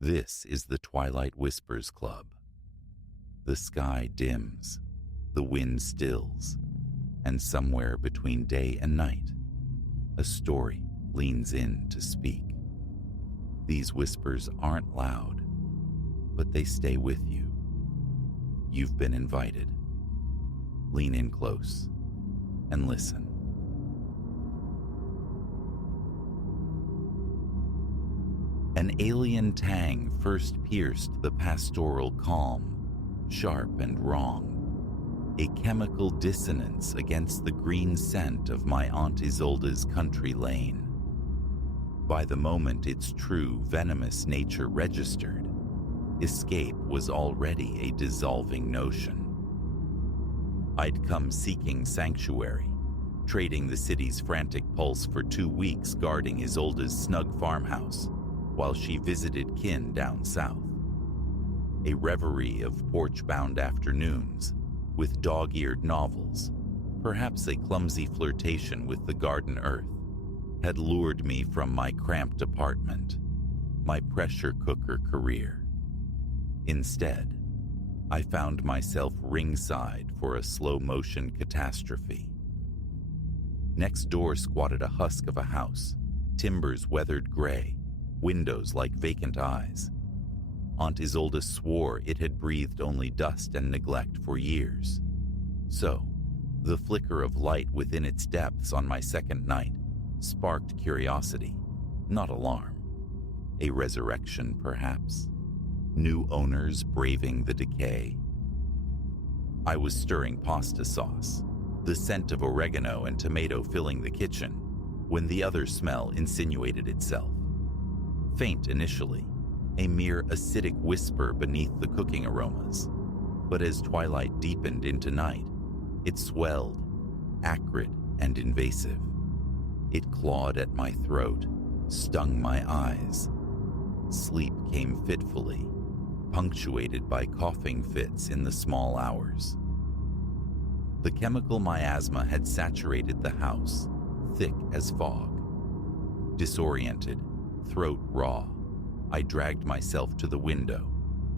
This is the Twilight Whispers Club. The sky dims, the wind stills, and somewhere between day and night, a story leans in to speak. These whispers aren't loud, but they stay with you. You've been invited. Lean in close and listen. An alien tang first pierced the pastoral calm, sharp and wrong, a chemical dissonance against the green scent of my Aunt Isolde's country lane. By the moment its true venomous nature registered, escape was already a dissolving notion. I'd come seeking sanctuary, trading the city's frantic pulse for 2 weeks guarding Isolde's snug farmhouse, while she visited kin down south. A reverie of porch-bound afternoons with dog-eared novels, perhaps a clumsy flirtation with the garden earth, had lured me from my cramped apartment, my pressure cooker career. Instead, I found myself ringside for a slow-motion catastrophe. Next door squatted a husk of a house, timbers weathered gray, windows like vacant eyes. Aunt Isolde swore it had breathed only dust and neglect for years. So, the flicker of light within its depths on my second night sparked curiosity, not alarm. A resurrection, perhaps? New owners braving the decay? I was stirring pasta sauce, the scent of oregano and tomato filling the kitchen, when the other smell insinuated itself. Faint initially, a mere acidic whisper beneath the cooking aromas. But as twilight deepened into night, it swelled, acrid and invasive. It clawed at my throat, stung my eyes. Sleep came fitfully, punctuated by coughing fits in the small hours. The chemical miasma had saturated the house, thick as fog. Disoriented, throat raw, I dragged myself to the window,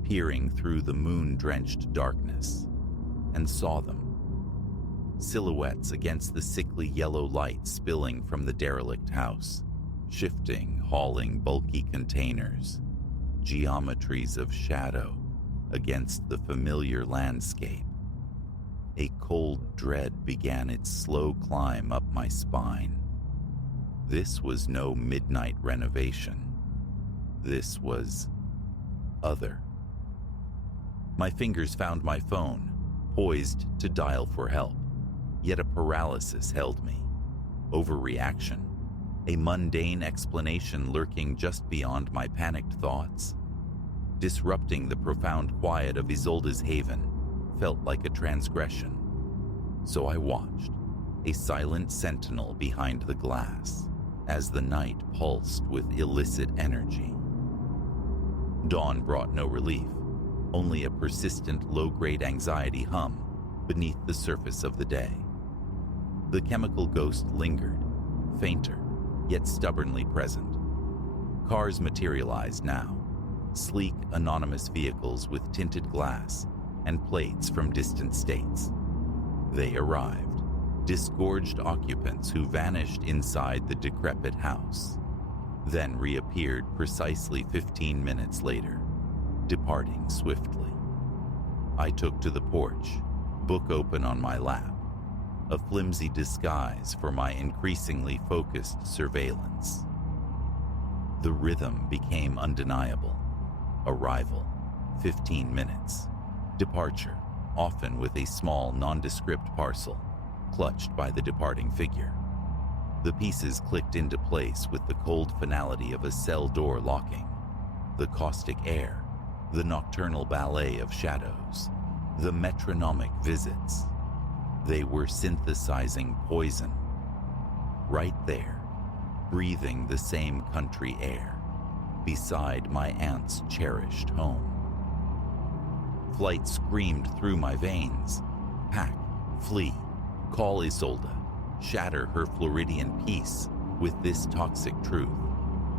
peering through the moon-drenched darkness, and saw them. Silhouettes against the sickly yellow light spilling from the derelict house, shifting, hauling bulky containers, geometries of shadow against the familiar landscape. A cold dread began its slow climb up my spine. This was no midnight renovation. This was other. My fingers found my phone, poised to dial for help, yet a paralysis held me. Overreaction, a mundane explanation lurking just beyond my panicked thoughts. Disrupting the profound quiet of Isolde's haven felt like a transgression. So I watched, a silent sentinel behind the glass, as the night pulsed with illicit energy. Dawn brought no relief, only a persistent low-grade anxiety hum beneath the surface of the day. The chemical ghost lingered, fainter, yet stubbornly present. Cars materialized now, sleek, anonymous vehicles with tinted glass and plates from distant states. They arrived, disgorged occupants who vanished inside the decrepit house, then reappeared precisely 15 minutes later, departing swiftly. I took to the porch, book open on my lap, a flimsy disguise for my increasingly focused surveillance. The rhythm became undeniable. Arrival, 15 minutes. Departure, often with a small, nondescript parcel, clutched by the departing figure. The pieces clicked into place with the cold finality of a cell door locking. The caustic air, the nocturnal ballet of shadows, the metronomic visits. They were synthesizing poison. Right there, breathing the same country air, beside my aunt's cherished home. Flight screamed through my veins. Pack, flee, call Isolde, shatter her Floridian peace with this toxic truth.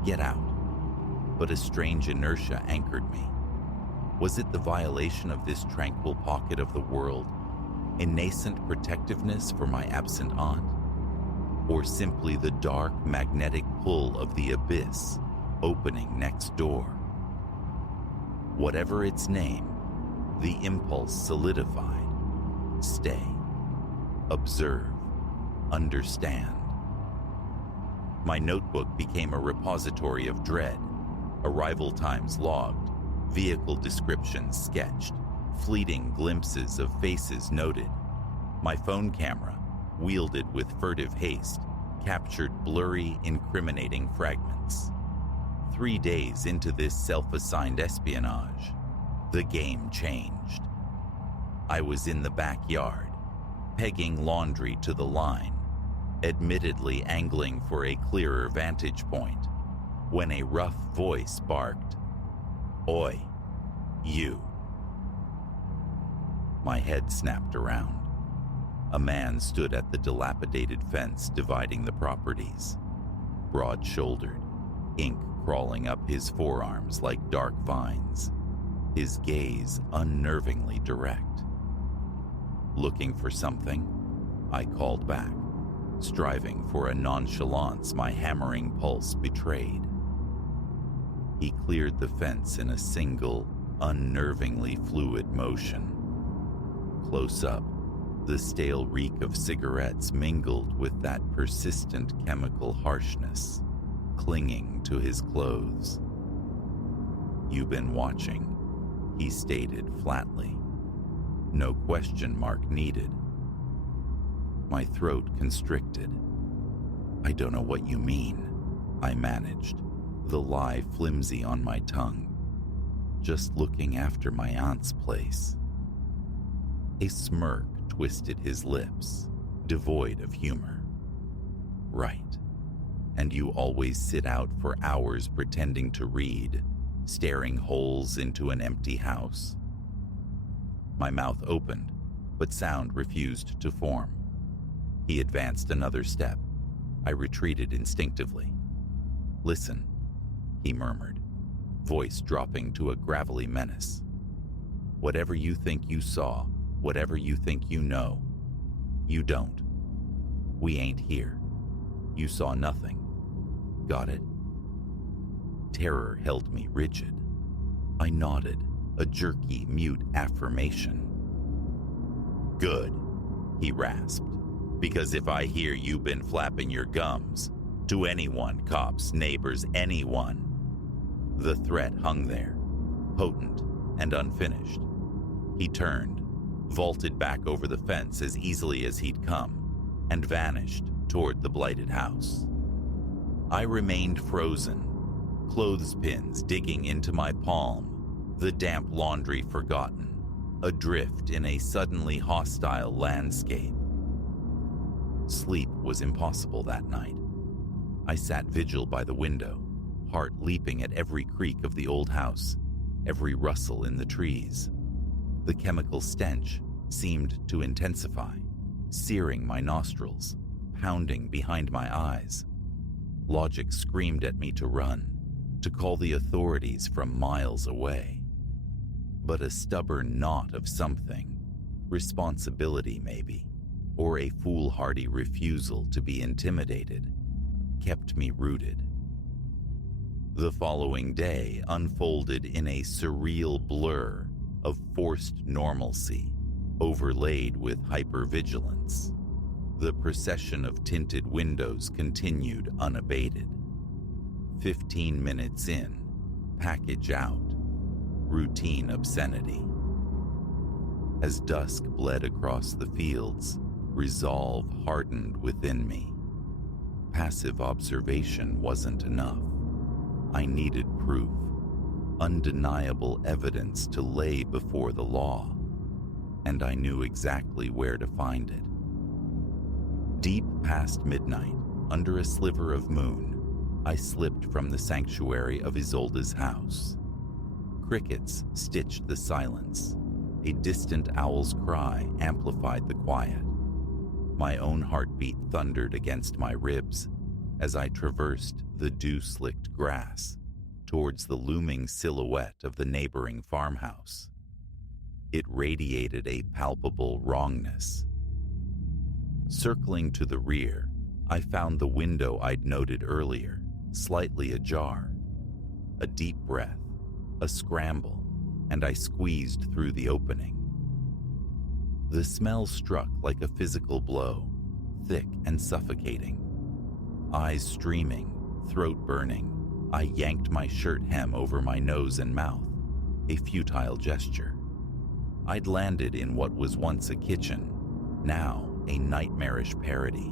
Get out. but a strange inertia anchored me. Was it the violation of this tranquil pocket of the world, a nascent protectiveness for my absent aunt, or simply the dark magnetic pull of the abyss opening next door? Whatever its name, the impulse solidified. Stay, observe, understand. My notebook became a repository of dread, arrival times logged, vehicle descriptions sketched, fleeting glimpses of faces noted. My phone camera, wielded with furtive haste, captured blurry, incriminating fragments. 3 days into this self-assigned espionage, the game changed. I was in the backyard, pegging laundry to the line, admittedly angling for a clearer vantage point, when a rough voice barked, "Oi, you." My head snapped around. A man stood at the dilapidated fence dividing the properties, broad-shouldered, ink crawling up his forearms like dark vines, his gaze unnervingly direct. Looking for something? I called back, striving for a nonchalance my hammering pulse betrayed. He cleared the fence in a single, unnervingly fluid motion. Close up, the stale reek of cigarettes mingled with that persistent chemical harshness, clinging to his clothes. "You've been watching," he stated flatly. No question mark needed. My throat constricted. "I don't know what you mean," I managed, the lie flimsy on my tongue. "Just looking after my aunt's place." A smirk twisted his lips, devoid of humor. "Right. And you always sit out for hours pretending to read, staring holes into an empty house?" My mouth opened, but sound refused to form. He advanced another step. I retreated instinctively. "Listen," he murmured, voice dropping to a gravelly menace. "Whatever you think you saw, whatever you think you know, you don't. We ain't here. You saw nothing. Got it?" Terror held me rigid. I nodded, a jerky, mute affirmation. "Good," he rasped, "because if I hear you've been flapping your gums, to anyone, cops, neighbors, anyone." The threat hung there, potent and unfinished. He turned, vaulted back over the fence as easily as he'd come, and vanished toward the blighted house. I remained frozen, clothespins digging into my palm, the damp laundry forgotten, adrift in a suddenly hostile landscape. Sleep was impossible that night. I sat vigil by the window, heart leaping at every creak of the old house, every rustle in the trees. The chemical stench seemed to intensify, searing my nostrils, pounding behind my eyes. Logic screamed at me to run, to call the authorities from miles away. But a stubborn knot of something, responsibility maybe, or a foolhardy refusal to be intimidated, kept me rooted. The following day unfolded in a surreal blur of forced normalcy, overlaid with hypervigilance. The procession of tinted windows continued unabated. 15 minutes in, package out, routine obscenity. As dusk bled across the fields, resolve hardened within me. Passive observation wasn't enough. I needed proof, undeniable evidence to lay before the law, and I knew exactly where to find it. Deep past midnight, under a sliver of moon, I slipped from the sanctuary of Isolde's house. Crickets stitched the silence. A distant owl's cry amplified the quiet. My own heartbeat thundered against my ribs as I traversed the dew-slicked grass towards the looming silhouette of the neighboring farmhouse. It radiated a palpable wrongness. Circling to the rear, I found the window I'd noted earlier, slightly ajar. A deep breath, a scramble, and I squeezed through the opening. The smell struck like a physical blow, thick and suffocating. Eyes streaming, throat burning, I yanked my shirt hem over my nose and mouth, a futile gesture. I'd landed in what was once a kitchen, now a nightmarish parody.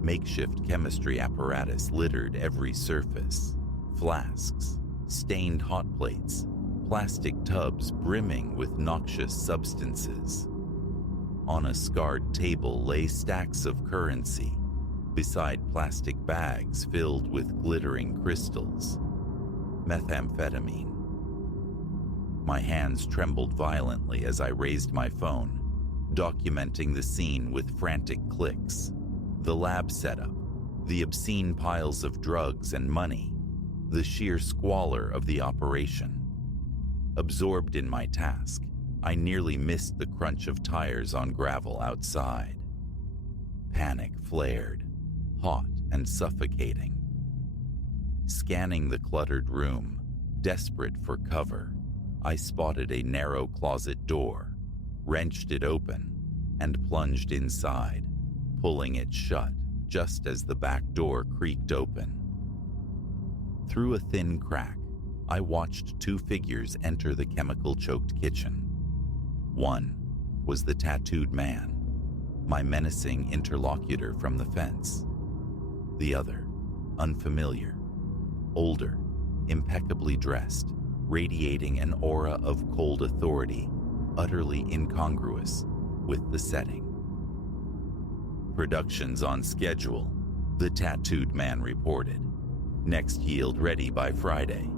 Makeshift chemistry apparatus littered every surface. Flasks, stained hot plates, plastic tubs brimming with noxious substances. On a scarred table lay stacks of currency, beside plastic bags filled with glittering crystals. Methamphetamine. My hands trembled violently as I raised my phone, documenting the scene with frantic clicks. The lab setup, the obscene piles of drugs and money, the sheer squalor of the operation. Absorbed in my task, I nearly missed the crunch of tires on gravel outside. Panic flared, hot and suffocating. Scanning the cluttered room, desperate for cover, I spotted a narrow closet door, wrenched it open, and plunged inside, pulling it shut just as the back door creaked open. Through a thin crack, I watched two figures enter the chemical-choked kitchen. One was the tattooed man, my menacing interlocutor from the fence. The other, unfamiliar, older, impeccably dressed, radiating an aura of cold authority, utterly incongruous with the setting. "Production's on schedule," the tattooed man reported. "Next yield ready by Friday."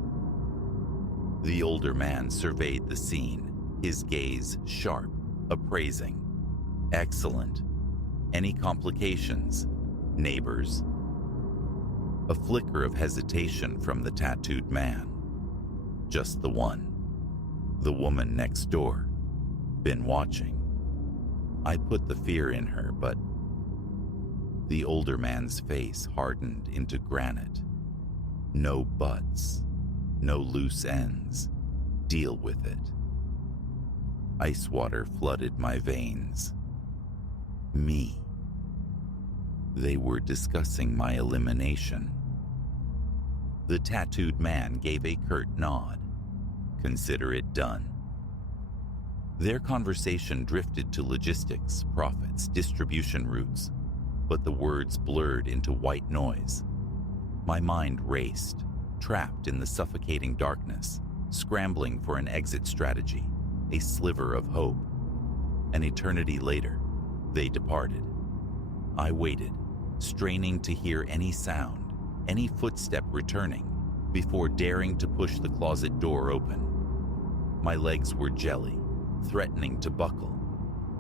The older man surveyed the scene, his gaze sharp, appraising. "Excellent. Any complications? Neighbors?" A flicker of hesitation from the tattooed man. "Just the one. The woman next door. Been watching." I put the fear in her, but the older man's face hardened into granite. "No buts. No loose ends. Deal with it." Ice water flooded my veins. Me. They were discussing my elimination. The tattooed man gave a curt nod. "Consider it done." Their conversation drifted to logistics, profits, distribution routes, but the words blurred into white noise. My mind raced, trapped in the suffocating darkness, scrambling for an exit strategy, a sliver of hope. An eternity later, they departed. I waited, straining to hear any sound, any footstep returning, before daring to push the closet door open. My legs were jelly, threatening to buckle,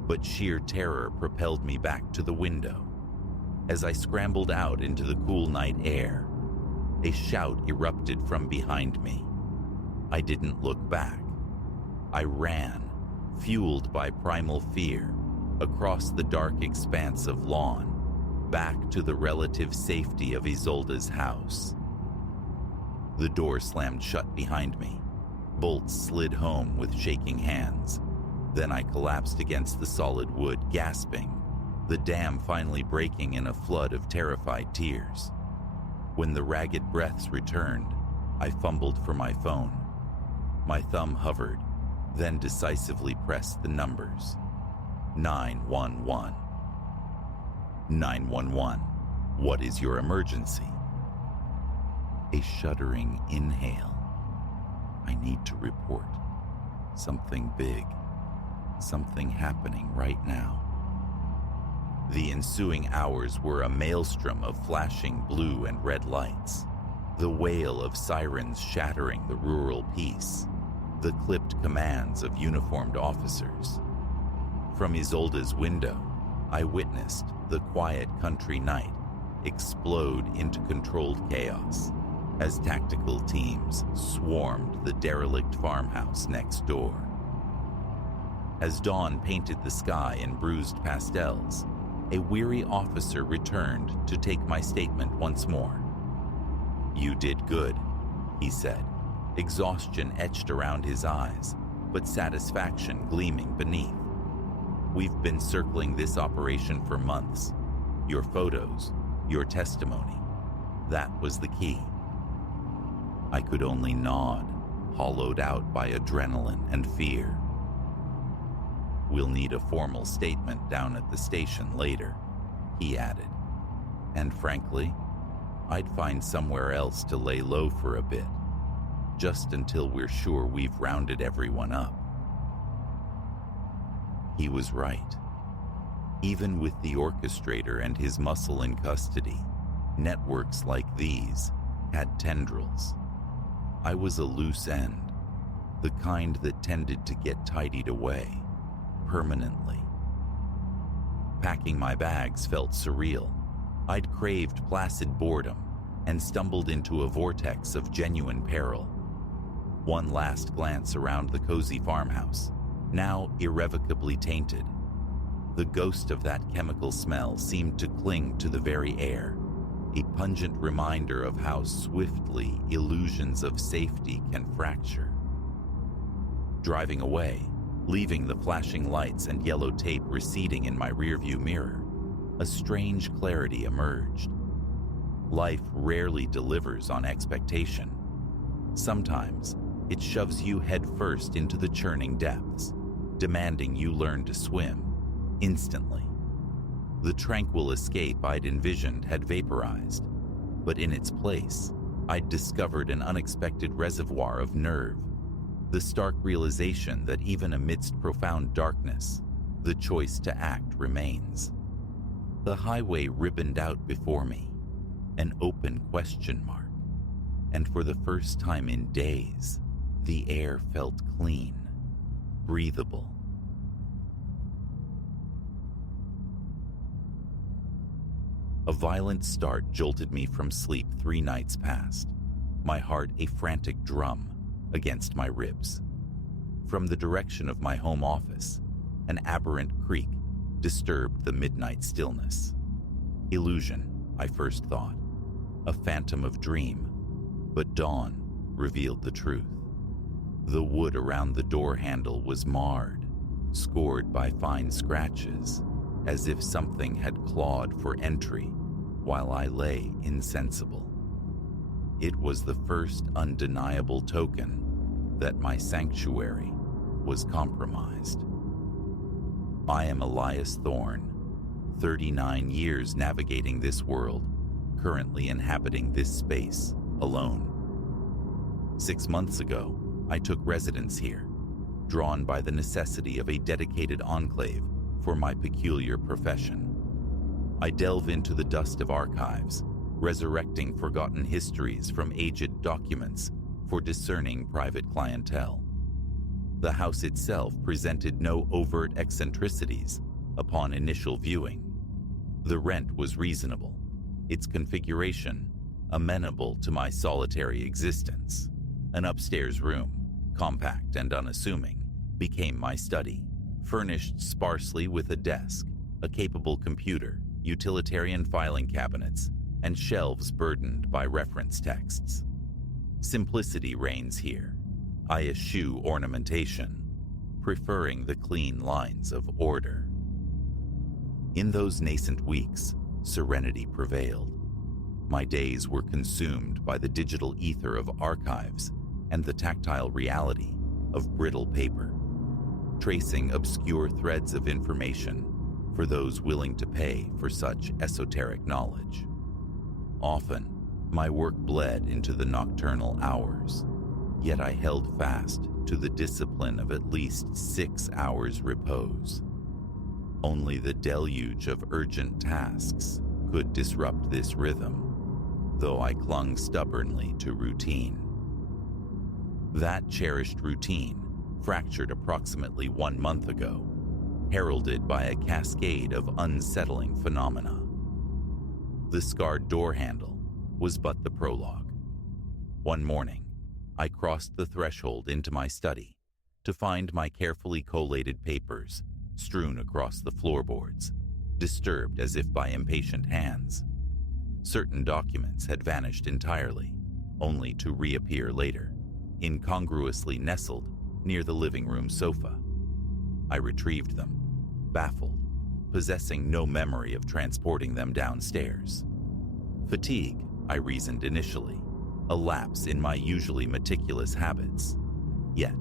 but sheer terror propelled me back to the window. As I scrambled out into the cool night air, a shout erupted from behind me. I didn't look back. I ran, fueled by primal fear, across the dark expanse of lawn, back to the relative safety of Isolde's house. The door slammed shut behind me. Bolts slid home with shaking hands. Then I collapsed against the solid wood, gasping, the dam finally breaking in a flood of terrified tears. When the ragged breaths returned, I fumbled for my phone. My thumb hovered, then decisively pressed the numbers. 911. 911. What is your emergency? A shuddering inhale. I need to report. Something big. Something happening right now. The ensuing hours were a maelstrom of flashing blue and red lights, the wail of sirens shattering the rural peace, the clipped commands of uniformed officers. From Isolde's window, I witnessed the quiet country night explode into controlled chaos. as tactical teams swarmed the derelict farmhouse next door. As dawn painted the sky in bruised pastels, a weary officer returned to take my statement once more. "You did good," he said, exhaustion etched around his eyes, but satisfaction gleaming beneath. "We've been circling this operation for months. Your photos, your testimony, that was the key." I could only nod, hollowed out by adrenaline and fear. "We'll need a formal statement down at the station later," he added. And frankly, I'd find somewhere else to lay low for a bit, just until we're sure we've rounded everyone up. He was right. Even with the orchestrator and his muscle in custody, networks like these had tendrils. I was a loose end, the kind that tended to get tidied away permanently. Packing my bags felt surreal. I'd craved placid boredom and stumbled into a vortex of genuine peril. One last glance around the cozy farmhouse, now irrevocably tainted. The ghost of that chemical smell seemed to cling to the very air, a pungent reminder of how swiftly illusions of safety can fracture. Driving away, leaving the flashing lights and yellow tape receding in my rearview mirror, a strange clarity emerged. Life rarely delivers on expectation. Sometimes it shoves you headfirst into the churning depths, demanding you learn to swim instantly. The tranquil escape I'd envisioned had vaporized, but in its place, I'd discovered an unexpected reservoir of nerve, the stark realization that even amidst profound darkness, the choice to act remains. The highway ribboned out before me, an open question mark, and for the first time in days, the air felt clean, breathable. A violent start jolted me from sleep 3 nights past, my heart a frantic drum against my ribs. From the direction of my home office, an aberrant creak disturbed the midnight stillness. Illusion, I first thought, a phantom of dream, but dawn revealed the truth. The wood around the door handle was marred, scored by fine scratches, as if something had clawed for entry while I lay insensible. It was the first undeniable token that my sanctuary was compromised. I am Elias Thorne, 39 years navigating this world, currently inhabiting this space alone. 6 months ago, I took residence here, drawn by the necessity of a dedicated enclave for my peculiar profession. I delve into the dust of archives, resurrecting forgotten histories from aged documents for discerning private clientele. The house itself presented no overt eccentricities upon initial viewing. The rent was reasonable, its configuration amenable to my solitary existence. An upstairs room, compact and unassuming, became my study, furnished sparsely with a desk, a capable computer, utilitarian filing cabinets, and shelves burdened by reference texts. Simplicity reigns here. I eschew ornamentation, preferring the clean lines of order. In those nascent weeks, serenity prevailed. My days were consumed by the digital ether of archives and the tactile reality of brittle paper, tracing obscure threads of information for those willing to pay for such esoteric knowledge. Often, my work bled into the nocturnal hours, yet I held fast to the discipline of at least 6 hours repose. Only the deluge of urgent tasks could disrupt this rhythm, though I clung stubbornly to routine. That cherished routine fractured approximately 1 month ago, heralded by a cascade of unsettling phenomena. The scarred door handle was but the prologue. One morning, I crossed the threshold into my study to find my carefully collated papers strewn across the floorboards, disturbed as if by impatient hands. Certain documents had vanished entirely, only to reappear later, incongruously nestled near the living room sofa. I retrieved them, baffled, possessing no memory of transporting them downstairs. Fatigue, I reasoned initially, a lapse in my usually meticulous habits. Yet,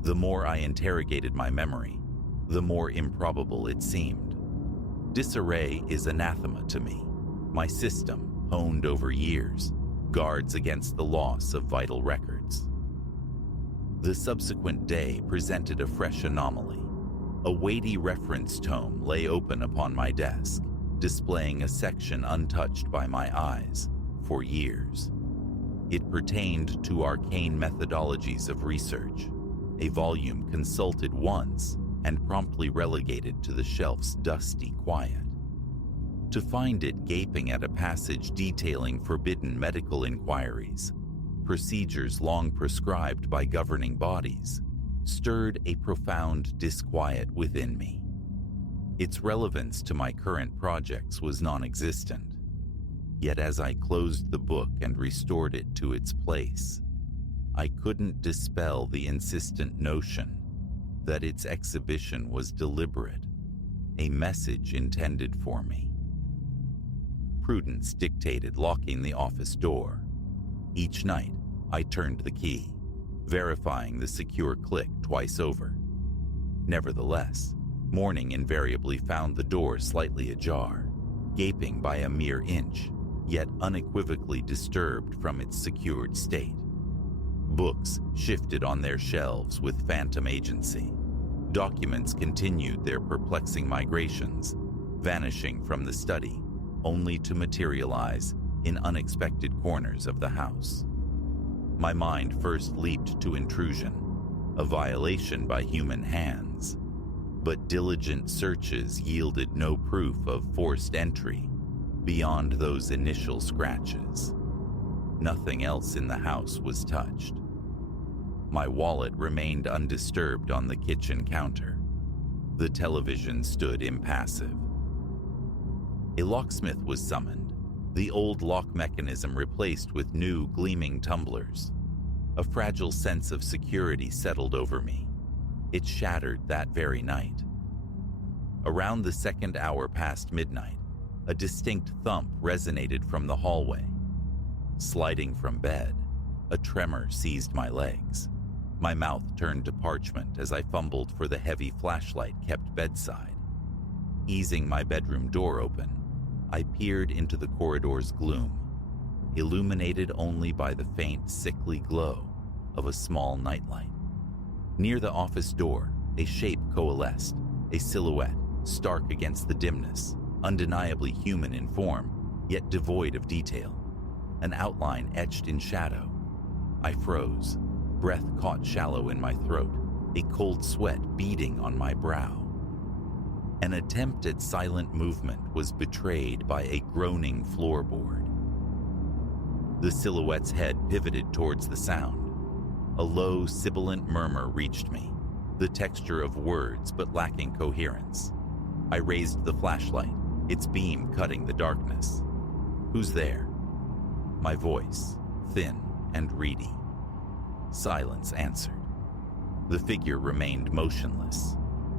the more I interrogated my memory, the more improbable it seemed. Disarray is anathema to me. My system, honed over years, guards against the loss of vital records. The subsequent day presented a fresh anomaly. A weighty reference tome lay open upon my desk, displaying a section untouched by my eyes for years. It pertained to arcane methodologies of research, a volume consulted once and promptly relegated to the shelf's dusty quiet. To find it gaping at a passage detailing forbidden medical inquiries, procedures long prescribed by governing bodies, stirred a profound disquiet within me. Its relevance to my current projects was non-existent. Yet as I closed the book and restored it to its place, I couldn't dispel the insistent notion that its exhibition was deliberate, a message intended for me. Prudence dictated locking the office door. Each night, I turned the key, verifying the secure click twice over. Nevertheless, morning invariably found the door slightly ajar, gaping by a mere inch, yet unequivocally disturbed from its secured state. Books shifted on their shelves with phantom agency. Documents continued their perplexing migrations, vanishing from the study, only to materialize in unexpected corners of the house. My mind first leaped to intrusion, a violation by human hands, but diligent searches yielded no proof of forced entry beyond those initial scratches. Nothing else in the house was touched. My wallet remained undisturbed on the kitchen counter. The television stood impassive. A locksmith was summoned, the old lock mechanism replaced with new gleaming tumblers. A fragile sense of security settled over me. It shattered that very night. Around the second hour past midnight, a distinct thump resonated from the hallway. Sliding from bed, a tremor seized my legs. My mouth turned to parchment as I fumbled for the heavy flashlight kept bedside. Easing my bedroom door open, I peered into the corridor's gloom, illuminated only by the faint, sickly glow of a small nightlight. Near the office door, a shape coalesced, a silhouette stark against the dimness, undeniably human in form, yet devoid of detail. An outline etched in shadow. I froze, breath caught shallow in my throat, a cold sweat beading on my brow. An attempt at silent movement was betrayed by a groaning floorboard. The silhouette's head pivoted towards the sound. A low, sibilant murmur reached me, the texture of words but lacking coherence. I raised the flashlight, its beam cutting the darkness. "Who's there?" My voice, thin and reedy. Silence answered. The figure remained motionless.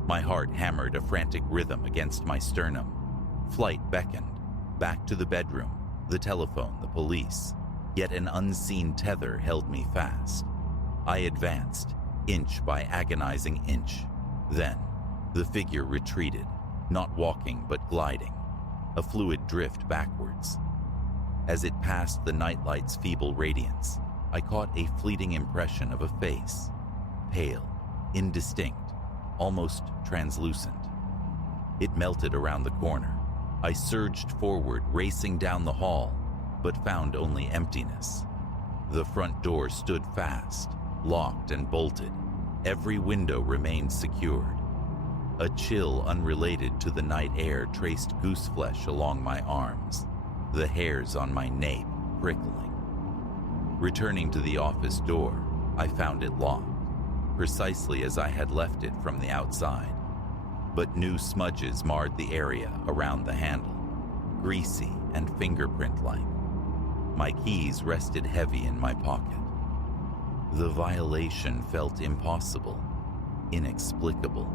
My heart hammered a frantic rhythm against my sternum. Flight beckoned, back to the bedroom, the telephone, the police. Yet an unseen tether held me fast. I advanced, inch by agonizing inch. Then, the figure retreated, not walking but gliding, a fluid drift backwards. As it passed the nightlight's feeble radiance, I caught a fleeting impression of a face, pale, indistinct, almost translucent. It melted around the corner. I surged forward, racing down the hall, but found only emptiness. The front door stood fast, locked and bolted. Every window remained secured. A chill unrelated to the night air traced gooseflesh along my arms, the hairs on my nape prickling. Returning to the office door, I found it locked, precisely as I had left it from the outside. But new smudges marred the area around the handle, greasy and fingerprint-like. My keys rested heavy in my pocket. The violation felt impossible, inexplicable.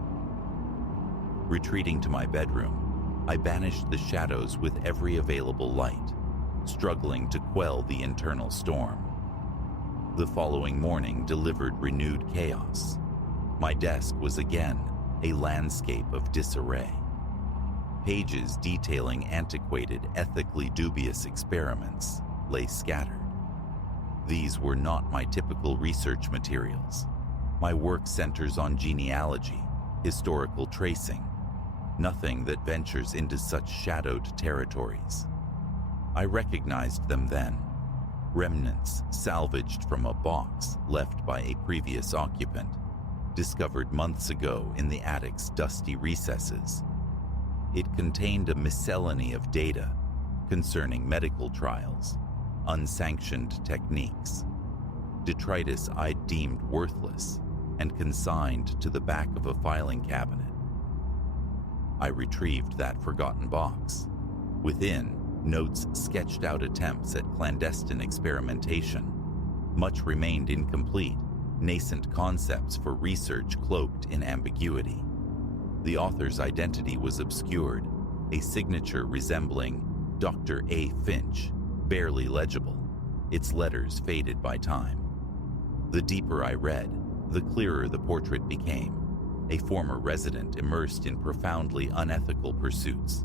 Retreating to my bedroom, I banished the shadows with every available light, struggling to quell the internal storm. The following morning delivered renewed chaos. My desk was again a landscape of disarray. Pages detailing antiquated, ethically dubious experiments lay scattered. These were not my typical research materials. My work centers on genealogy, historical tracing, nothing that ventures into such shadowed territories. I recognized them then, remnants salvaged from a box left by a previous occupant, discovered months ago in the attic's dusty recesses. It contained a miscellany of data concerning medical trials, unsanctioned techniques, detritus I'd deemed worthless and consigned to the back of a filing cabinet. I retrieved that forgotten box. Within, notes sketched out attempts at clandestine experimentation. Much remained incomplete, nascent concepts for research cloaked in ambiguity. The author's identity was obscured, a signature resembling Dr. A. Finch, barely legible, its letters faded by time. The deeper I read, the clearer the portrait became, a former resident immersed in profoundly unethical pursuits.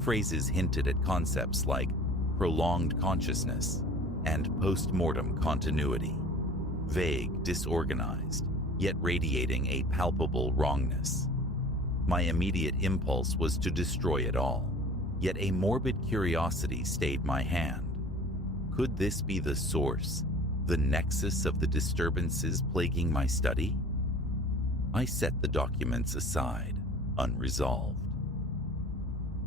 Phrases hinted at concepts like prolonged consciousness and post-mortem continuity, vague, disorganized, yet radiating a palpable wrongness. My immediate impulse was to destroy it all, yet a morbid curiosity stayed my hand. Could this be the source, the nexus of the disturbances plaguing my study? I set the documents aside, unresolved.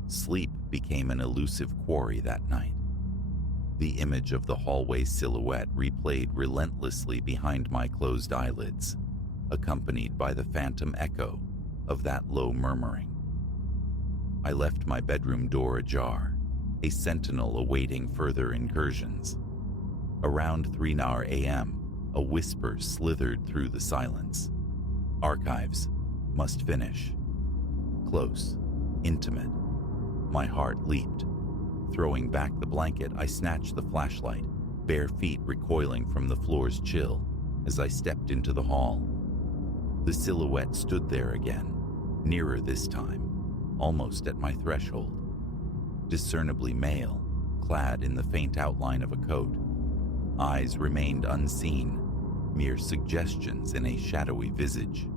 Sleep became an elusive quarry that night. The image of the hallway silhouette replayed relentlessly behind my closed eyelids, accompanied by the phantom echo of that low murmuring. I left my bedroom door ajar, a sentinel awaiting further incursions. Around 3:00 a.m., a whisper slithered through the silence. Archives must finish. Close, intimate. My heart leaped. Throwing back the blanket, I snatched the flashlight, bare feet recoiling from the floor's chill as I stepped into the hall. The silhouette stood there again, nearer this time, almost at my threshold. Discernibly male, clad in the faint outline of a coat. Eyes remained unseen, mere suggestions in a shadowy visage.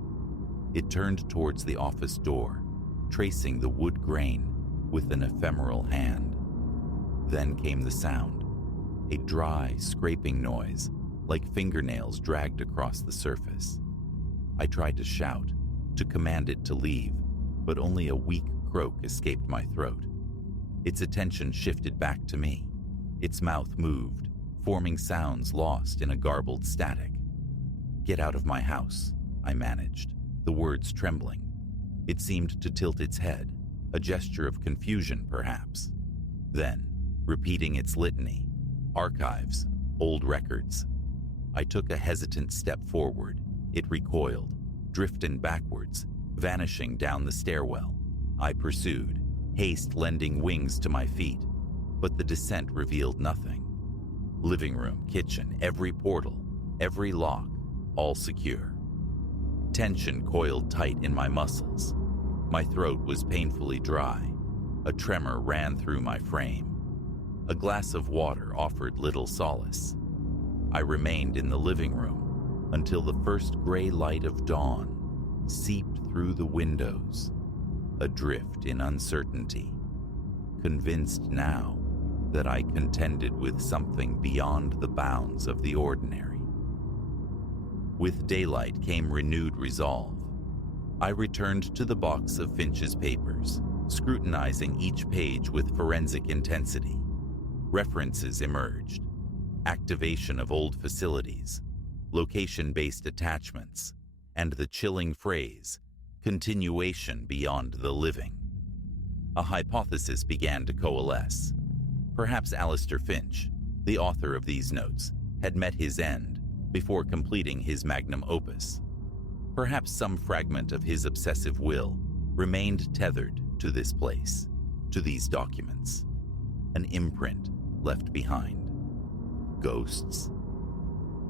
It turned towards the office door, tracing the wood grain with an ephemeral hand. Then came the sound, a dry, scraping noise, like fingernails dragged across the surface. I tried to shout, to command it to leave, but only a weak croak escaped my throat. Its attention shifted back to me. Its mouth moved, forming sounds lost in a garbled static. "Get out of my house," I managed, the words trembling. It seemed to tilt its head, a gesture of confusion perhaps. Then, repeating its litany, archives, old records. I took a hesitant step forward. It recoiled, drifting backwards, vanishing down the stairwell. I pursued, haste lending wings to my feet, but the descent revealed nothing. Living room, kitchen, every portal, every lock, all secure. Tension coiled tight in my muscles. My throat was painfully dry. A tremor ran through my frame. A glass of water offered little solace. I remained in the living room until the first gray light of dawn seeped through the windows, adrift in uncertainty, convinced now that I contended with something beyond the bounds of the ordinary. With daylight came renewed resolve. I returned to the box of Finch's papers, scrutinizing each page with forensic intensity. References emerged. activation of old facilities, location-based attachments, and the chilling phrase, continuation beyond the living. A hypothesis began to coalesce. Perhaps Alistair Finch, the author of these notes, had met his end before completing his magnum opus. Perhaps some fragment of his obsessive will remained tethered to this place, to these documents. An imprint left behind. Ghosts?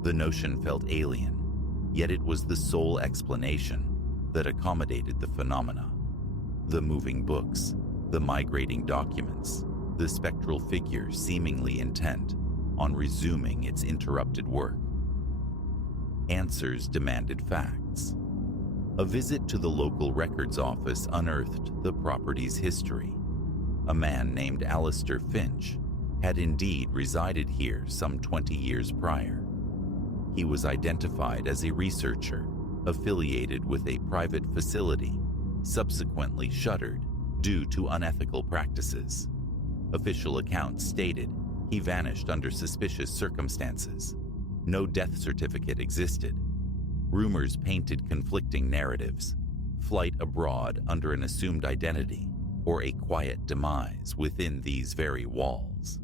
The notion felt alien, yet it was the sole explanation that accommodated the phenomena. The moving books, the migrating documents, the spectral figure seemingly intent on resuming its interrupted work. Answers demanded facts. A visit to the local records office unearthed the property's history. A man named Alistair Finch had indeed resided here some 20 years prior. He was identified as a researcher affiliated with a private facility, subsequently shuttered due to unethical practices. Official accounts stated he vanished under suspicious circumstances. No death certificate existed. Rumors painted conflicting narratives: flight abroad under an assumed identity, or a quiet demise within these very walls.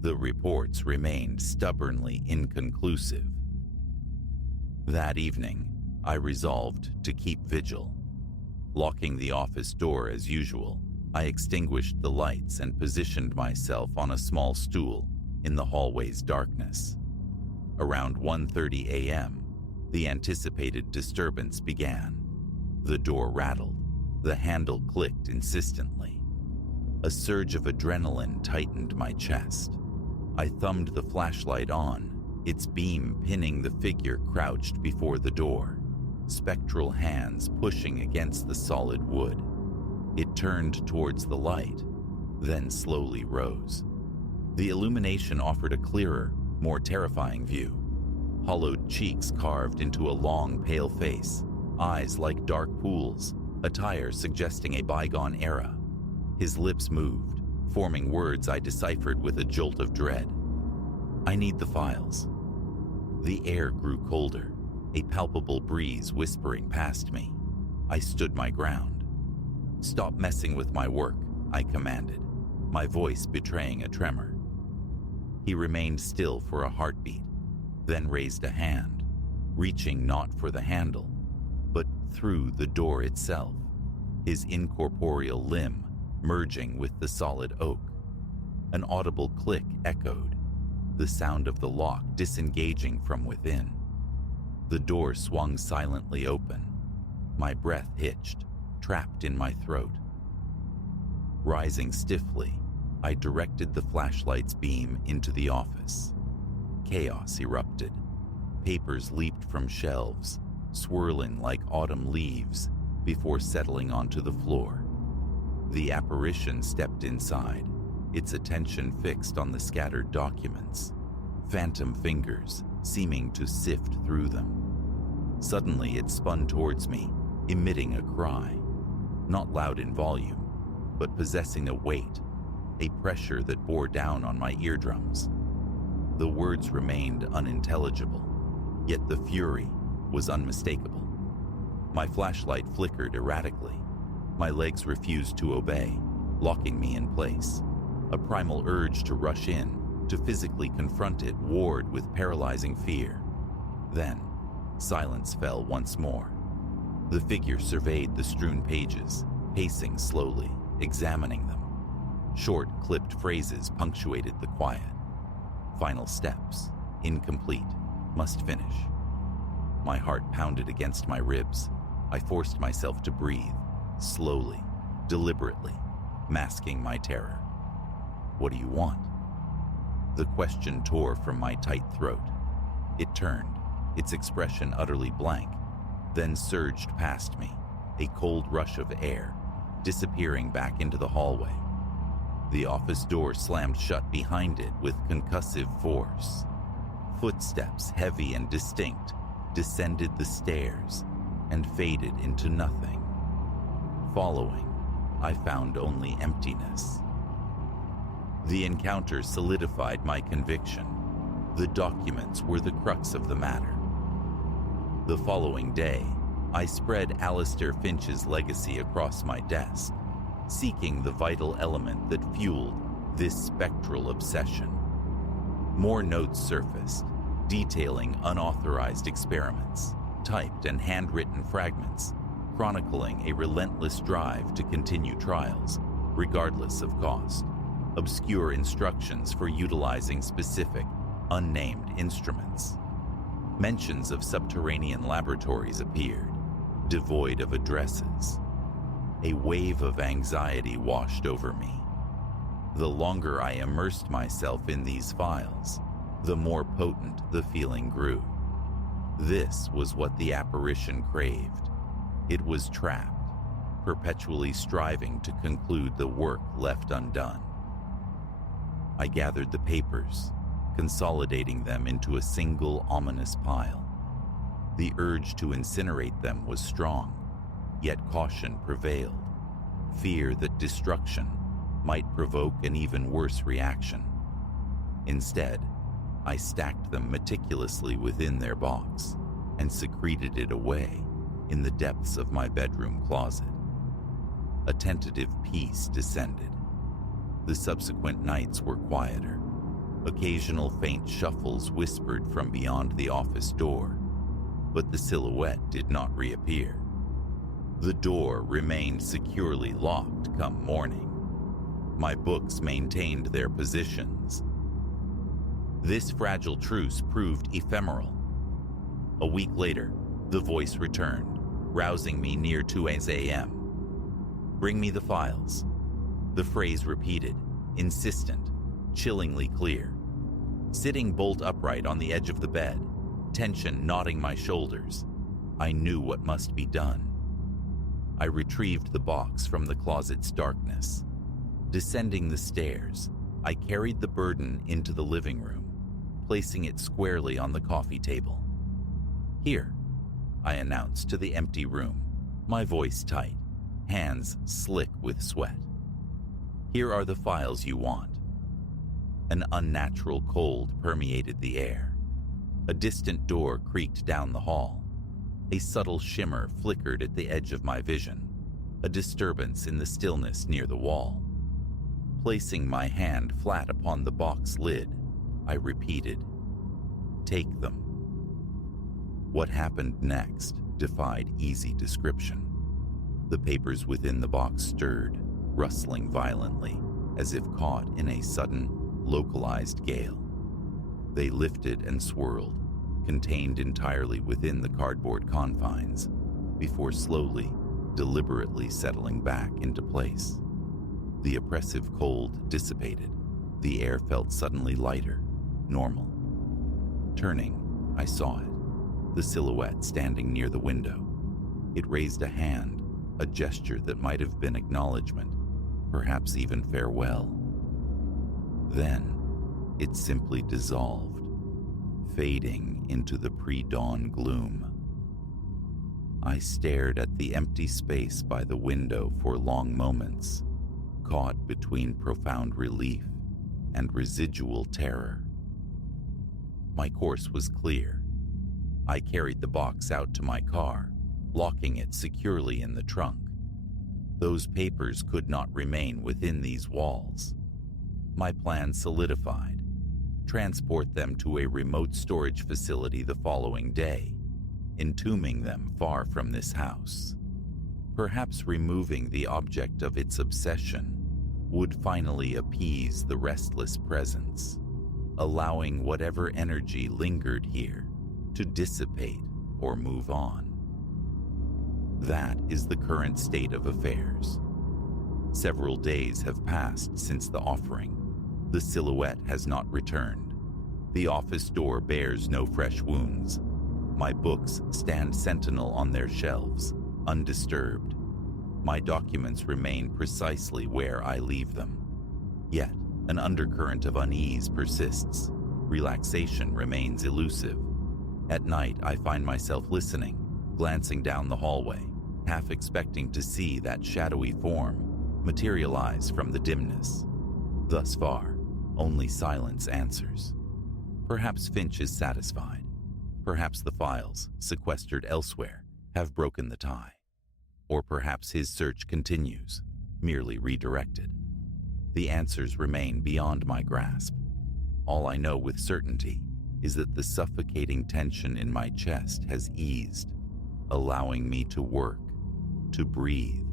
The reports remained stubbornly inconclusive. That evening, I resolved to keep vigil. Locking the office door as usual, I extinguished the lights and positioned myself on a small stool in the hallway's darkness. Around 1:30 a.m., the anticipated disturbance began. The door rattled. The handle clicked insistently. A surge of adrenaline tightened my chest. I thumbed the flashlight on, its beam pinning the figure crouched before the door, spectral hands pushing against the solid wood. It turned towards the light, then slowly rose. The illumination offered a clearer, more terrifying view. Hollowed cheeks carved into a long, pale face, eyes like dark pools, attire suggesting a bygone era. His lips moved, forming words I deciphered with a jolt of dread. "I need the files." The air grew colder, a palpable breeze whispering past me. I stood my ground. "Stop messing with my work," I commanded, my voice betraying a tremor. He remained still for a heartbeat, then raised a hand, reaching not for the handle, but through the door itself, his incorporeal limb merging with the solid oak. An audible click echoed, the sound of the lock disengaging from within. The door swung silently open. My breath hitched, trapped in my throat. Rising stiffly, I directed the flashlight's beam into the office. Chaos erupted. Papers leaped from shelves, swirling like autumn leaves before settling onto the floor. The apparition stepped inside, its attention fixed on the scattered documents, phantom fingers seeming to sift through them. Suddenly it spun towards me, emitting a cry, not loud in volume, but possessing a weight, a pressure that bore down on my eardrums. The words remained unintelligible, yet the fury was unmistakable. My flashlight flickered erratically. My legs refused to obey, locking me in place. A primal urge to rush in, to physically confront it, warred with paralyzing fear. Then, silence fell once more. The figure surveyed the strewn pages, pacing slowly, examining them. Short, clipped phrases punctuated the quiet. Final steps, incomplete, must finish. My heart pounded against my ribs. I forced myself to breathe, slowly, deliberately, masking my terror. "What do you want?" The question tore from my tight throat. It turned, its expression utterly blank, then surged past me, a cold rush of air, disappearing back into the hallway. The office door slammed shut behind it with concussive force. Footsteps, heavy and distinct, descended the stairs and faded into nothing. Following, I found only emptiness. The encounter solidified my conviction. The documents were the crux of the matter. The following day, I spread Alistair Finch's legacy across my desk, seeking the vital element that fueled this spectral obsession. More notes surfaced, detailing unauthorized experiments, typed and handwritten fragments, chronicling a relentless drive to continue trials, regardless of cost, obscure instructions for utilizing specific, unnamed instruments. Mentions of subterranean laboratories appeared, devoid of addresses. A wave of anxiety washed over me. The longer I immersed myself in these files, the more potent the feeling grew. This was what the apparition craved. It was trapped, perpetually striving to conclude the work left undone. I gathered the papers, consolidating them into a single ominous pile. The urge to incinerate them was strong, yet caution prevailed, fear that destruction might provoke an even worse reaction. Instead, I stacked them meticulously within their box and secreted it away in the depths of my bedroom closet. A tentative peace descended. The subsequent nights were quieter. Occasional faint shuffles whispered from beyond the office door, but the silhouette did not reappear. The door remained securely locked come morning. My books maintained their positions. This fragile truce proved ephemeral. A week later, the voice returned, rousing me near 2 a.m. "Bring me the files." The phrase repeated, insistent, chillingly clear. Sitting bolt upright on the edge of the bed, tension knotting my shoulders, I knew what must be done. I retrieved the box from the closet's darkness. Descending the stairs, I carried the burden into the living room, placing it squarely on the coffee table. "Here," I announced to the empty room, my voice tight, hands slick with sweat. "Here are the files you want." An unnatural cold permeated the air. A distant door creaked down the hall. A subtle shimmer flickered at the edge of my vision, a disturbance in the stillness near the wall. Placing my hand flat upon the box lid, I repeated, "Take them." What happened next defied easy description. The papers within the box stirred, rustling violently, as if caught in a sudden, localized gale. They lifted and swirled, contained entirely within the cardboard confines, before slowly, deliberately settling back into place. The oppressive cold dissipated. The air felt suddenly lighter, normal. Turning, I saw it, the silhouette standing near the window. It raised a hand, a gesture that might have been acknowledgement, perhaps even farewell. Then, it simply dissolved, fading into the pre-dawn gloom. I stared at the empty space by the window for long moments, caught between profound relief and residual terror. My course was clear. I carried the box out to my car, locking it securely in the trunk. Those papers could not remain within these walls. My plan solidified. Transport them to a remote storage facility the following day, entombing them far from this house. Perhaps removing the object of its obsession would finally appease the restless presence, allowing whatever energy lingered here to dissipate or move on. That is the current state of affairs. Several days have passed since the offering. The silhouette has not returned. The office door bears no fresh wounds. My books stand sentinel on their shelves, undisturbed. My documents remain precisely where I leave them. Yet, an undercurrent of unease persists. Relaxation remains elusive. At night, I find myself listening, glancing down the hallway, half expecting to see that shadowy form materialize from the dimness. Thus far, only silence answers. Perhaps Finch is satisfied. Perhaps the files, sequestered elsewhere, have broken the tie. Or perhaps his search continues, merely redirected. The answers remain beyond my grasp. All I know with certainty is that the suffocating tension in my chest has eased, allowing me to work, to breathe,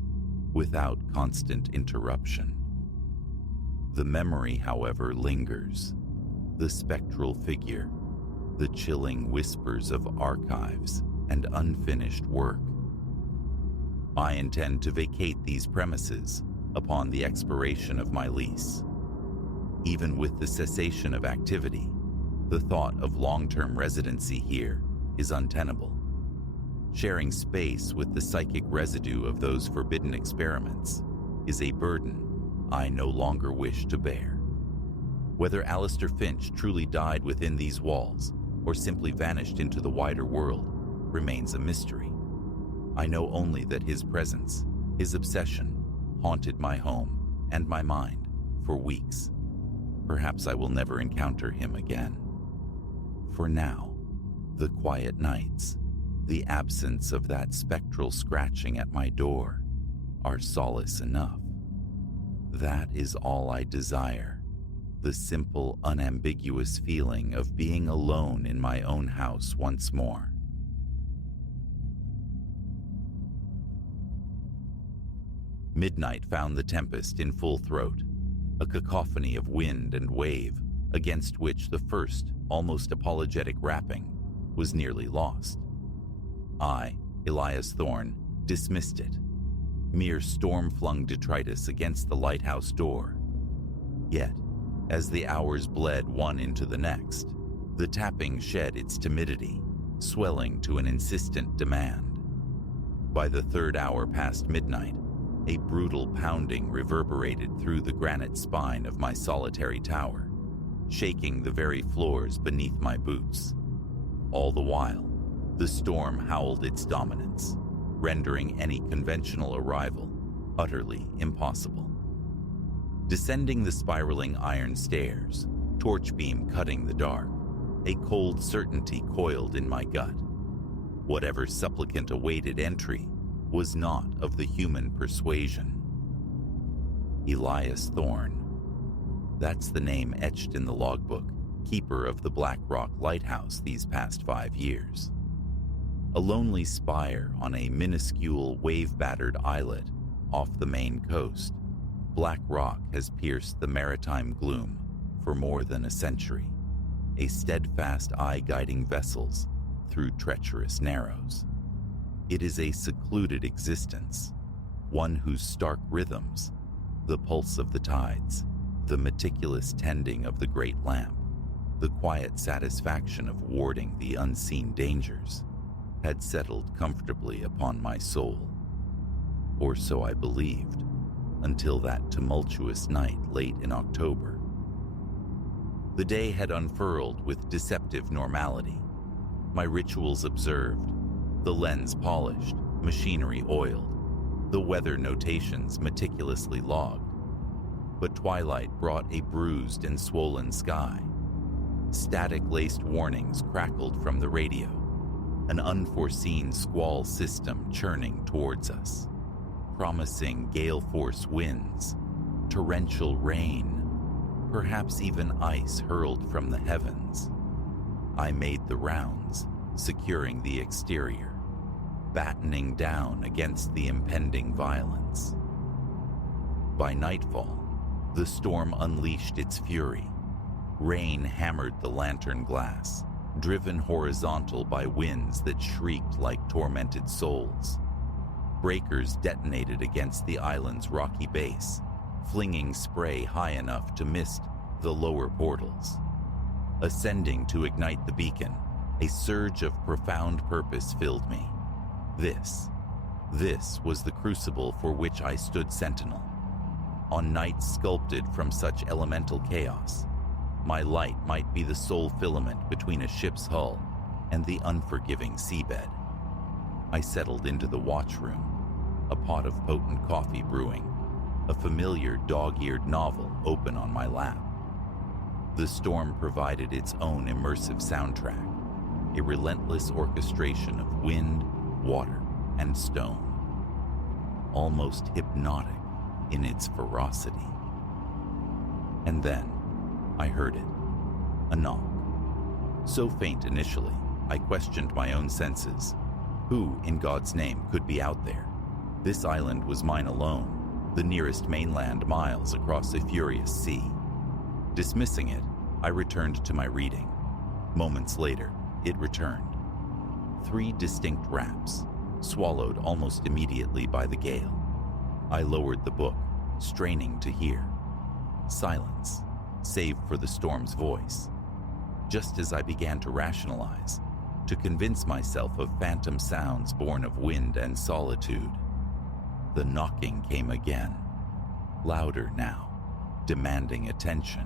without constant interruption. The memory, however, lingers. The spectral figure, the chilling whispers of archives and unfinished work. I intend to vacate these premises upon the expiration of my lease. Even with the cessation of activity, the thought of long-term residency here is untenable. Sharing space with the psychic residue of those forbidden experiments is a burden I no longer wish to bear. Whether Alistair Finch truly died within these walls or simply vanished into the wider world remains a mystery. I know only that his presence, his obsession, haunted my home and my mind for weeks. Perhaps I will never encounter him again. For now, the quiet nights, the absence of that spectral scratching at my door, are solace enough. That is all I desire, the simple, unambiguous feeling of being alone in my own house once more. Midnight found the tempest in full throat, a cacophony of wind and wave against which the first, almost apologetic rapping was nearly lost. I, Elias Thorne, dismissed it, mere storm-flung detritus against the lighthouse door. Yet, as the hours bled one into the next, the tapping shed its timidity, swelling to an insistent demand. By the third hour past midnight, a brutal pounding reverberated through the granite spine of my solitary tower, shaking the very floors beneath my boots. All the while, the storm howled its dominance, rendering any conventional arrival utterly impossible. Descending the spiraling iron stairs, torch beam cutting the dark, a cold certainty coiled in my gut. Whatever supplicant awaited entry was not of the human persuasion. Elias Thorne. That's the name etched in the logbook, keeper of the Black Rock Lighthouse these past 5 years. A lonely spire on a minuscule wave-battered islet off the Maine coast, Black Rock has pierced the maritime gloom for more than a century, a steadfast eye guiding vessels through treacherous narrows. It is a secluded existence, one whose stark rhythms, the pulse of the tides, the meticulous tending of the great lamp, the quiet satisfaction of warding the unseen dangers, had settled comfortably upon my soul. Or so I believed, until that tumultuous night late in October. The day had unfurled with deceptive normality, my rituals observed, the lens polished, machinery oiled, the weather notations meticulously logged. But twilight brought a bruised and swollen sky. Static-laced warnings crackled from the radio, an unforeseen squall system churning towards us, promising gale-force winds, torrential rain, perhaps even ice hurled from the heavens. I made the rounds, securing the exterior, battening down against the impending violence. By nightfall, the storm unleashed its fury. Rain hammered the lantern glass, driven horizontal by winds that shrieked like tormented souls. Breakers detonated against the island's rocky base, flinging spray high enough to mist the lower portals. Ascending to ignite the beacon, a surge of profound purpose filled me. This was the crucible for which I stood sentinel. On nights sculpted from such elemental chaos, my light might be the sole filament between a ship's hull and the unforgiving seabed. I settled into the watchroom, a pot of potent coffee brewing, a familiar dog-eared novel open on my lap. The storm provided its own immersive soundtrack, a relentless orchestration of wind, water, and stone, almost hypnotic in its ferocity. And then I heard it, a knock. So faint initially, I questioned my own senses. Who, in God's name, could be out there? This island was mine alone, the nearest mainland miles across a furious sea. Dismissing it, I returned to my reading. Moments later, it returned. 3 distinct raps, swallowed almost immediately by the gale. I lowered the book, straining to hear. Silence, save for the storm's voice. Just as I began to rationalize, to convince myself of phantom sounds born of wind and solitude, the knocking came again, louder now, demanding attention.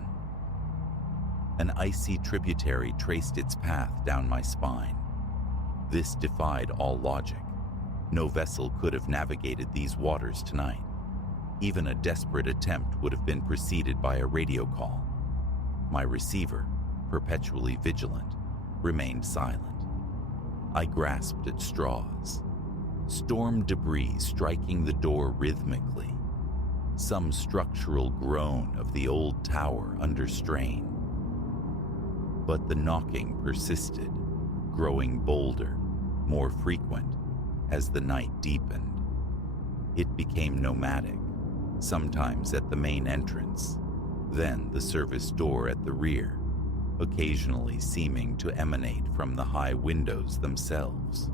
An icy tributary traced its path down my spine. This defied all logic. No vessel could have navigated these waters tonight. Even a desperate attempt would have been preceded by a radio call. My receiver, perpetually vigilant, remained silent. I grasped at straws. Storm debris striking the door rhythmically. Some structural groan of the old tower under strain. But the knocking persisted, growing bolder, more frequent, as the night deepened. It became nomadic, sometimes at the main entrance, then the service door at the rear, occasionally seeming to emanate from the high windows themselves.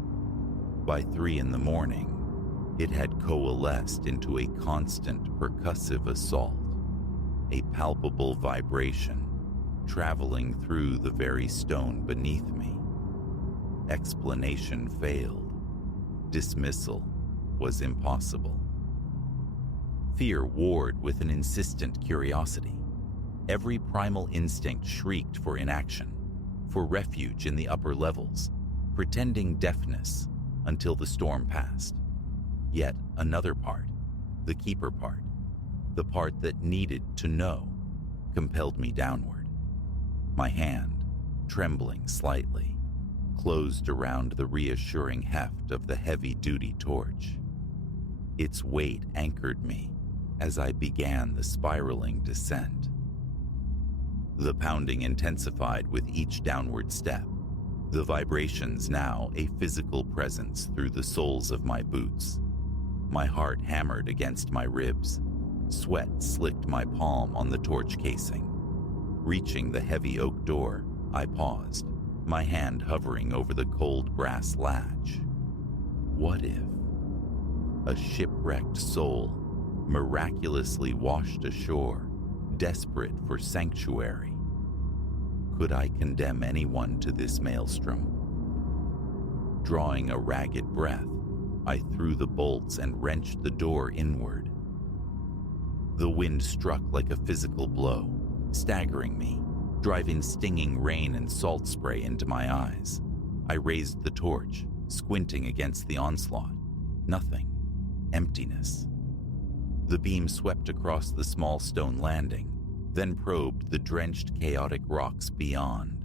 By 3 a.m, it had coalesced into a constant percussive assault, a palpable vibration traveling through the very stone beneath me. Explanation failed. Dismissal was impossible. Fear warred with an insistent curiosity. Every primal instinct shrieked for inaction, for refuge in the upper levels, pretending deafness until the storm passed. Yet another part, the keeper part, the part that needed to know, compelled me downward. My hand, trembling slightly, closed around the reassuring heft of the heavy-duty torch. Its weight anchored me as I began the spiraling descent. The pounding intensified with each downward step, the vibrations now a physical presence through the soles of my boots. My heart hammered against my ribs. Sweat slicked my palm on the torch casing. Reaching the heavy oak door, I paused, my hand hovering over the cold brass latch. What if a shipwrecked soul, miraculously washed ashore, desperate for sanctuary? Could I condemn anyone to this maelstrom? Drawing a ragged breath, I threw the bolts and wrenched the door inward. The wind struck like a physical blow, staggering me, driving stinging rain and salt spray into my eyes. I raised the torch, squinting against the onslaught. Nothing. Emptiness. The beam swept across the small stone landing, then probed the drenched, chaotic rocks beyond.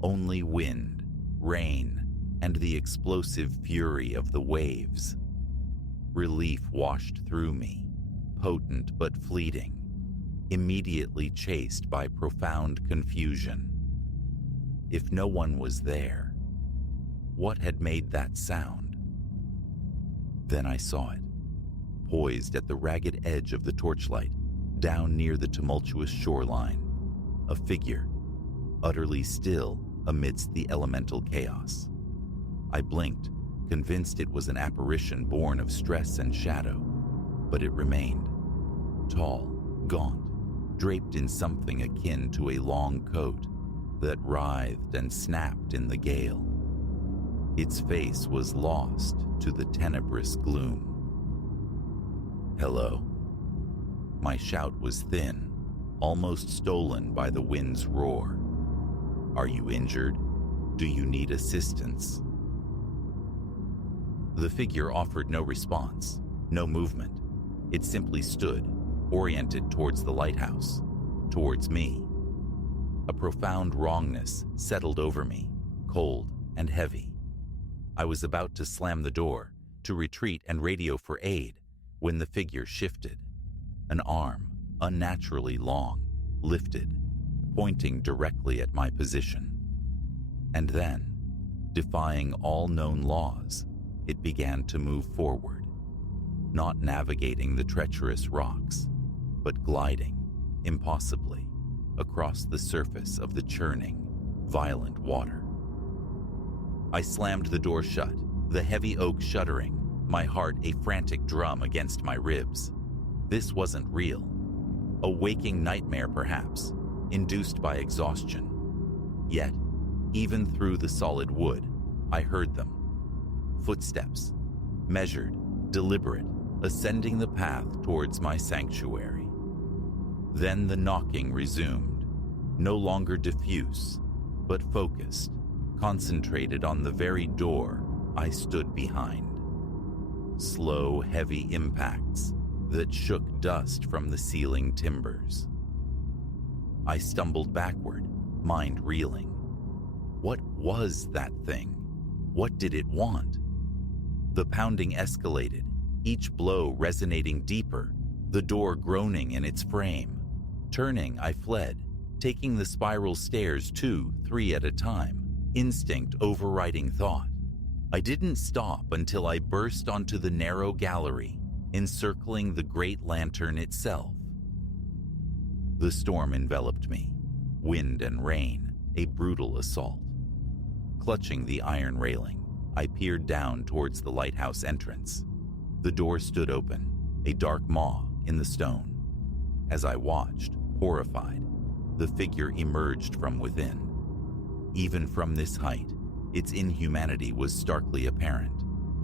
Only wind, rain, and the explosive fury of the waves. Relief washed through me, potent but fleeting, immediately chased by profound confusion. If no one was there, what had made that sound? Then I saw it, poised at the ragged edge of the torchlight, down near the tumultuous shoreline. A figure, utterly still amidst the elemental chaos. I blinked, convinced it was an apparition born of stress and shadow, but it remained. Tall, gaunt, draped in something akin to a long coat that writhed and snapped in the gale. Its face was lost to the tenebrous gloom. Hello. My shout was thin, almost stolen by the wind's roar. Are you injured? Do you need assistance? The figure offered no response, no movement. It simply stood, oriented towards the lighthouse, towards me. A profound wrongness settled over me, cold and heavy. I was about to slam the door, to retreat and radio for aid, when the figure shifted. An arm, unnaturally long, lifted, pointing directly at my position. And then, defying all known laws, it began to move forward, not navigating the treacherous rocks, but gliding, impossibly, across the surface of the churning, violent water. I slammed the door shut, the heavy oak shuddering, my heart a frantic drum against my ribs. This wasn't real. A waking nightmare, perhaps, induced by exhaustion. Yet, even through the solid wood, I heard them. Footsteps, measured, deliberate, ascending the path towards my sanctuary. Then the knocking resumed, no longer diffuse, but focused, concentrated on the very door I stood behind. Slow, heavy impacts that shook dust from the ceiling timbers. I stumbled backward, mind reeling. What was that thing? What did it want? The pounding escalated, each blow resonating deeper, the door groaning in its frame. Turning, I fled, taking the spiral stairs 2, 3 at a time, instinct overriding thought. I didn't stop until I burst onto the narrow gallery, encircling the great lantern itself. The storm enveloped me, wind and rain, a brutal assault. Clutching the iron railing, I peered down towards the lighthouse entrance. The door stood open, a dark maw in the stone. As I watched, horrified, the figure emerged from within. Even from this height, its inhumanity was starkly apparent.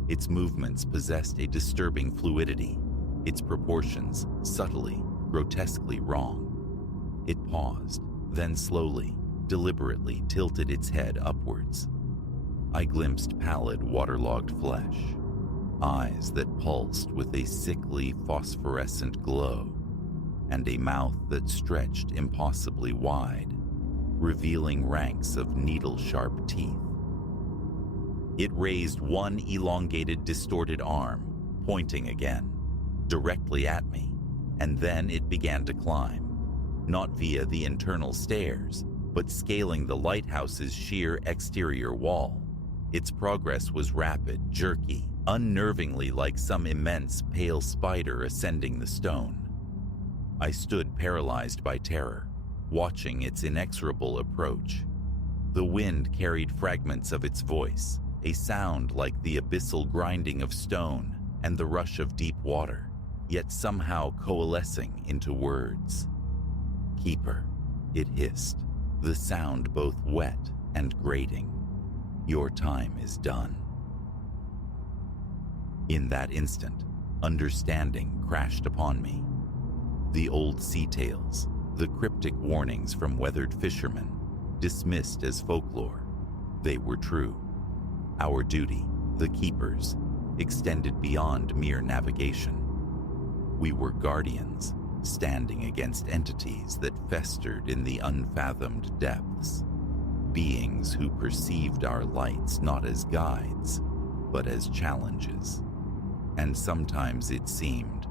Its movements possessed a disturbing fluidity, its proportions subtly, grotesquely wrong. It paused, then slowly, deliberately tilted its head upwards. I glimpsed pallid, waterlogged flesh, eyes that pulsed with a sickly, phosphorescent glow, and a mouth that stretched impossibly wide, revealing ranks of needle-sharp teeth. It raised one elongated, distorted arm, pointing again, directly at me, and then it began to climb, not via the internal stairs, but scaling the lighthouse's sheer exterior wall. Its progress was rapid, jerky, unnervingly like some immense pale spider ascending the stone. I stood paralyzed by terror, watching its inexorable approach. The wind carried fragments of its voice, a sound like the abyssal grinding of stone and the rush of deep water, yet somehow coalescing into words. "Keeper," it hissed, the sound both wet and grating. "Your time is done." In that instant, understanding crashed upon me. The old sea tales, the cryptic warnings from weathered fishermen, dismissed as folklore, they were true. Our duty, the keepers, extended beyond mere navigation. We were guardians, standing against entities that festered in the unfathomed depths, beings who perceived our lights not as guides, but as challenges. And sometimes it seemed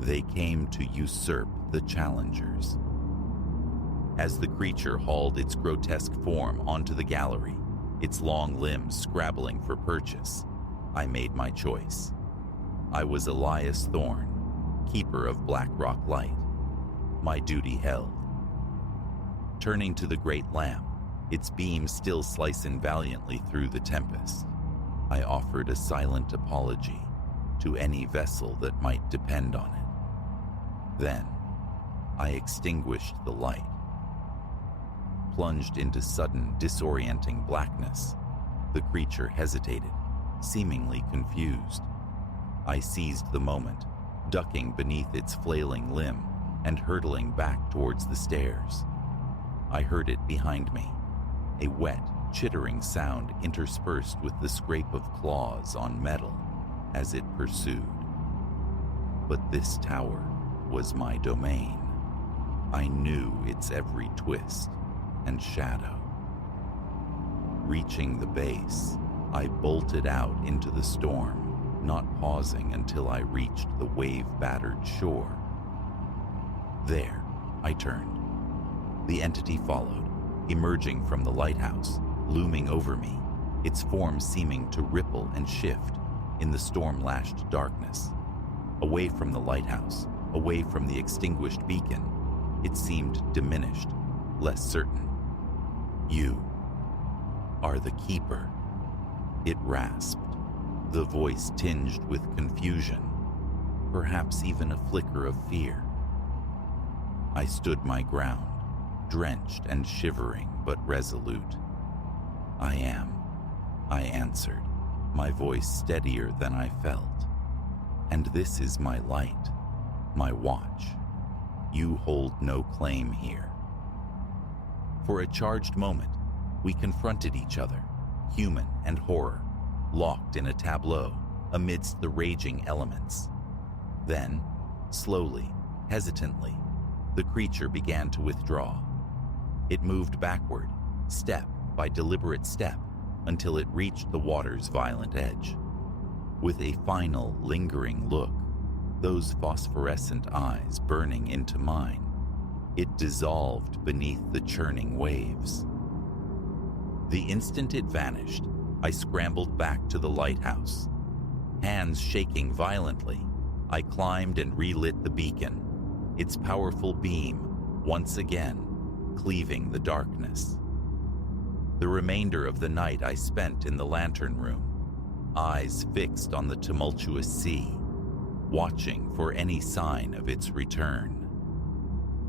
they came to usurp the challengers. As the creature hauled its grotesque form onto the gallery, its long limbs scrabbling for purchase, I made my choice. I was Elias Thorne, keeper of Black Rock Light. My duty held. Turning to the great lamp, its beams still slicing valiantly through the tempest, I offered a silent apology to any vessel that might depend on it. Then, I extinguished the light. Plunged into sudden, disorienting blackness, the creature hesitated, seemingly confused. I seized the moment, ducking beneath its flailing limb and hurtling back towards the stairs. I heard it behind me, a wet, chittering sound interspersed with the scrape of claws on metal as it pursued. But this tower was my domain. I knew its every twist, and shadow. Reaching the base, I bolted out into the storm, not pausing until I reached the wave-battered shore. There, I turned. The entity followed, emerging from the lighthouse, looming over me, its form seeming to ripple and shift in the storm-lashed darkness. Away from the lighthouse, away from the extinguished beacon, it seemed diminished, less certain. "You are the keeper," it rasped, the voice tinged with confusion, perhaps even a flicker of fear. I stood my ground, drenched and shivering but resolute. "I am," I answered, my voice steadier than I felt. "And this is my light, my watch. You hold no claim here." For a charged moment, we confronted each other, human and horror, locked in a tableau amidst the raging elements. Then, slowly, hesitantly, the creature began to withdraw. It moved backward, step by deliberate step, until it reached the water's violent edge. With a final, lingering look, those phosphorescent eyes burning into mine, it dissolved beneath the churning waves. The instant it vanished, I scrambled back to the lighthouse. Hands shaking violently, I climbed and relit the beacon, its powerful beam, once again, cleaving the darkness. The remainder of the night I spent in the lantern room, eyes fixed on the tumultuous sea, watching for any sign of its return.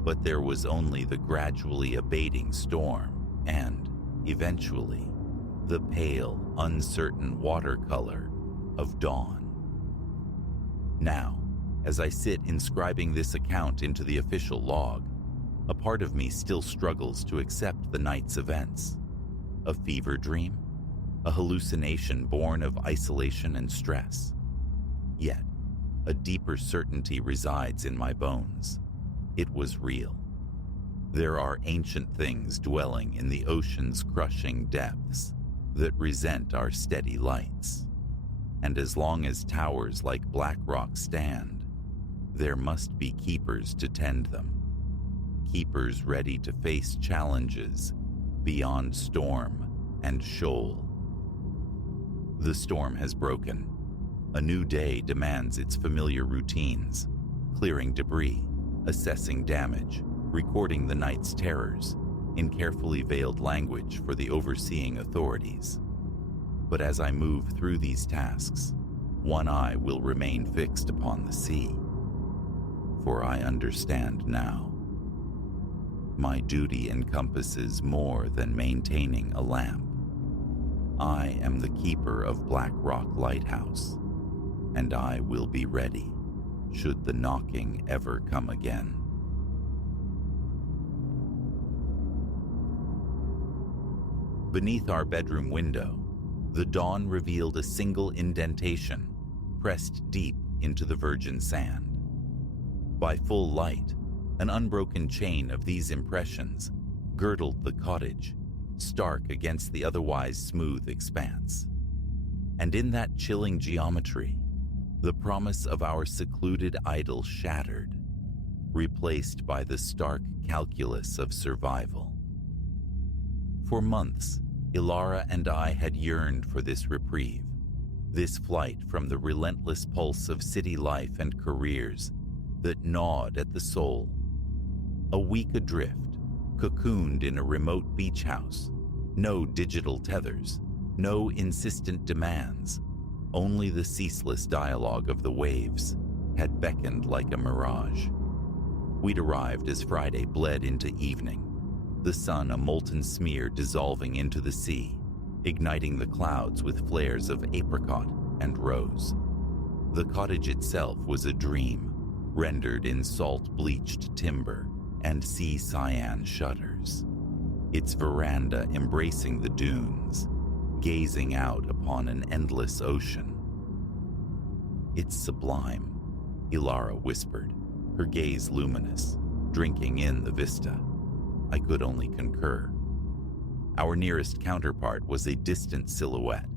But there was only the gradually abating storm and, eventually, the pale, uncertain watercolor of dawn. Now, as I sit inscribing this account into the official log, a part of me still struggles to accept the night's events. A fever dream? A hallucination born of isolation and stress? Yet, a deeper certainty resides in my bones. It was real. There are ancient things dwelling in the ocean's crushing depths that resent our steady lights. And as long as towers like Black Rock stand, there must be keepers to tend them. Keepers ready to face challenges beyond storm and shoal. The storm has broken. A new day demands its familiar routines, clearing debris, assessing damage, recording the night's terrors in carefully veiled language for the overseeing authorities. But as I move through these tasks, one eye will remain fixed upon the sea. For I understand now. My duty encompasses more than maintaining a lamp. I am the keeper of Black Rock Lighthouse, and I will be ready should the knocking ever come again. Beneath our bedroom window, the dawn revealed a single indentation pressed deep into the virgin sand. By full light, an unbroken chain of these impressions girdled the cottage, stark against the otherwise smooth expanse. And in that chilling geometry, the promise of our secluded idyll shattered, replaced by the stark calculus of survival. For months, Ilara and I had yearned for this reprieve, this flight from the relentless pulse of city life and careers that gnawed at the soul. A week adrift, cocooned in a remote beach house, no digital tethers, no insistent demands, only the ceaseless dialogue of the waves had beckoned like a mirage. We'd arrived as Friday bled into evening, the sun a molten smear dissolving into the sea, igniting the clouds with flares of apricot and rose. The cottage itself was a dream, rendered in salt-bleached timber and sea cyan shutters, its veranda embracing the dunes, gazing out upon an endless ocean. "It's sublime," Ilara whispered, her gaze luminous, drinking in the vista. I could only concur. Our nearest counterpart was a distant silhouette,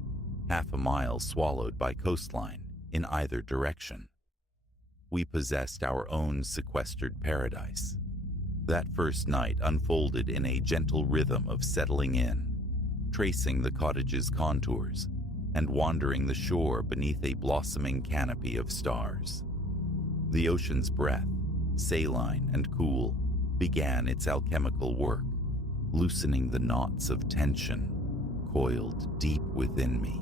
half a mile swallowed by coastline in either direction. We possessed our own sequestered paradise. That first night unfolded in a gentle rhythm of settling in, tracing the cottage's contours and wandering the shore beneath a blossoming canopy of stars. The ocean's breath, saline and cool, began its alchemical work, loosening the knots of tension coiled deep within me.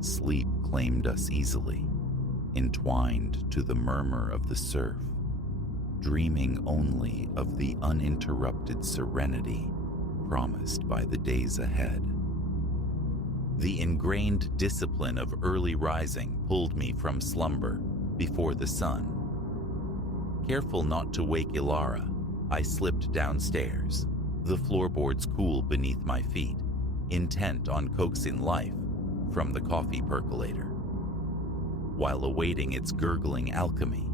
Sleep claimed us easily, entwined to the murmur of the surf, dreaming only of the uninterrupted serenity promised by the days ahead. The ingrained discipline of early rising pulled me from slumber before the sun. Careful not to wake Ilara, I slipped downstairs, the floorboards cool beneath my feet, intent on coaxing life from the coffee percolator. While awaiting its gurgling alchemy,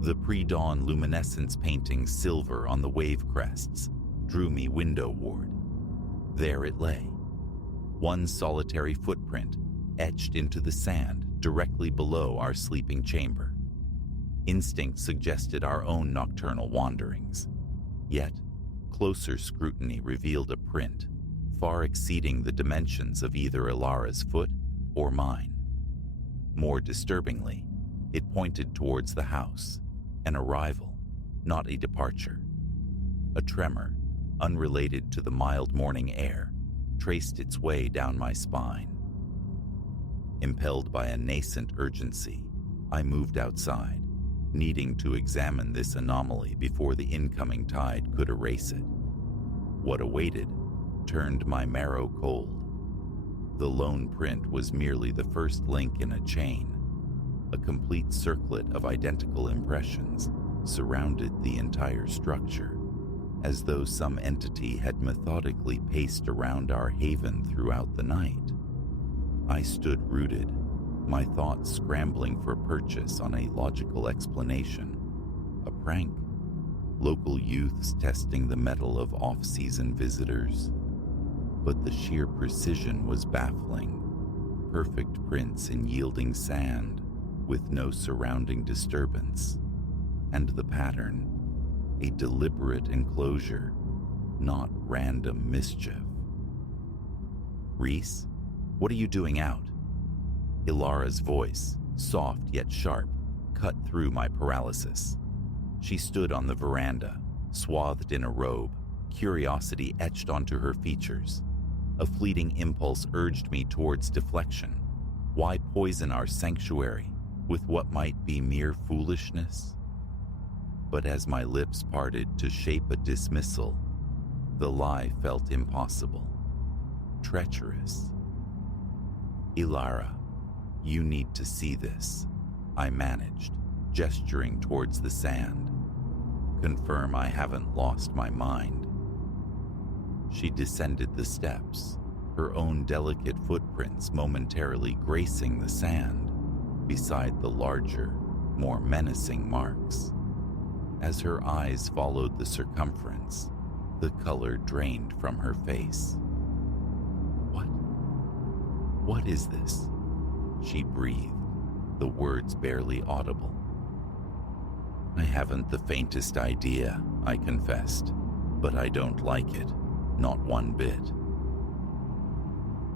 the pre-dawn luminescence painting silver on the wave crests drew me windowward. There it lay, one solitary footprint etched into the sand directly below our sleeping chamber. Instinct suggested our own nocturnal wanderings, yet closer scrutiny revealed a print far exceeding the dimensions of either Ilara's foot or mine. More disturbingly, it pointed towards the house, an arrival, not a departure. A tremor, unrelated to the mild morning air, traced its way down my spine. Impelled by a nascent urgency, I moved outside, needing to examine this anomaly before the incoming tide could erase it. What awaited turned my marrow cold. The lone print was merely the first link in a chain. A complete circlet of identical impressions surrounded the entire structure, as though some entity had methodically paced around our haven throughout the night. I stood rooted, my thoughts scrambling for purchase on a logical explanation. A prank? Local youths testing the mettle of off-season visitors? But the sheer precision was baffling. Perfect prints in yielding sand, with no surrounding disturbance. And the pattern, a deliberate enclosure, not random mischief. "Reese, what are you doing out?" Ilara's voice, soft yet sharp, cut through my paralysis. She stood on the veranda, swathed in a robe, curiosity etched onto her features. A fleeting impulse urged me towards deflection. Why poison our sanctuary with what might be mere foolishness? But as my lips parted to shape a dismissal, the lie felt impossible, treacherous. "Ilara, you need to see this," I managed, gesturing towards the sand. "Confirm I haven't lost my mind." She descended the steps, her own delicate footprints momentarily gracing the sand, beside the larger, more menacing marks. As her eyes followed the circumference, the color drained from her face. What is this?" she breathed, the words barely audible. "I haven't the faintest idea," I confessed, "but I don't like it, not one bit."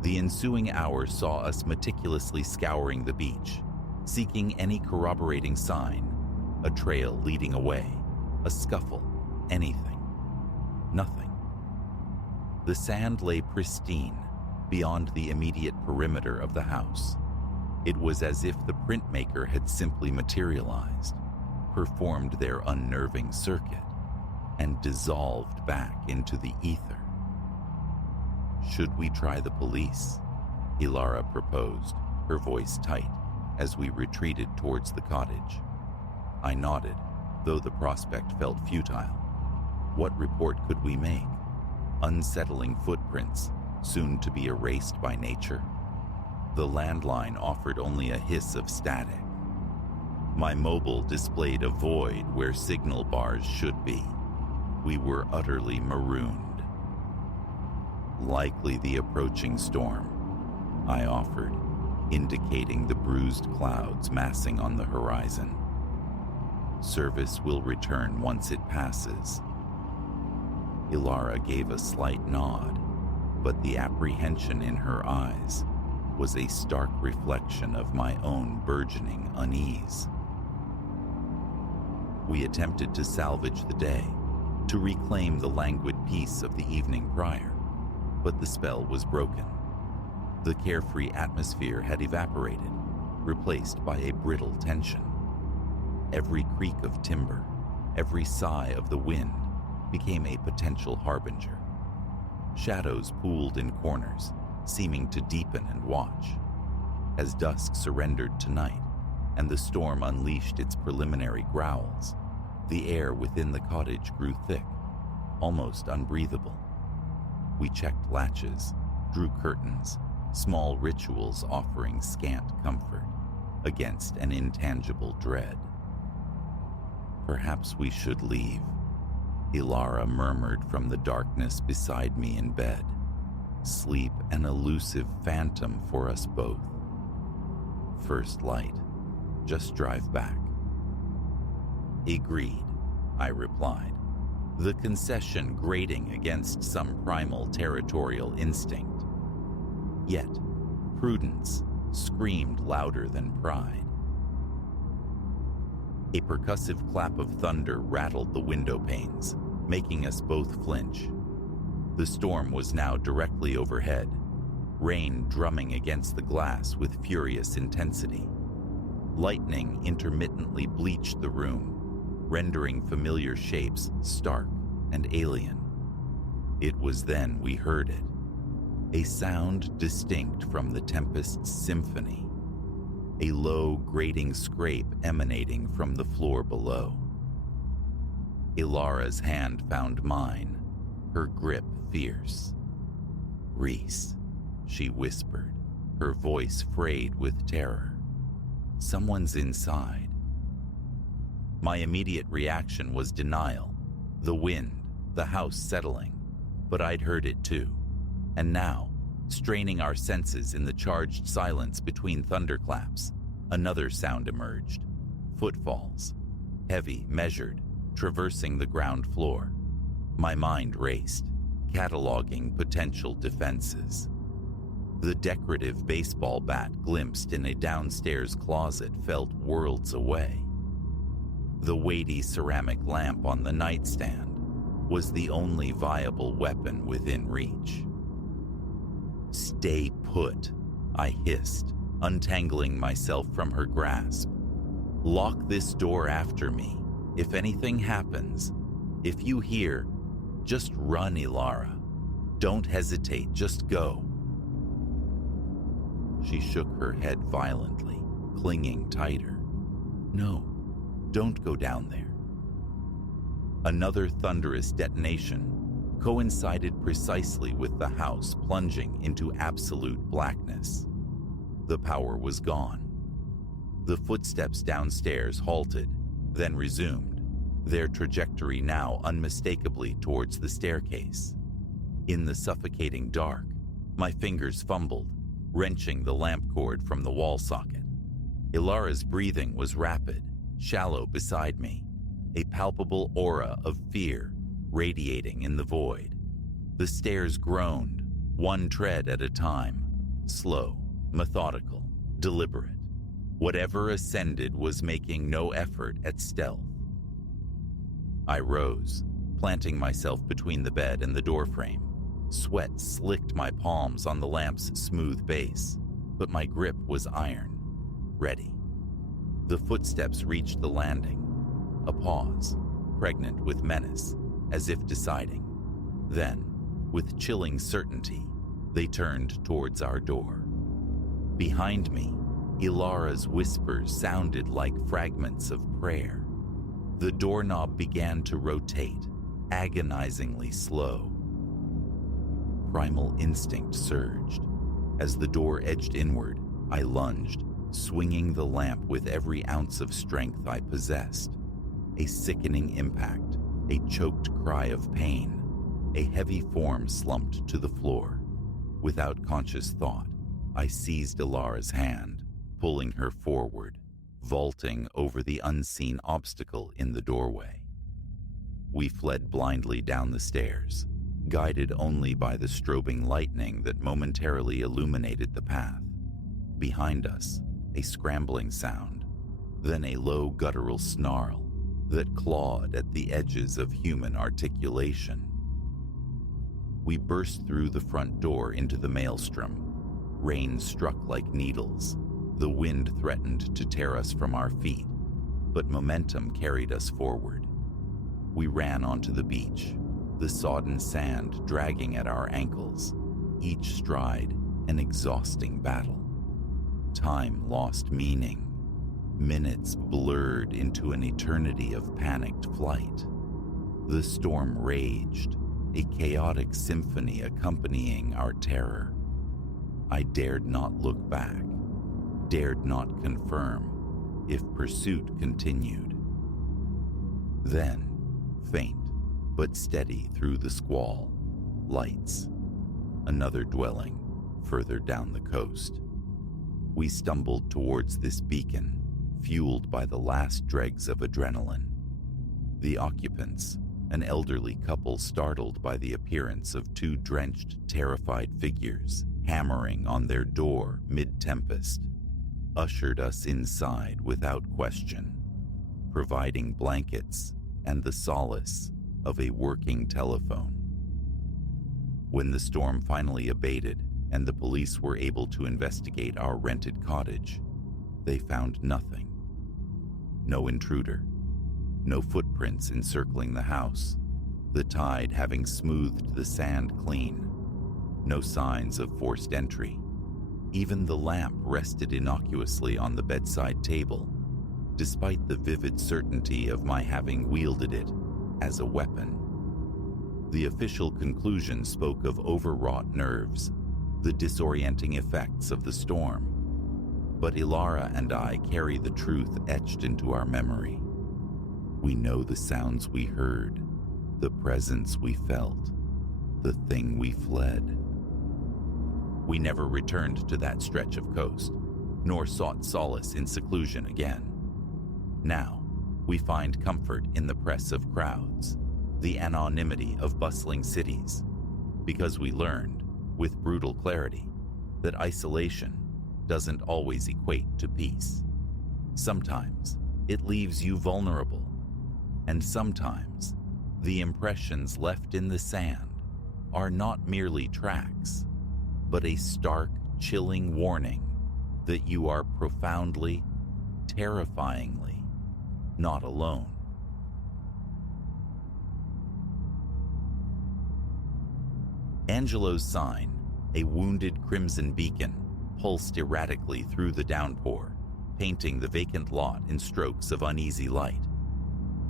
The ensuing hour saw us meticulously scouring the beach, seeking any corroborating sign, a trail leading away, a scuffle, anything. Nothing. The sand lay pristine, beyond the immediate perimeter of the house. It was as if the printmaker had simply materialized, performed their unnerving circuit, and dissolved back into the ether. "Should we try the police?" Ilara proposed, her voice tight, as we retreated towards the cottage. I nodded, though the prospect felt futile. What report could we make? Unsettling footprints, soon to be erased by nature? The landline offered only a hiss of static. My mobile displayed a void where signal bars should be. We were utterly marooned. Likely the approaching storm, I offered, indicating the bruised clouds massing on the horizon. Service will return once it passes. Ilara gave a slight nod, but the apprehension in her eyes was a stark reflection of my own burgeoning unease. We attempted to salvage the day, to reclaim the languid peace of the evening prior, but the spell was broken. The carefree atmosphere had evaporated, replaced by a brittle tension. Every creak of timber, every sigh of the wind became a potential harbinger. Shadows pooled in corners, seeming to deepen and watch. As dusk surrendered to night, and the storm unleashed its preliminary growls, the air within the cottage grew thick, almost unbreathable. We checked latches, drew curtains, small rituals offering scant comfort against an intangible dread. Perhaps we should leave, Ilara murmured from the darkness beside me in bed. Sleep an elusive phantom for us both. First light, just drive back. Agreed, I replied, the concession grating against some primal territorial instinct. Yet, prudence screamed louder than pride. A percussive clap of thunder rattled the window panes, making us both flinch. The storm was now directly overhead, rain drumming against the glass with furious intensity. Lightning intermittently bleached the room, rendering familiar shapes stark and alien. It was then we heard it, a sound distinct from the tempest's symphony, a low, grating scrape emanating from the floor below. Ilara's hand found mine, her grip fierce. "Reese," she whispered, her voice frayed with terror. "Someone's inside." My immediate reaction was denial, the wind, the house settling, but I'd heard it too. And now, straining our senses in the charged silence between thunderclaps, another sound emerged. Footfalls, heavy, measured, traversing the ground floor. My mind raced, cataloging potential defenses. The decorative baseball bat glimpsed in a downstairs closet felt worlds away. The weighty ceramic lamp on the nightstand was the only viable weapon within reach. "Stay put," I hissed, untangling myself from her grasp. "Lock this door after me. If anything happens, if you hear, just run, Ilara. Don't hesitate, just go." She shook her head violently, clinging tighter. "No, don't go down there." Another thunderous detonation coincided precisely with the house plunging into absolute blackness. The power was gone. The footsteps downstairs halted, then resumed, their trajectory now unmistakably towards the staircase. In the suffocating dark, my fingers fumbled, wrenching the lamp cord from the wall socket. Ilara's breathing was rapid, shallow beside me, a palpable aura of fear radiating in the void. The stairs groaned, one tread at a time, slow, methodical, deliberate. Whatever ascended was making no effort at stealth. I rose, planting myself between the bed and the doorframe. Sweat slicked my palms on the lamp's smooth base, but my grip was iron, ready. The footsteps reached the landing. A pause, pregnant with menace, as if deciding. Then, with chilling certainty, they turned towards our door. Behind me, Ilara's whispers sounded like fragments of prayer. The doorknob began to rotate, agonizingly slow. Primal instinct surged. As the door edged inward, I lunged, swinging the lamp with every ounce of strength I possessed. A sickening impact, a choked cry of pain, A heavy form slumped to the floor. Without conscious thought, I seized Ilara's hand, pulling her forward, vaulting over the unseen obstacle in the doorway. We fled blindly down the stairs, guided only by the strobing lightning that momentarily illuminated the path. Behind us, a scrambling sound, then a low guttural snarl that clawed at the edges of human articulation. We burst through the front door into the maelstrom. Rain struck like needles. The wind threatened to tear us from our feet, but momentum carried us forward. We ran onto the beach, the sodden sand dragging at our ankles, each stride an exhausting battle. Time lost meaning. Minutes blurred into an eternity of panicked flight. The storm raged, a chaotic symphony accompanying our terror. I dared not look back, dared not confirm if pursuit continued. Then, faint but steady through the squall, lights. Another dwelling, further down the coast. We stumbled towards this beacon, fueled by the last dregs of adrenaline. The occupants, an elderly couple startled by the appearance of two drenched, terrified figures hammering on their door mid-tempest, ushered us inside without question, providing blankets and the solace of a working telephone. When the storm finally abated and the police were able to investigate our rented cottage, they found nothing. No intruder, no footprints encircling the house, the tide having smoothed the sand clean, no signs of forced entry. Even the lamp rested innocuously on the bedside table, despite the vivid certainty of my having wielded it as a weapon. The official conclusion spoke of overwrought nerves, the disorienting effects of the storm. But Ilara and I carry the truth etched into our memory. We know the sounds we heard, the presence we felt, the thing we fled. We never returned to that stretch of coast, nor sought solace in seclusion again. Now, we find comfort in the press of crowds, the anonymity of bustling cities, because we learned, with brutal clarity, that isolation doesn't always equate to peace. Sometimes it leaves you vulnerable, and sometimes the impressions left in the sand are not merely tracks, but a stark, chilling warning that you are profoundly, terrifyingly not alone. Angelo's sign, a wounded crimson beacon, pulsed erratically through the downpour, painting the vacant lot in strokes of uneasy light.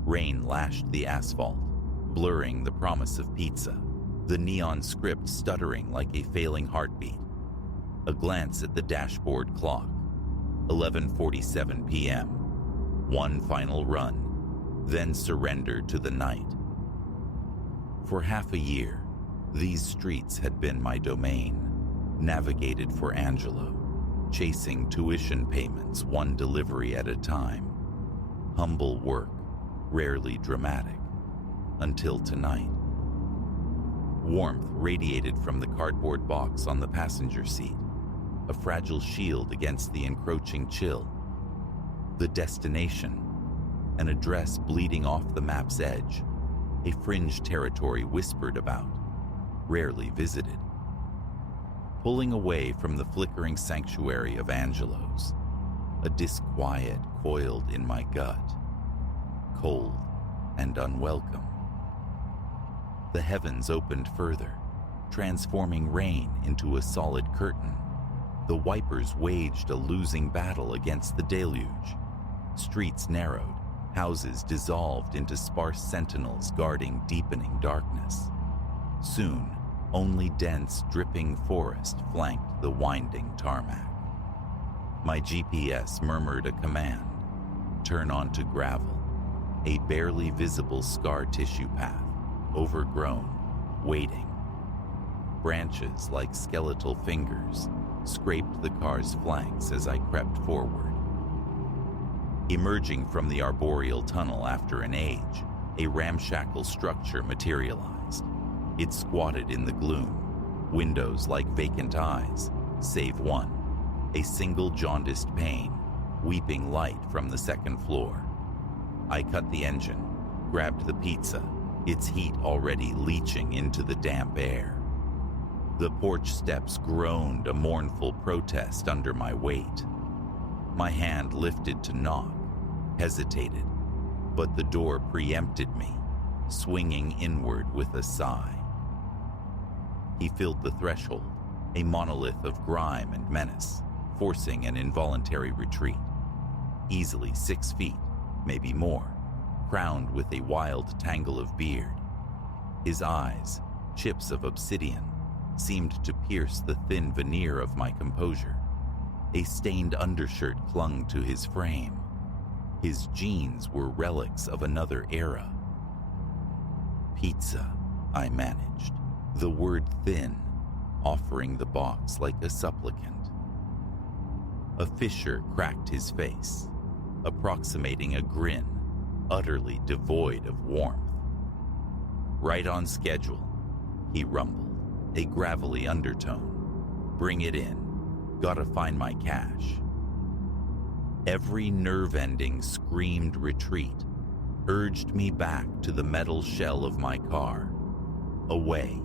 Rain lashed the asphalt, blurring the promise of pizza, the neon script stuttering like a failing heartbeat. A glance at the dashboard clock, 11:47 p.m. One final run, then surrender to the night. For half a year, these streets had been my domain, navigated for Angelo, chasing tuition payments one delivery at a time. Humble work, rarely dramatic, until tonight. Warmth radiated from the cardboard box on the passenger seat, a fragile shield against the encroaching chill. The destination, an address bleeding off the map's edge, a fringe territory whispered about, rarely visited. Pulling away from the flickering sanctuary of Angelo's, a disquiet coiled in my gut, cold and unwelcome. The heavens opened further, transforming rain into a solid curtain. The wipers waged a losing battle against the deluge. Streets narrowed, houses dissolved into sparse sentinels guarding deepening darkness. Soon, only dense, dripping forest flanked the winding tarmac. My GPS murmured a command, turn onto gravel, a barely visible scar tissue path, overgrown, waiting. Branches like skeletal fingers scraped the car's flanks as I crept forward. Emerging from the arboreal tunnel after an age, a ramshackle structure materialized. It squatted in the gloom, windows like vacant eyes, save one, a single jaundiced pane, weeping light from the second floor. I cut the engine, grabbed the pizza, its heat already leaching into the damp air. The porch steps groaned a mournful protest under my weight. My hand lifted to knock, hesitated, but the door preempted me, swinging inward with a sigh. He filled the threshold, a monolith of grime and menace, forcing an involuntary retreat. Easily 6 feet, maybe more, crowned with a wild tangle of beard. His eyes, chips of obsidian, seemed to pierce the thin veneer of my composure. A stained undershirt clung to his frame. His jeans were relics of another era. Pizza, I managed, the word thin, offering the box like a supplicant. A fissure cracked his face, approximating a grin, utterly devoid of warmth. Right on schedule, he rumbled, a gravelly undertone. Bring it in. Gotta find my cash. Every nerve ending screamed retreat, urged me back to the metal shell of my car. Away.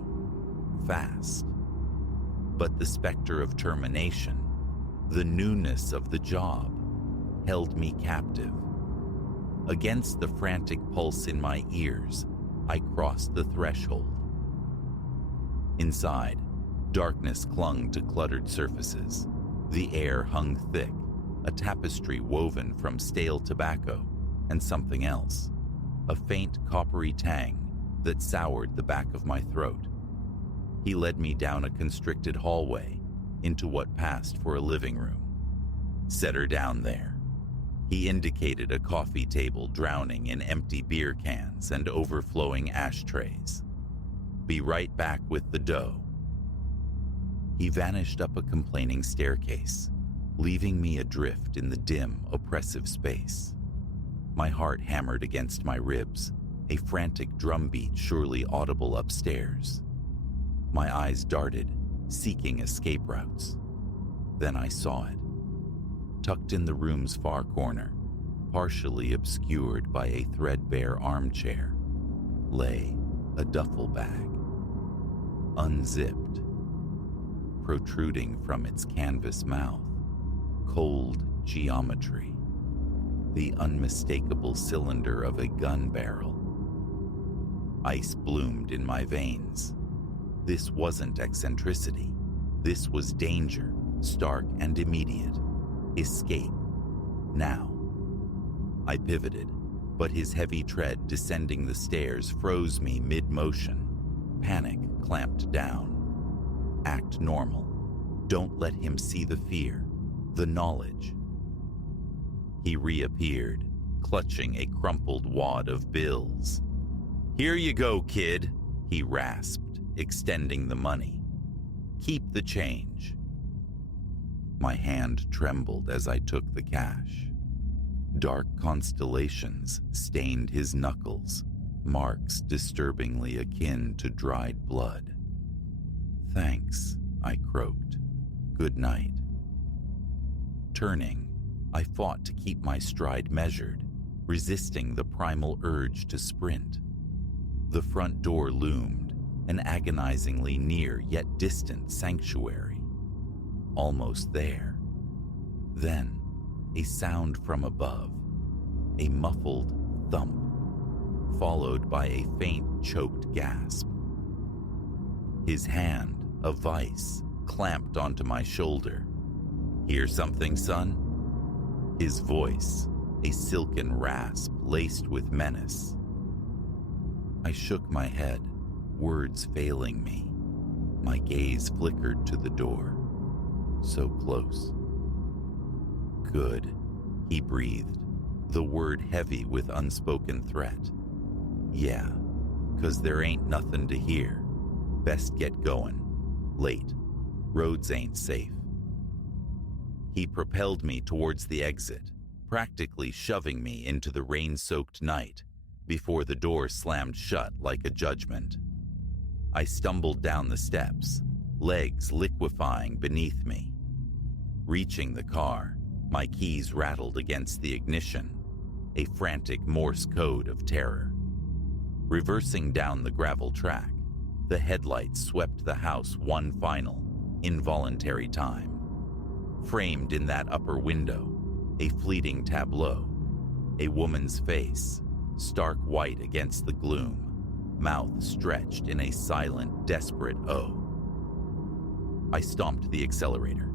Fast. But the specter of termination, the newness of the job, held me captive. Against the frantic pulse in my ears, I crossed the threshold. Inside, darkness clung to cluttered surfaces. The air hung thick, a tapestry woven from stale tobacco and something else, a faint coppery tang that soured the back of my throat. He led me down a constricted hallway into what passed for a living room. Set her down there. He indicated a coffee table drowning in empty beer cans and overflowing ashtrays. Be right back with the dough. He vanished up a complaining staircase, leaving me adrift in the dim, oppressive space. My heart hammered against my ribs, a frantic drumbeat surely audible upstairs. My eyes darted, seeking escape routes. Then I saw it. Tucked in the room's far corner, partially obscured by a threadbare armchair, lay a duffel bag. Unzipped, protruding from its canvas mouth, cold geometry, the unmistakable cylinder of a gun barrel. Ice bloomed in my veins. This wasn't eccentricity. This was danger, stark and immediate. Escape, now. I pivoted, but his heavy tread descending the stairs froze me mid-motion. Panic clamped down. Act normal. Don't let him see the fear, the knowledge. He reappeared, clutching a crumpled wad of bills. Here you go, kid, he rasped, extending the money. Keep the change. My hand trembled as I took the cash. Dark constellations stained his knuckles, marks disturbingly akin to dried blood. Thanks, I croaked. Good night. Turning, I fought to keep my stride measured, resisting the primal urge to sprint. The front door loomed, an agonizingly near yet distant sanctuary. Almost there. Then, a sound from above, a muffled thump, followed by a faint choked gasp. His hand, a vice, clamped onto my shoulder. Hear something, son? His voice, a silken rasp laced with menace. I shook my head, words failing me. My gaze flickered to the door. So close. Good, he breathed, the word heavy with unspoken threat. Yeah, 'cause there ain't nothing to hear. Best get going. Late. Roads ain't safe. He propelled me towards the exit, practically shoving me into the rain-soaked night before the door slammed shut like a judgment. I stumbled down the steps, legs liquefying beneath me. Reaching the car, my keys rattled against the ignition, a frantic Morse code of terror. Reversing down the gravel track, the headlights swept the house one final, involuntary time. Framed in that upper window, a fleeting tableau, a woman's face, stark white against the gloom, mouth stretched in a silent, desperate O. I stomped the accelerator.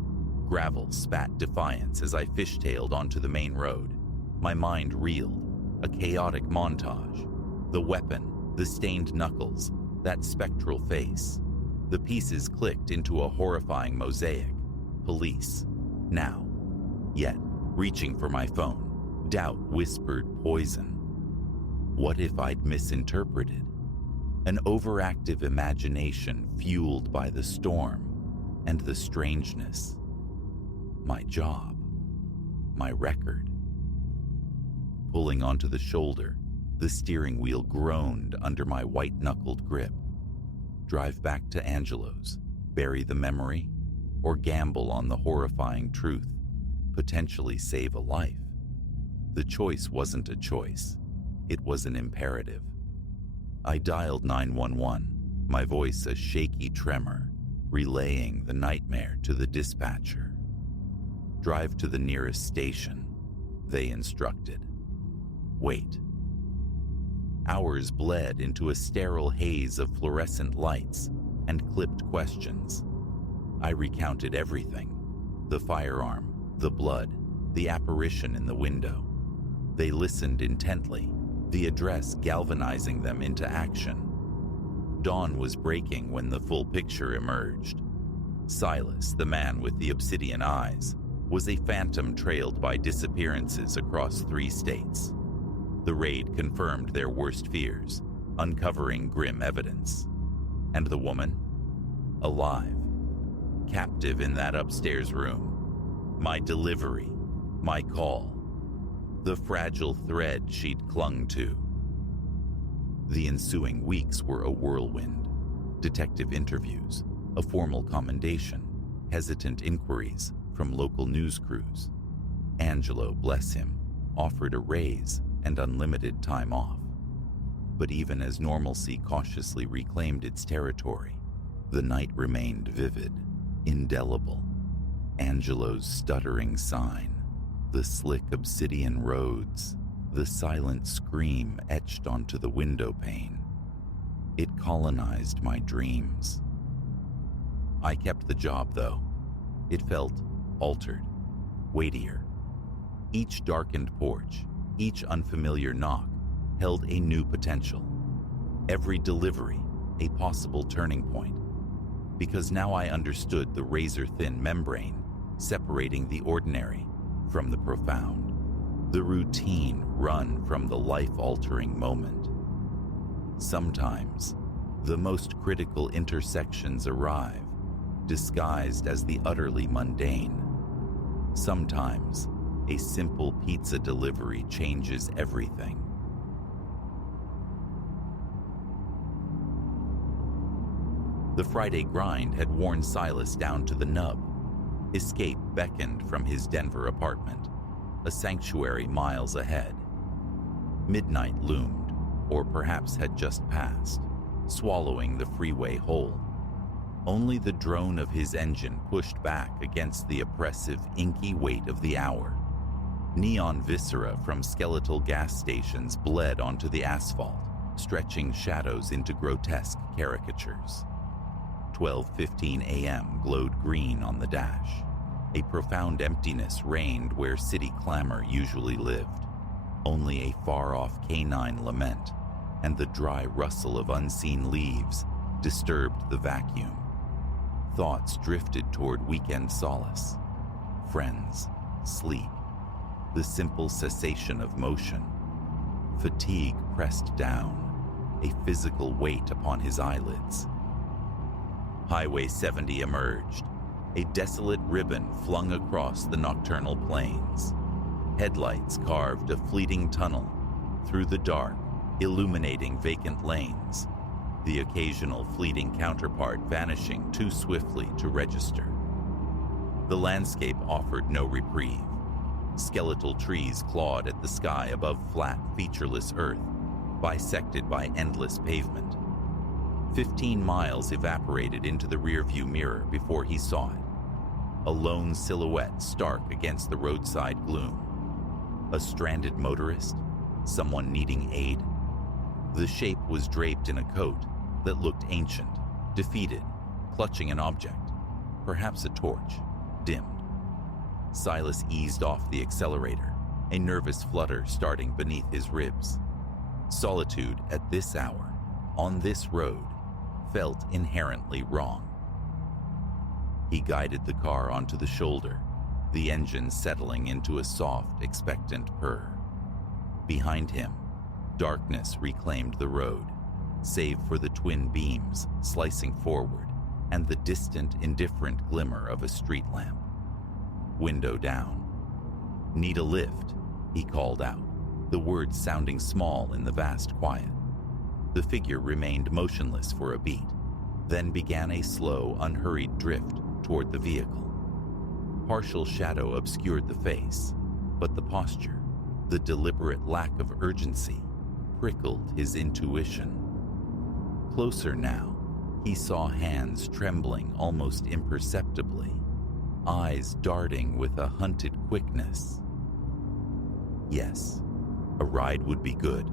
Gravel spat defiance as I fishtailed onto the main road. My mind reeled, a chaotic montage. The weapon, the stained knuckles, that spectral face. The pieces clicked into a horrifying mosaic. Police. Now. Yet, reaching for my phone, doubt whispered poison. What if I'd misinterpreted? An overactive imagination fueled by the storm and the strangeness. My job. My record. Pulling onto the shoulder, the steering wheel groaned under my white-knuckled grip. Drive back to Angelo's, bury the memory, or gamble on the horrifying truth, potentially save a life. The choice wasn't a choice. It was an imperative. I dialed 911, my voice a shaky tremor, relaying the nightmare to the dispatcher. Drive to the nearest station, they instructed. Wait. Hours bled into a sterile haze of fluorescent lights and clipped questions. I recounted everything. The firearm, the blood, the apparition in the window. They listened intently, the address galvanizing them into action. Dawn was breaking when the full picture emerged. Silas, the man with the obsidian eyes, was a phantom trailed by disappearances across 3 states. The raid confirmed their worst fears, uncovering grim evidence. And the woman? Alive. Captive in that upstairs room. My delivery. My call. The fragile thread she'd clung to. The ensuing weeks were a whirlwind. Detective interviews, a formal commendation, hesitant inquiries from local news crews. Angelo, bless him, offered a raise and unlimited time off. But even as normalcy cautiously reclaimed its territory, the night remained vivid, indelible. Angelo's stuttering sign, the slick obsidian roads, the silent scream etched onto the window pane. It colonized my dreams. I kept the job, though. It felt altered, weightier. Each darkened porch, each unfamiliar knock, held a new potential. Every delivery, a possible turning point. Because now I understood the razor-thin membrane separating the ordinary from the profound, the routine run from the life-altering moment. Sometimes, the most critical intersections arrive, disguised as the utterly mundane. Sometimes, a simple pizza delivery changes everything. The Friday grind had worn Silas down to the nub. Escape beckoned from his Denver apartment, a sanctuary miles ahead. Midnight loomed, or perhaps had just passed, swallowing the freeway whole. Only the drone of his engine pushed back against the oppressive, inky weight of the hour. Neon viscera from skeletal gas stations bled onto the asphalt, stretching shadows into grotesque caricatures. 12:15 a.m. glowed green on the dash. A profound emptiness reigned where city clamor usually lived. Only a far-off canine lament and the dry rustle of unseen leaves disturbed the vacuum. Thoughts drifted toward weekend solace. Friends, sleep, the simple cessation of motion. Fatigue pressed down, a physical weight upon his eyelids. Highway 70 emerged, a desolate ribbon flung across the nocturnal plains. Headlights carved a fleeting tunnel through the dark, illuminating vacant lanes, the occasional fleeting counterpart vanishing too swiftly to register. The landscape offered no reprieve. Skeletal trees clawed at the sky above flat, featureless earth, bisected by endless pavement. 15 miles evaporated into the rearview mirror before he saw it, a lone silhouette stark against the roadside gloom. A stranded motorist? Someone needing aid? The shape was draped in a coat that looked ancient, defeated, clutching an object, perhaps a torch, dimmed. Silas eased off the accelerator, a nervous flutter starting beneath his ribs. Solitude at this hour, on this road, felt inherently wrong. He guided the car onto the shoulder, the engine settling into a soft, expectant purr. Behind him, darkness reclaimed the road, save for the twin beams slicing forward and the distant, indifferent glimmer of a street lamp. Window down. "Need a lift," he called out, the words sounding small in the vast quiet. The figure remained motionless for a beat, then began a slow, unhurried drift toward the vehicle. Partial shadow obscured the face, but the posture, the deliberate lack of urgency, prickled his intuition. Closer now, he saw hands trembling almost imperceptibly, eyes darting with a hunted quickness. Yes, a ride would be good,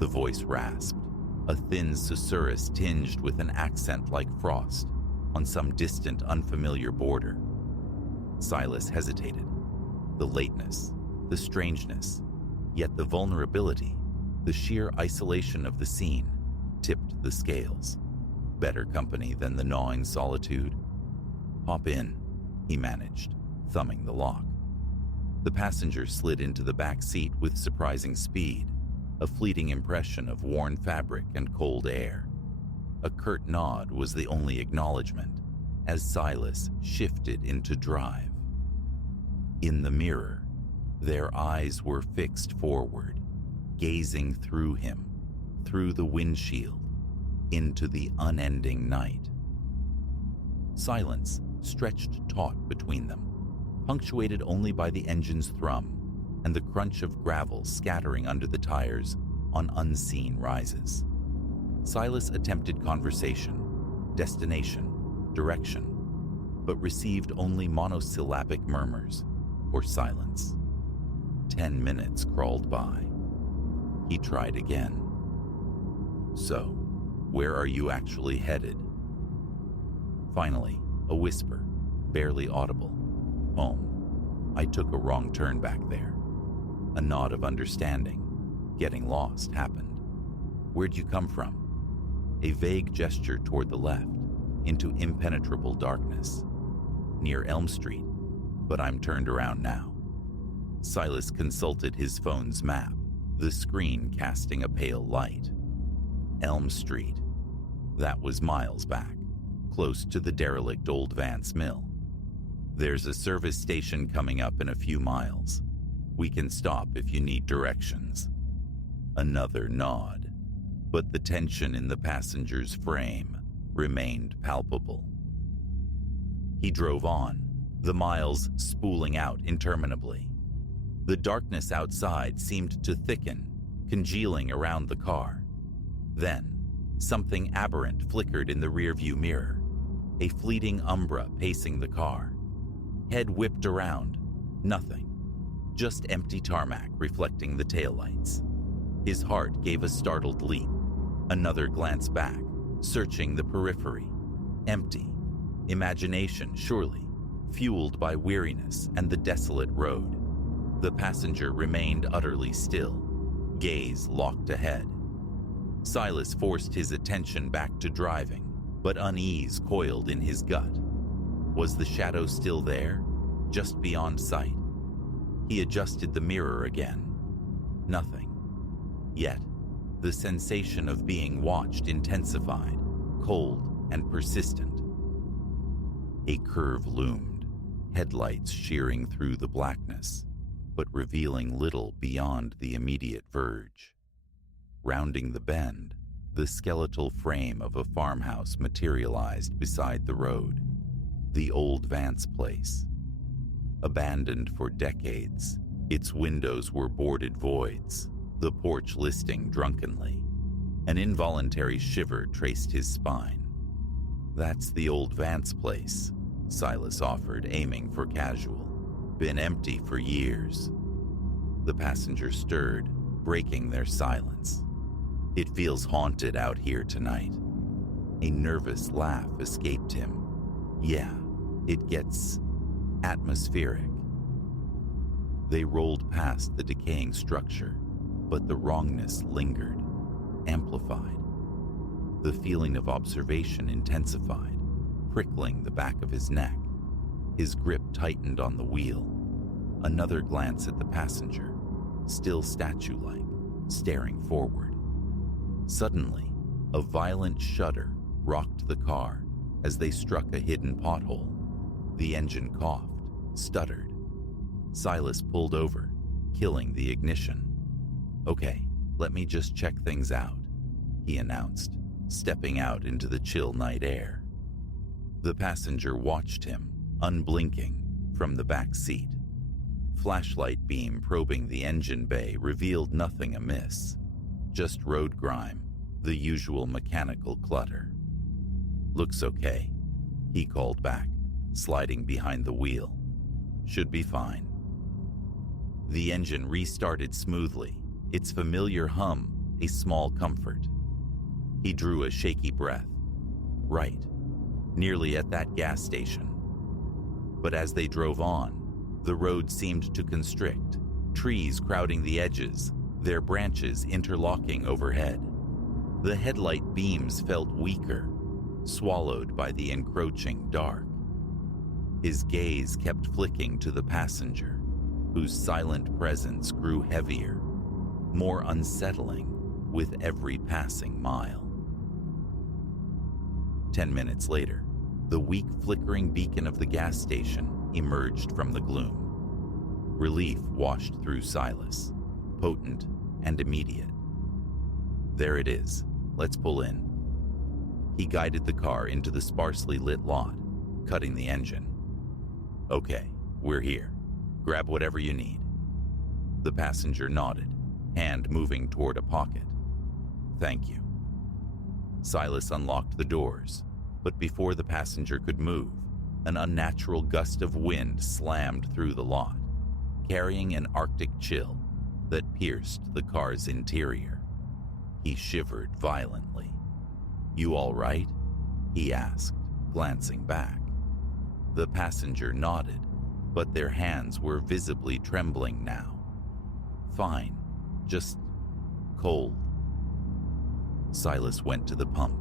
the voice rasped, a thin susurrus tinged with an accent like frost on some distant, unfamiliar border. Silas hesitated. The lateness, the strangeness, yet the vulnerability, the sheer isolation of the scene, tipped the scales. Better company than the gnawing solitude. "Hop in," he managed, thumbing the lock. The passenger slid into the back seat with surprising speed, a fleeting impression of worn fabric and cold air. A curt nod was the only acknowledgement as Silas shifted into drive. In the mirror, their eyes were fixed forward, gazing through him, through the windshield, into the unending night. Silence stretched taut between them, punctuated only by the engine's thrum and the crunch of gravel scattering under the tires on unseen rises. Silas attempted conversation, destination, direction, but received only monosyllabic murmurs or silence. 10 minutes crawled by. He tried again. "So, where are you actually headed?" Finally, a whisper, barely audible. "Home. I took a wrong turn back there." A nod of understanding. Getting lost happened. "Where'd you come from?" A vague gesture toward the left, into impenetrable darkness. "Near Elm Street, but I'm turned around now." Silas consulted his phone's map, the screen casting a pale light. Elm Street. That was miles back, close to the derelict Old Vance Mill. "There's a service station coming up in a few miles. We can stop if you need directions." Another nod, but the tension in the passenger's frame remained palpable. He drove on, the miles spooling out interminably. The darkness outside seemed to thicken, congealing around the car. Then, something aberrant flickered in the rearview mirror, a fleeting umbra pacing the car. Head whipped around, nothing, just empty tarmac reflecting the taillights. His heart gave a startled leap. Another glance back, searching the periphery. Empty. Imagination, surely, fueled by weariness and the desolate road. The passenger remained utterly still, gaze locked ahead. Silas forced his attention back to driving, but unease coiled in his gut. Was the shadow still there, just beyond sight? He adjusted the mirror again. Nothing. Yet, the sensation of being watched intensified, cold and persistent. A curve loomed, headlights shearing through the blackness, but revealing little beyond the immediate verge. Rounding the bend, the skeletal frame of a farmhouse materialized beside the road. The old Vance place. Abandoned for decades, its windows were boarded voids, the porch listing drunkenly. An involuntary shiver traced his spine. "That's the old Vance place," Silas offered, aiming for casual. "Been empty for years." The passenger stirred, breaking their silence. "It feels haunted out here tonight." A nervous laugh escaped him. "Yeah, it gets atmospheric." They rolled past the decaying structure, but the wrongness lingered, amplified. The feeling of observation intensified, prickling the back of his neck. His grip tightened on the wheel. Another glance at the passenger, still statue-like, staring forward. Suddenly, a violent shudder rocked the car as they struck a hidden pothole. The engine coughed, stuttered. Silas pulled over, killing the ignition. "Okay, let me just check things out," he announced, stepping out into the chill night air. The passenger watched him, unblinking, from the back seat. Flashlight beam probing the engine bay revealed nothing amiss. Just road grime, the usual mechanical clutter. "Looks okay," he called back, sliding behind the wheel. "Should be fine." The engine restarted smoothly, its familiar hum a small comfort. He drew a shaky breath. Right, nearly at that gas station. But as they drove on, the road seemed to constrict, trees crowding the edges, their branches interlocking overhead. The headlight beams felt weaker, swallowed by the encroaching dark. His gaze kept flicking to the passenger, whose silent presence grew heavier, more unsettling with every passing mile. 10 minutes later, the weak flickering beacon of the gas station emerged from the gloom. Relief washed through Silas, potent and immediate. "There it is. Let's pull in." He guided the car into the sparsely lit lot, cutting the engine. "Okay, we're here. Grab whatever you need." The passenger nodded, hand moving toward a pocket. "Thank you." Silas unlocked the doors, but before the passenger could move, an unnatural gust of wind slammed through the lot, carrying an Arctic chill that pierced the car's interior. He shivered violently. "You all right?" he asked, glancing back. The passenger nodded, but their hands were visibly trembling now. "Fine, just cold." Silas went to the pump,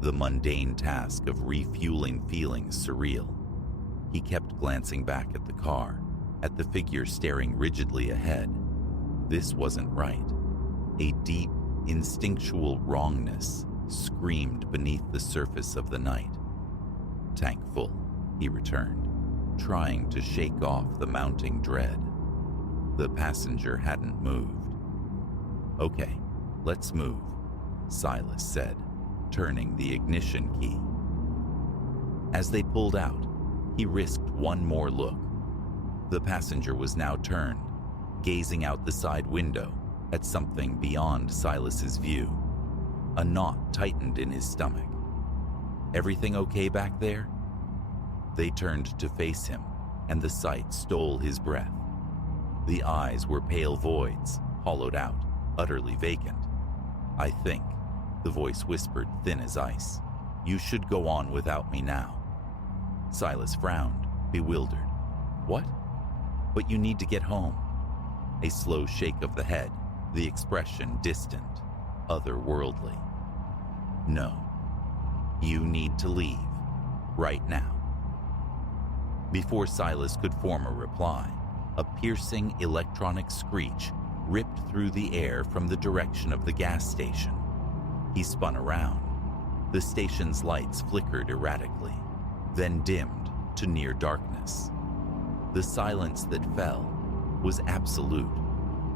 the mundane task of refueling feeling surreal. He kept glancing back at the car, at the figure staring rigidly ahead. This wasn't right. A deep, instinctual wrongness screamed beneath the surface of the night. "Tank full," he returned, trying to shake off the mounting dread. The passenger hadn't moved. "Okay, let's move," Silas said, turning the ignition key. As they pulled out, he risked one more look. The passenger was now turned, gazing out the side window at something beyond Silas's view. A knot tightened in his stomach. "Everything okay back there?" They turned to face him, and the sight stole his breath. The eyes were pale voids, hollowed out, utterly vacant. "I think," the voice whispered, thin as ice, "you should go on without me now." Silas frowned, bewildered. "What?" "But you need to get home." A slow shake of the head, the expression distant, otherworldly. "No. You need to leave. Right now." Before Silas could form a reply, a piercing electronic screech ripped through the air from the direction of the gas station. He spun around. The station's lights flickered erratically, then dimmed to near darkness. The silence that fell was absolute,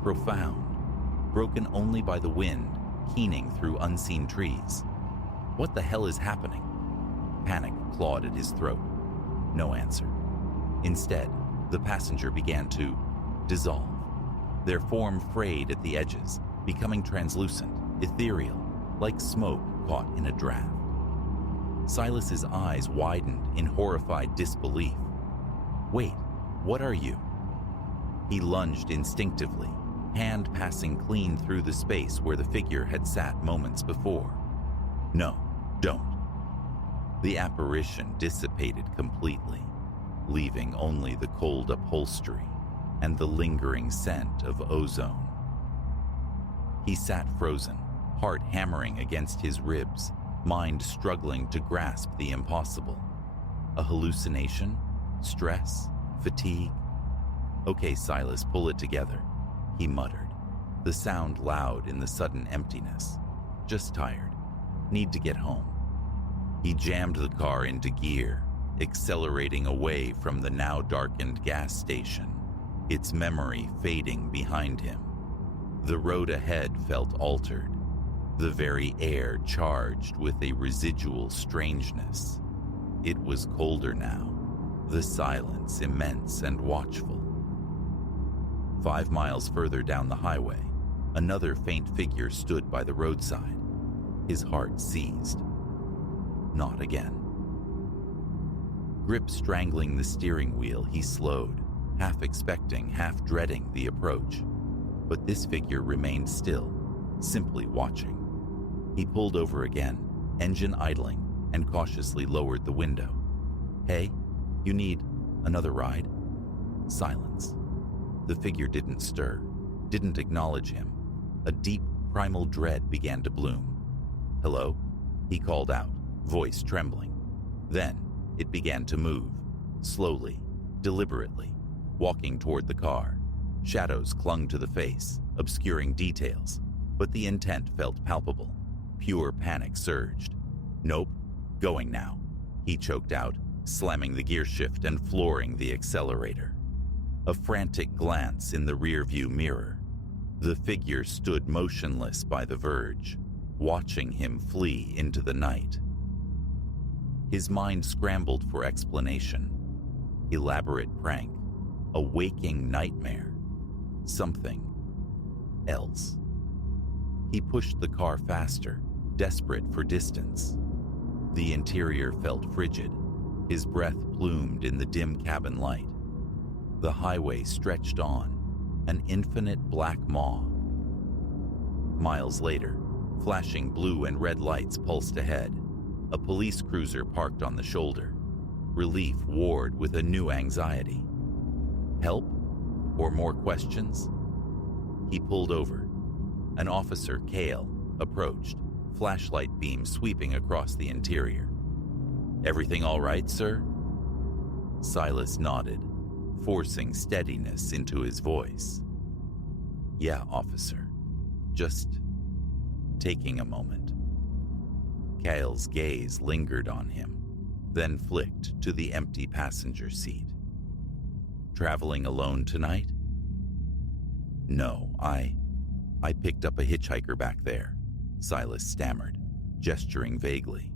profound, broken only by the wind keening through unseen trees. What the hell is happening? Panic clawed at his throat. No answer. Instead, the passenger began to dissolve. Their form frayed at the edges, becoming translucent, ethereal, like smoke caught in a draft. Silas's eyes widened in horrified disbelief. Wait, what are you? He lunged instinctively, hand passing clean through the space where the figure had sat moments before. No, don't. The apparition dissipated completely, leaving only the cold upholstery and the lingering scent of ozone. He sat frozen, heart hammering against his ribs, mind struggling to grasp the impossible. A hallucination? Stress? Fatigue? Okay, Silas, pull it together, he muttered, the sound loud in the sudden emptiness. Just tired. Need to get home. He jammed the car into gear, accelerating away from the now darkened gas station, its memory fading behind him. The road ahead felt altered, the very air charged with a residual strangeness. It was colder now, the silence immense and watchful. 5 miles further down the highway, another faint figure stood by the roadside. His heart seized. Not again. Grip strangling the steering wheel, he slowed, half expecting, half dreading the approach. But this figure remained still, simply watching. He pulled over again, engine idling, and cautiously lowered the window. Hey, you need another ride? Silence. The figure didn't stir, didn't acknowledge him. A deep, primal dread began to bloom. Hello? He called out, voice trembling. Then it began to move, slowly, deliberately, walking toward the car. Shadows clung to the face, obscuring details, but the intent felt palpable. Pure panic surged. Nope, going now, he choked out, slamming the gear shift and flooring the accelerator. A frantic glance in the rearview mirror. The figure stood motionless by the verge, watching him flee into the night. His mind scrambled for explanation. Elaborate prank, a waking nightmare, something else. He pushed the car faster, desperate for distance. The interior felt frigid, his breath plumed in the dim cabin light. The highway stretched on, an infinite black maw. Miles later, flashing blue and red lights pulsed ahead. A police cruiser parked on the shoulder. Relief warred with a new anxiety. Help? Or more questions? He pulled over. An officer, Cale, approached, flashlight beam sweeping across the interior. Everything all right, sir? Silas nodded, forcing steadiness into his voice. Yeah, officer. Just taking a moment. Cale's gaze lingered on him, then flicked to the empty passenger seat. Traveling alone tonight? No, I picked up a hitchhiker back there, Silas stammered, gesturing vaguely.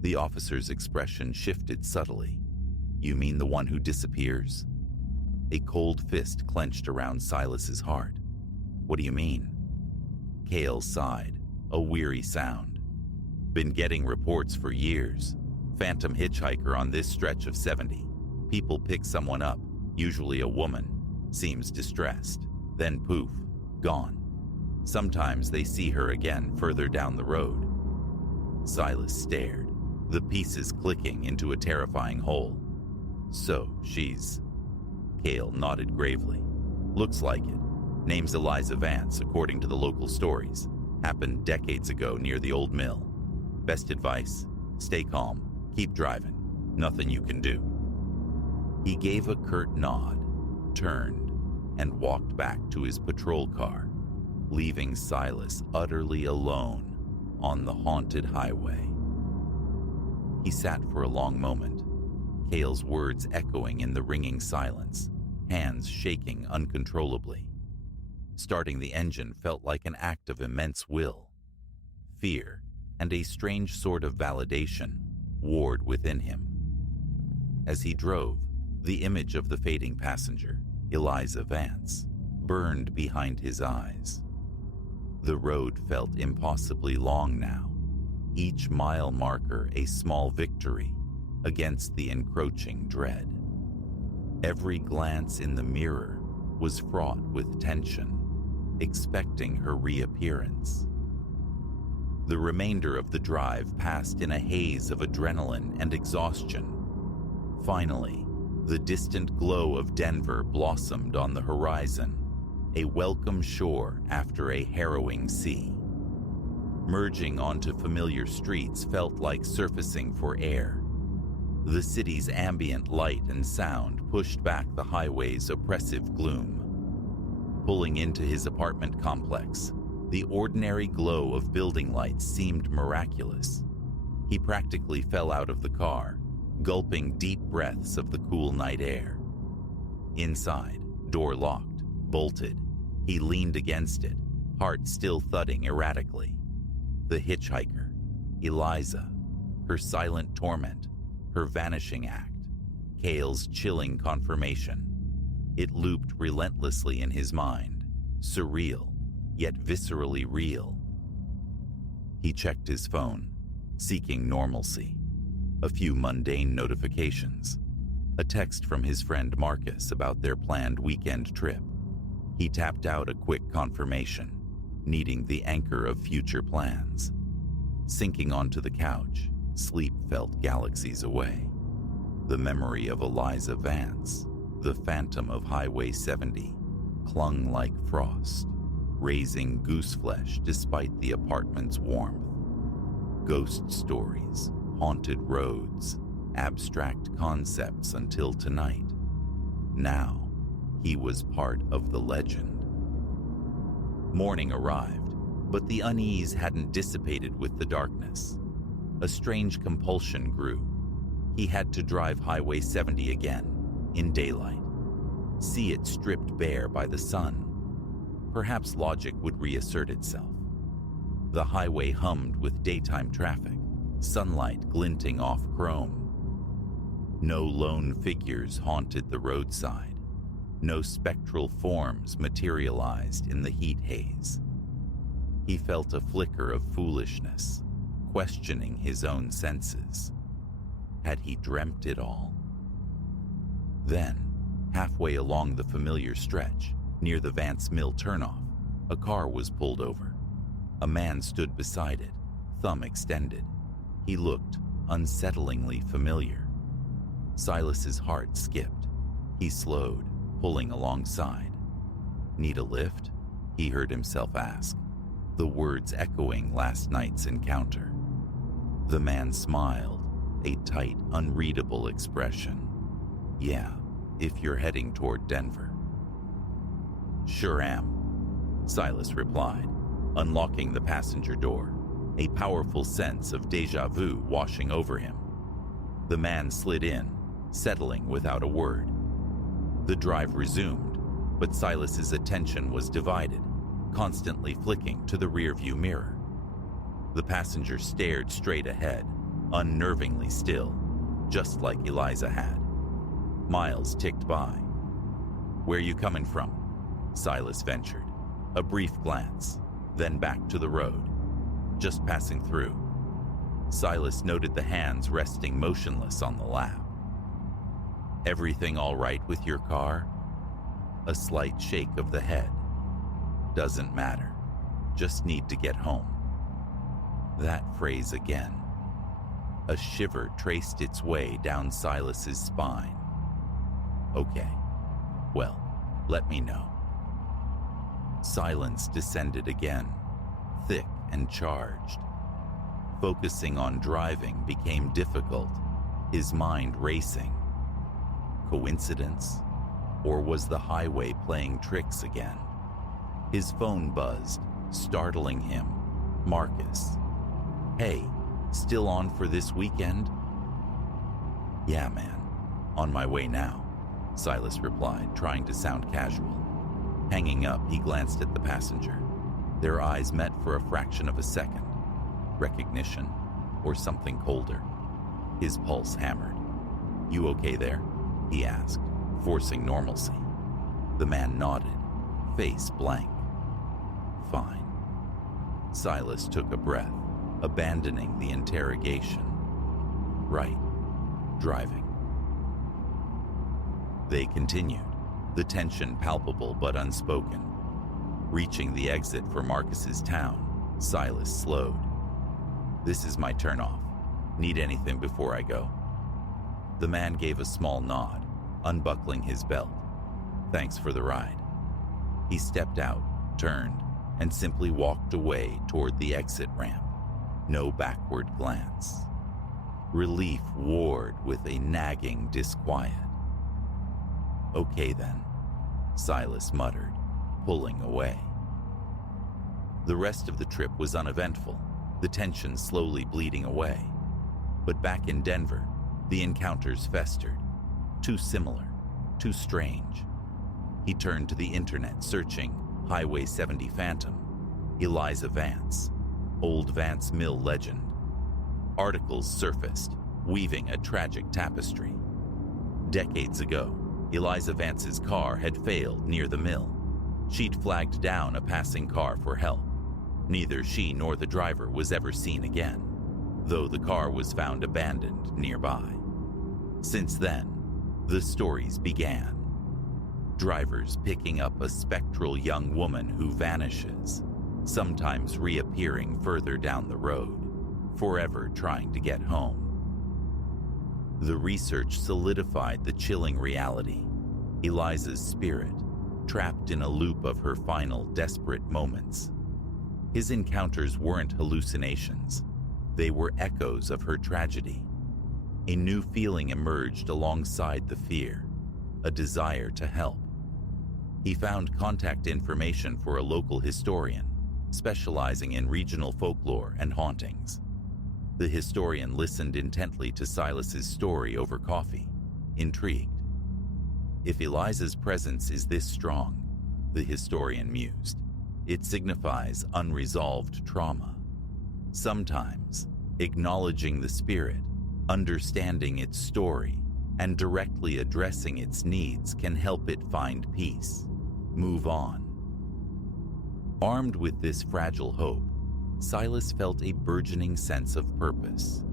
The officer's expression shifted subtly. You mean the one who disappears? A cold fist clenched around Silas's heart. What do you mean? Cale sighed, a weary sound. Been getting reports for years. Phantom hitchhiker on this stretch of 70. People pick someone up, usually a woman, seems distressed, then poof, gone. Sometimes they see her again further down the road. Silas stared, the pieces clicking into a terrifying whole. So she's... Cale nodded gravely. Looks like it. Name's Eliza Vance, according to the local stories. Happened decades ago near the old mill. Best advice, stay calm, keep driving. Nothing you can do. He gave a curt nod, turned, and walked back to his patrol car, leaving Silas utterly alone on the haunted highway. He sat for a long moment, Cale's words echoing in the ringing silence, hands shaking uncontrollably. Starting the engine felt like an act of immense will. Fear, and a strange sort of validation, warred within him. As he drove, the image of the fading passenger, Eliza Vance, burned behind his eyes. The road felt impossibly long now, each mile marker a small victory against the encroaching dread. Every glance in the mirror was fraught with tension, expecting her reappearance. The remainder of the drive passed in a haze of adrenaline and exhaustion. Finally, the distant glow of Denver blossomed on the horizon, a welcome shore after a harrowing sea. Merging onto familiar streets felt like surfacing for air. The city's ambient light and sound pushed back the highway's oppressive gloom. Pulling into his apartment complex, the ordinary glow of building lights seemed miraculous. He practically fell out of the car, gulping deep breaths of the cool night air. Inside, door locked, bolted, he leaned against it, heart still thudding erratically. The hitchhiker, Eliza, her silent torment, her vanishing act, Cale's chilling confirmation. It looped relentlessly in his mind, surreal, yet viscerally real. He checked his phone, seeking normalcy. A few mundane notifications. A text from his friend Marcus about their planned weekend trip. He tapped out a quick confirmation, needing the anchor of future plans. Sinking onto the couch, sleep felt galaxies away. The memory of Eliza Vance, the phantom of Highway 70, clung like frost, raising gooseflesh despite the apartment's warmth. Ghost stories, haunted roads, abstract concepts until tonight. Now, he was part of the legend. Morning arrived, but the unease hadn't dissipated with the darkness. A strange compulsion grew. He had to drive Highway 70 again, in daylight. See it stripped bare by the sun. Perhaps logic would reassert itself. The highway hummed with daytime traffic, sunlight glinting off chrome. No lone figures haunted the roadside. No spectral forms materialized in the heat haze. He felt a flicker of foolishness, questioning his own senses. Had he dreamt it all? Then, halfway along the familiar stretch, near the Vance Mill turnoff, a car was pulled over. A man stood beside it, thumb extended. He looked unsettlingly familiar. Silas's heart skipped. He slowed, pulling alongside. "Need a lift?" he heard himself ask, the words echoing last night's encounter. The man smiled, a tight, unreadable expression. "Yeah, if you're heading toward Denver." "Sure am," Silas replied, unlocking the passenger door, a powerful sense of déjà vu washing over him. The man slid in, settling without a word. The drive resumed, but Silas's attention was divided, constantly flicking to the rearview mirror. The passenger stared straight ahead, unnervingly still, just like Eliza had. Miles ticked by. "Where you coming from?" Silas ventured. A brief glance, then back to the road. "Just passing through." Silas noted the hands resting motionless on the lap. "Everything all right with your car?" A slight shake of the head. "Doesn't matter. Just need to get home." That phrase again. A shiver traced its way down Silas's spine. "Okay. Well, let me know." Silence descended again, thick and charged. Focusing on driving became difficult, his mind racing. Coincidence? Or was the highway playing tricks again? His phone buzzed, startling him. Marcus. "Hey, still on for this weekend?" "Yeah, man. On my way now, Silas replied, trying to sound casual. Hanging up, he glanced at the passenger. Their eyes met for a fraction of a second. Recognition, or something colder. His pulse hammered. "You okay there?" he asked, forcing normalcy. The man nodded, face blank. "Fine." Silas took a breath, abandoning the interrogation. "Right. Driving." They continued, the tension palpable but unspoken. Reaching the exit for Marcus's town, Silas slowed. "This is my turnoff. Need anything before I go?" The man gave a small nod, unbuckling his belt. "Thanks for the ride." He stepped out, turned, and simply walked away toward the exit ramp. No backward glance. Relief warred with a nagging disquiet. "Okay then," Silas muttered, pulling away. The rest of the trip was uneventful, the tension slowly bleeding away. But back in Denver, the encounters festered. Too similar, too strange. He turned to the internet, searching Highway 70 Phantom, Eliza Vance, Old Vance Mill legend. Articles surfaced, weaving a tragic tapestry. Decades ago, Eliza Vance's car had failed near the mill. She'd flagged down a passing car for help. Neither she nor the driver was ever seen again, though the car was found abandoned nearby. Since then, the stories began. Drivers picking up a spectral young woman who vanishes, sometimes reappearing further down the road, forever trying to get home. The research solidified the chilling reality. Eliza's spirit, trapped in a loop of her final desperate moments. His encounters weren't hallucinations. They were echoes of her tragedy. A new feeling emerged alongside the fear, a desire to help. He found contact information for a local historian, specializing in regional folklore and hauntings. The historian listened intently to Silas's story over coffee, intrigued. If Eliza's presence is this strong, the historian mused, it signifies unresolved trauma. Sometimes, acknowledging the spirit, understanding its story, and directly addressing its needs can help it find peace, move on. Armed with this fragile hope, Silas felt a burgeoning sense of purpose.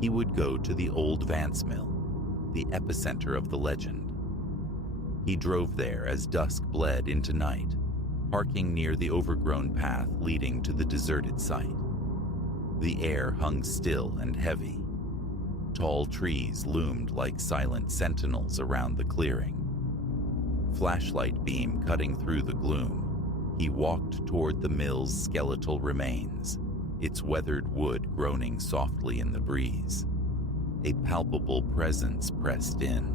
He would go to the old Vance Mill, the epicenter of the legend. He drove there as dusk bled into night, parking near the overgrown path leading to the deserted site. The air hung still and heavy. Tall trees loomed like silent sentinels around the clearing. Flashlight beam cutting through the gloom, he walked toward the mill's skeletal remains, its weathered wood groaning softly in the breeze. A palpable presence pressed in,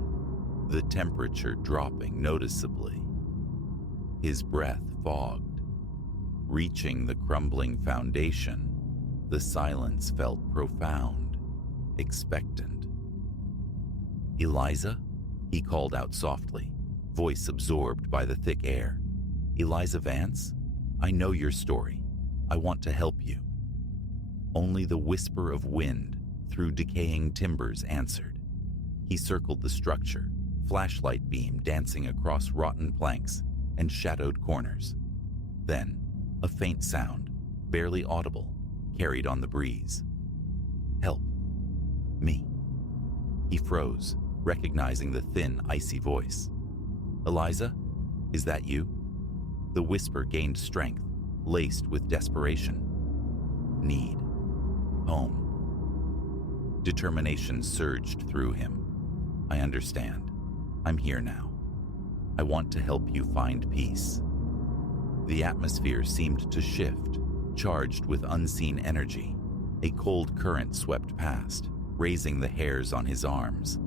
the temperature dropping noticeably. His breath fogged. Reaching the crumbling foundation, the silence felt profound, expectant. "Eliza?" he called out softly, voice absorbed by the thick air. "Eliza Vance? I know your story. I want to help you." Only the whisper of wind through decaying timbers answered. He circled the structure, flashlight beam dancing across rotten planks and shadowed corners. Then, a faint sound, barely audible, carried on the breeze. "Help. Me." He froze, recognizing the thin, icy voice. "Eliza, is that you?" The whisper gained strength, laced with desperation. Need. Home. Determination surged through him. "I understand. I'm here now. I want to help you find peace." The atmosphere seemed to shift, charged with unseen energy. A cold current swept past, raising the hairs on his arms.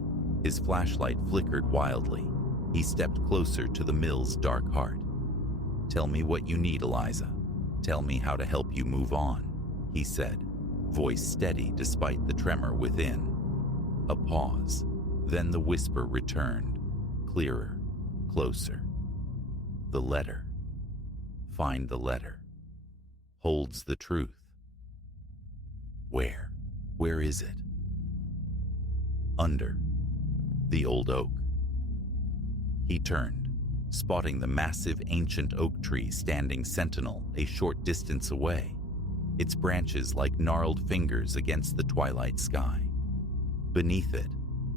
His flashlight flickered wildly. He stepped closer to the mill's dark heart. "Tell me what you need, Eliza. Tell me how to help you move on," he said, voice steady despite the tremor within. A pause, Then the whisper returned, clearer, closer. The letter. Find the letter. Holds the truth. Where? Where is it? Under the old oak. He turned, spotting the massive ancient oak tree standing sentinel a short distance away, its branches like gnarled fingers against the twilight sky. Beneath it,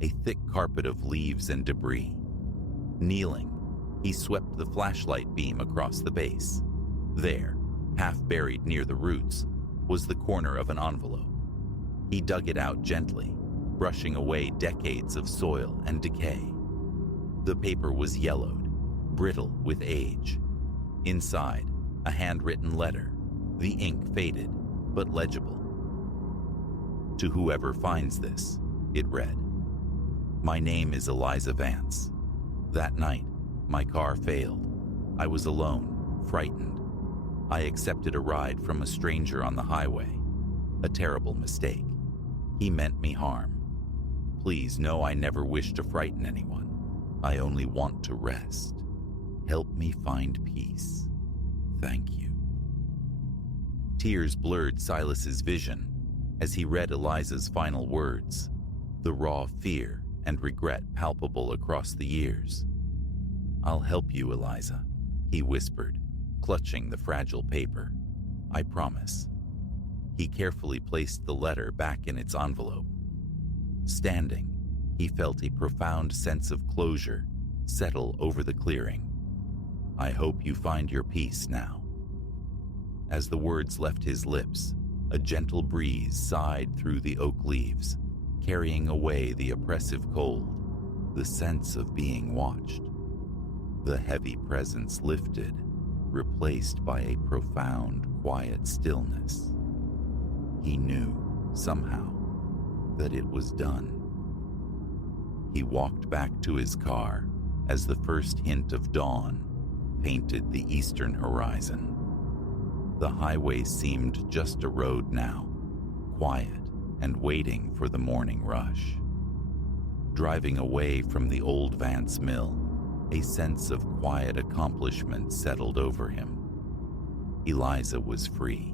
a thick carpet of leaves and debris. Kneeling, he swept the flashlight beam across the base. There, half buried near the roots, was the corner of an envelope. He dug it out gently, brushing away decades of soil and decay. The paper was yellowed, brittle with age. Inside, a handwritten letter, the ink faded, but legible. To whoever finds this, it read, "My name is Eliza Vance. That night, my car failed. I was alone, frightened. I accepted a ride from a stranger on the highway. A terrible mistake. He meant me harm. Please know I never wish to frighten anyone. I only want to rest. Help me find peace. Thank you." Tears blurred Silas's vision as he read Eliza's final words, the raw fear and regret palpable across the years. "I'll help you, Eliza," he whispered, clutching the fragile paper. "I promise." He carefully placed the letter back in its envelope. Standing, he felt a profound sense of closure settle over the clearing. "I hope you find your peace now." As the words left his lips, a gentle breeze sighed through the oak leaves, carrying away the oppressive cold, the sense of being watched. The heavy presence lifted, replaced by a profound, quiet stillness. He knew, somehow, that it was done. He walked back to his car as the first hint of dawn painted the eastern horizon. The highway seemed just a road now, quiet and waiting for the morning rush. Driving away from the old Vance mill, a sense of quiet accomplishment settled over him. Eliza was free.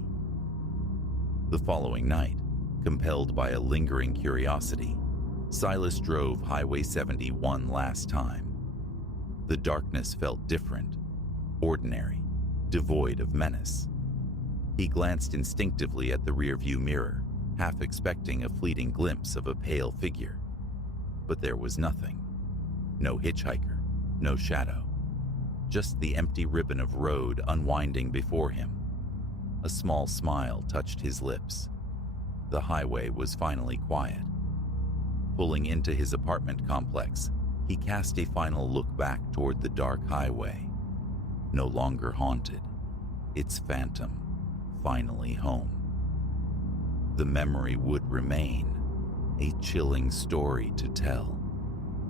The following night, compelled by a lingering curiosity, Silas drove Highway 70 one last time. The darkness felt different, ordinary, devoid of menace. He glanced instinctively at the rearview mirror, half expecting a fleeting glimpse of a pale figure. But there was nothing. No hitchhiker, no shadow. Just the empty ribbon of road unwinding before him. A small smile touched his lips. The highway was finally quiet. Pulling into his apartment complex, he cast a final look back toward the dark highway. No longer haunted, its phantom finally home. The memory would remain, a chilling story to tell,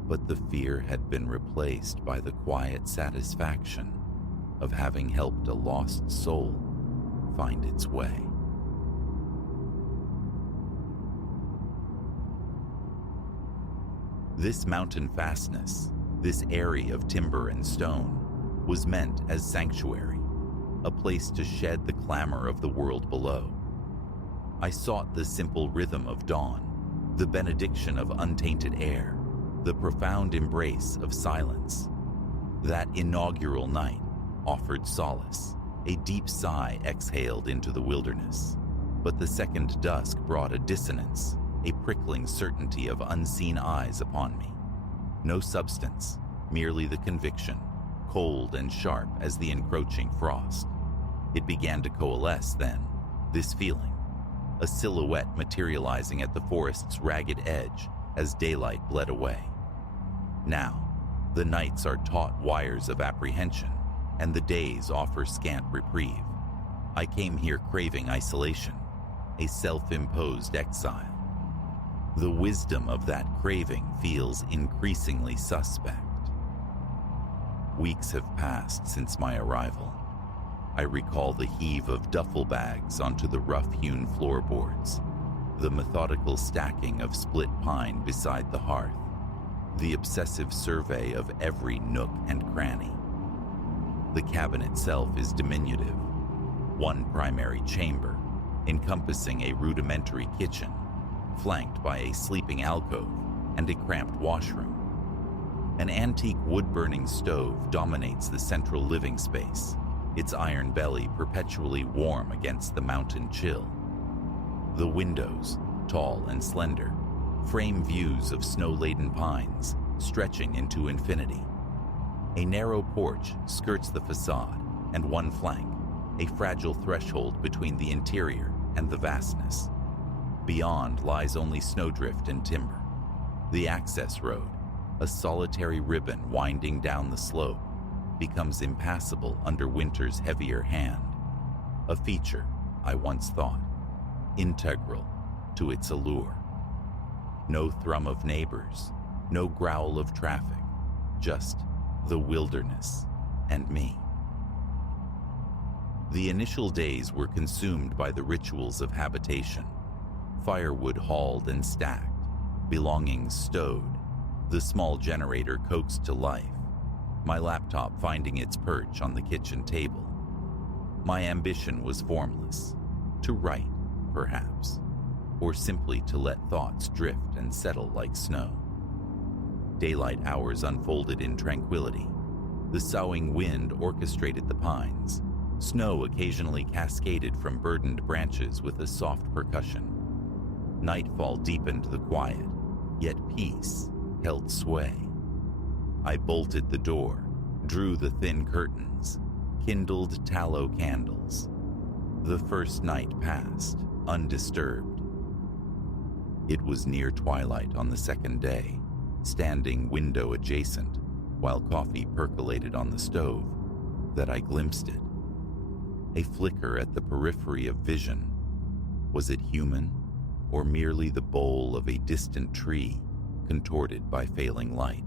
but the fear had been replaced by the quiet satisfaction of having helped a lost soul find its way. This mountain fastness, this area of timber and stone, was meant as sanctuary, a place to shed the clamor of the world below. I sought the simple rhythm of dawn, the benediction of untainted air, the profound embrace of silence. That inaugural night offered solace, a deep sigh exhaled into the wilderness. But the second dusk brought a dissonance, a prickling certainty of unseen eyes upon me. No substance, merely the conviction, cold and sharp as the encroaching frost. It began to coalesce then, this feeling, a silhouette materializing at the forest's ragged edge as daylight bled away. Now, the nights are taut wires of apprehension, and the days offer scant reprieve. I came here craving isolation, a self-imposed exile. The wisdom of that craving feels increasingly suspect. Weeks have passed since my arrival. I recall the heave of duffel bags onto the rough-hewn floorboards, the methodical stacking of split pine beside the hearth. the obsessive survey of every nook and cranny. The cabin itself is diminutive. One primary chamber, encompassing a rudimentary kitchen, flanked by a sleeping alcove and a cramped washroom. An antique wood-burning stove dominates the central living space, its iron belly perpetually warm against the mountain chill. The windows, tall and slender, frame views of snow-laden pines stretching into infinity. A narrow porch skirts the facade, and one flank, a fragile threshold between the interior and the vastness. Beyond lies only snowdrift and timber. The access road, a solitary ribbon winding down the slope, becomes impassable under winter's heavier hand. A feature, I once thought, integral to its allure. No thrum of neighbors, no growl of traffic, just the wilderness and me. The initial days were consumed by the rituals of habitation. Firewood hauled and stacked, belongings stowed, the small generator coaxed to life, my laptop finding its perch on the kitchen table. My ambition was formless, to write, perhaps, or simply to let thoughts drift and settle like snow. Daylight hours unfolded in tranquility. The soughing wind orchestrated the pines. Snow occasionally cascaded from burdened branches with a soft percussion. Nightfall deepened the quiet, yet peace held sway. I bolted the door, drew the thin curtains, kindled tallow candles. The first night passed, undisturbed. It was near twilight on the second day, standing window adjacent, while coffee percolated on the stove, that I glimpsed it. A flicker at the periphery of vision. Was it human, or merely the bole of a distant tree, contorted by failing light?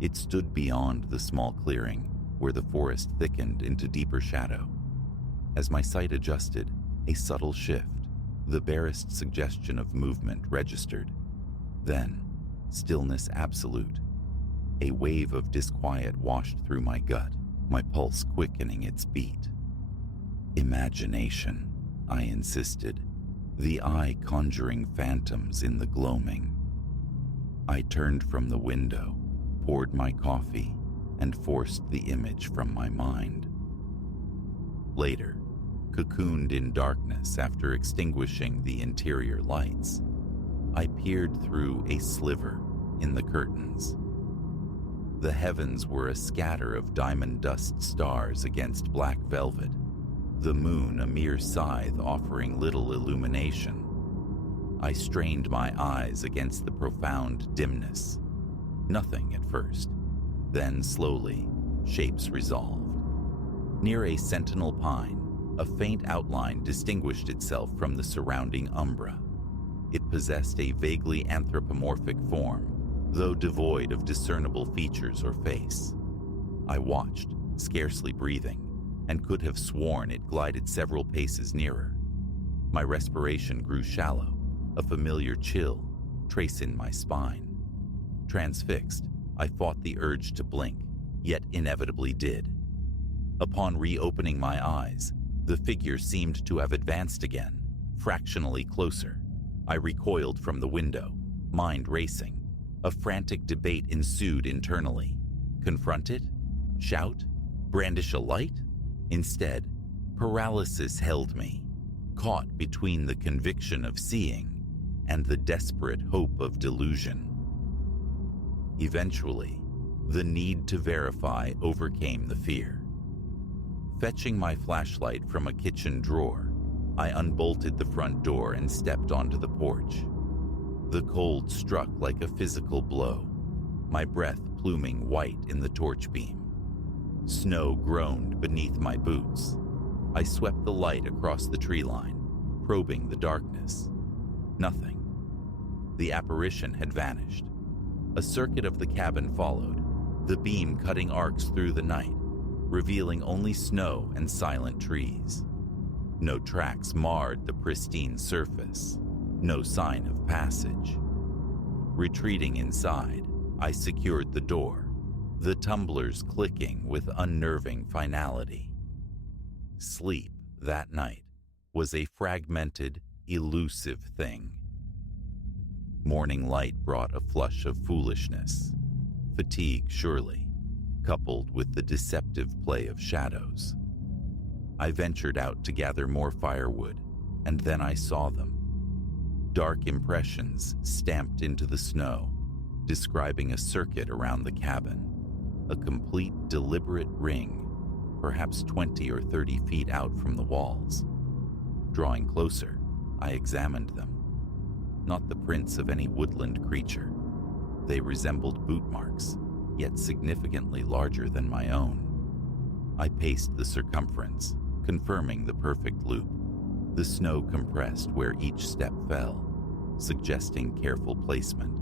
It stood beyond the small clearing, where the forest thickened into deeper shadow. As my sight adjusted, a subtle shift, the barest suggestion of movement registered. Then, stillness absolute. A wave of disquiet washed through my gut, my pulse quickening its beat. Imagination, I insisted, the eye conjuring phantoms in the gloaming. I turned from the window, poured my coffee, and forced the image from my mind. Later, cocooned in darkness after extinguishing the interior lights, I peered through a sliver in the curtains. The heavens were a scatter of diamond dust stars against black velvet, the moon a mere scythe offering little illumination. I strained my eyes against the profound dimness. Nothing at first. Then slowly, shapes resolved. Near a sentinel pine, a faint outline distinguished itself from the surrounding umbra. It possessed a vaguely anthropomorphic form, though devoid of discernible features or face. I watched, scarcely breathing, and could have sworn it glided several paces nearer. My respiration grew shallow, a familiar chill trace in my spine. Transfixed, I fought the urge to blink, yet inevitably did. Upon reopening my eyes, the figure seemed to have advanced again, fractionally closer. I recoiled from the window, mind racing. A frantic debate ensued internally. Confront it? Shout? Brandish a light? Instead, paralysis held me, caught between the conviction of seeing and the desperate hope of delusion. Eventually, the need to verify overcame the fear. Fetching my flashlight from a kitchen drawer, I unbolted the front door and stepped onto the porch. The cold struck like a physical blow, my breath pluming white in the torch beam. Snow groaned beneath my boots. I swept the light across the tree line, probing the darkness. Nothing. The apparition had vanished. A circuit of the cabin followed, the beam cutting arcs through the night, revealing only snow and silent trees. No tracks marred the pristine surface, no sign of passage. Retreating inside, I secured the door, the tumblers clicking with unnerving finality. Sleep that night was a fragmented, elusive thing. Morning light brought a flush of foolishness, fatigue surely, coupled with the deceptive play of shadows. I ventured out to gather more firewood, and then I saw them. Dark impressions stamped into the snow, describing a circuit around the cabin, a complete deliberate ring, perhaps 20 or 30 feet out from the walls. Drawing closer, I examined them. Not the prints of any woodland creature. They resembled boot marks, yet significantly larger than my own. I paced the circumference, confirming the perfect loop. The snow compressed where each step fell, suggesting careful placement.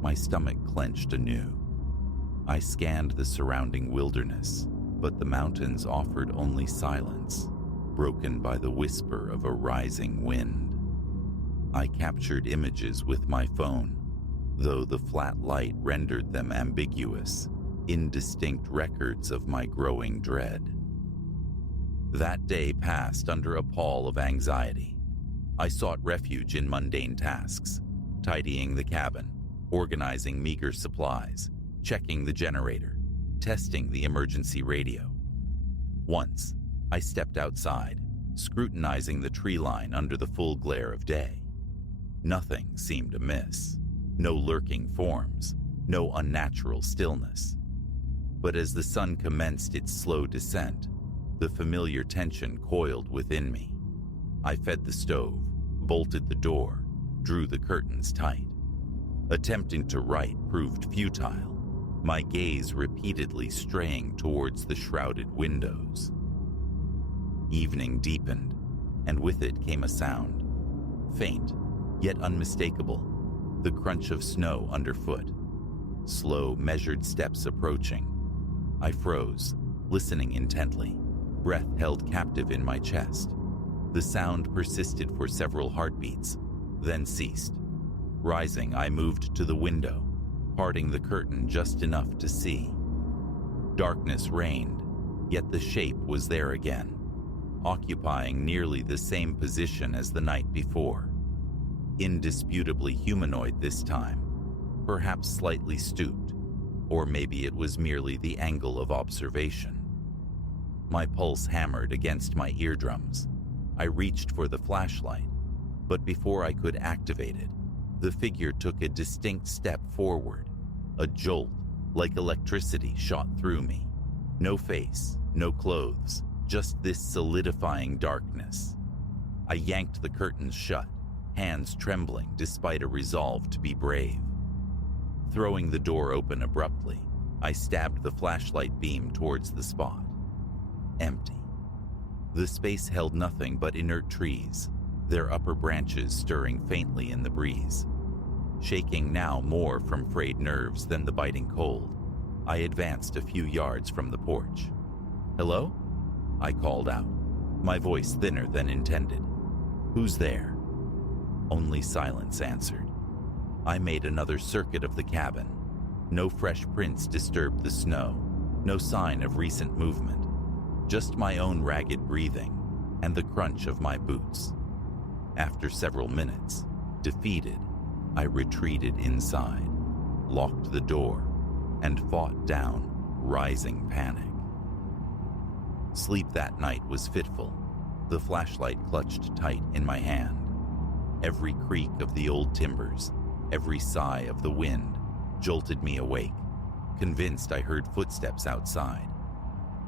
My stomach clenched anew. I scanned the surrounding wilderness, but the mountains offered only silence, broken by the whisper of a rising wind. I captured images with my phone, though the flat light rendered them ambiguous, indistinct records of my growing dread. That day passed under a pall of anxiety. I sought refuge in mundane tasks, tidying the cabin, organizing meager supplies, checking the generator, testing the emergency radio. Once, I stepped outside, scrutinizing the tree line under the full glare of day. Nothing seemed amiss. No lurking forms, no unnatural stillness. But as the sun commenced its slow descent, the familiar tension coiled within me. I fed the stove, bolted the door, drew the curtains tight. Attempting to write proved futile, my gaze repeatedly straying towards the shrouded windows. Evening deepened, and with it came a sound, faint yet unmistakable, the crunch of snow underfoot. Slow, measured steps approaching. I froze, listening intently, breath held captive in my chest. The sound persisted for several heartbeats, then ceased. Rising, I moved to the window, parting the curtain just enough to see. Darkness reigned, yet the shape was there again, occupying nearly the same position as the night before. Indisputably humanoid this time, perhaps slightly stooped, or maybe it was merely the angle of observation. My pulse hammered against my eardrums. I reached for the flashlight, but before I could activate it, the figure took a distinct step forward. A jolt, like electricity, shot through me. No face, no clothes, just this solidifying darkness. I yanked the curtains shut, hands trembling despite a resolve to be brave. Throwing the door open abruptly, I stabbed the flashlight beam towards the spot. Empty. The space held nothing but inert trees, their upper branches stirring faintly in the breeze. Shaking now more from frayed nerves than the biting cold, I advanced a few yards from the porch. "Hello?" I called out, my voice thinner than intended. "Who's there?" Only silence answered. I made another circuit of the cabin. No fresh prints disturbed the snow, no sign of recent movement, just my own ragged breathing and the crunch of my boots. After several minutes, defeated, I retreated inside, locked the door, and fought down rising panic. Sleep that night was fitful, the flashlight clutched tight in my hand. Every creak of the old timbers, every sigh of the wind, jolted me awake, convinced I heard footsteps outside.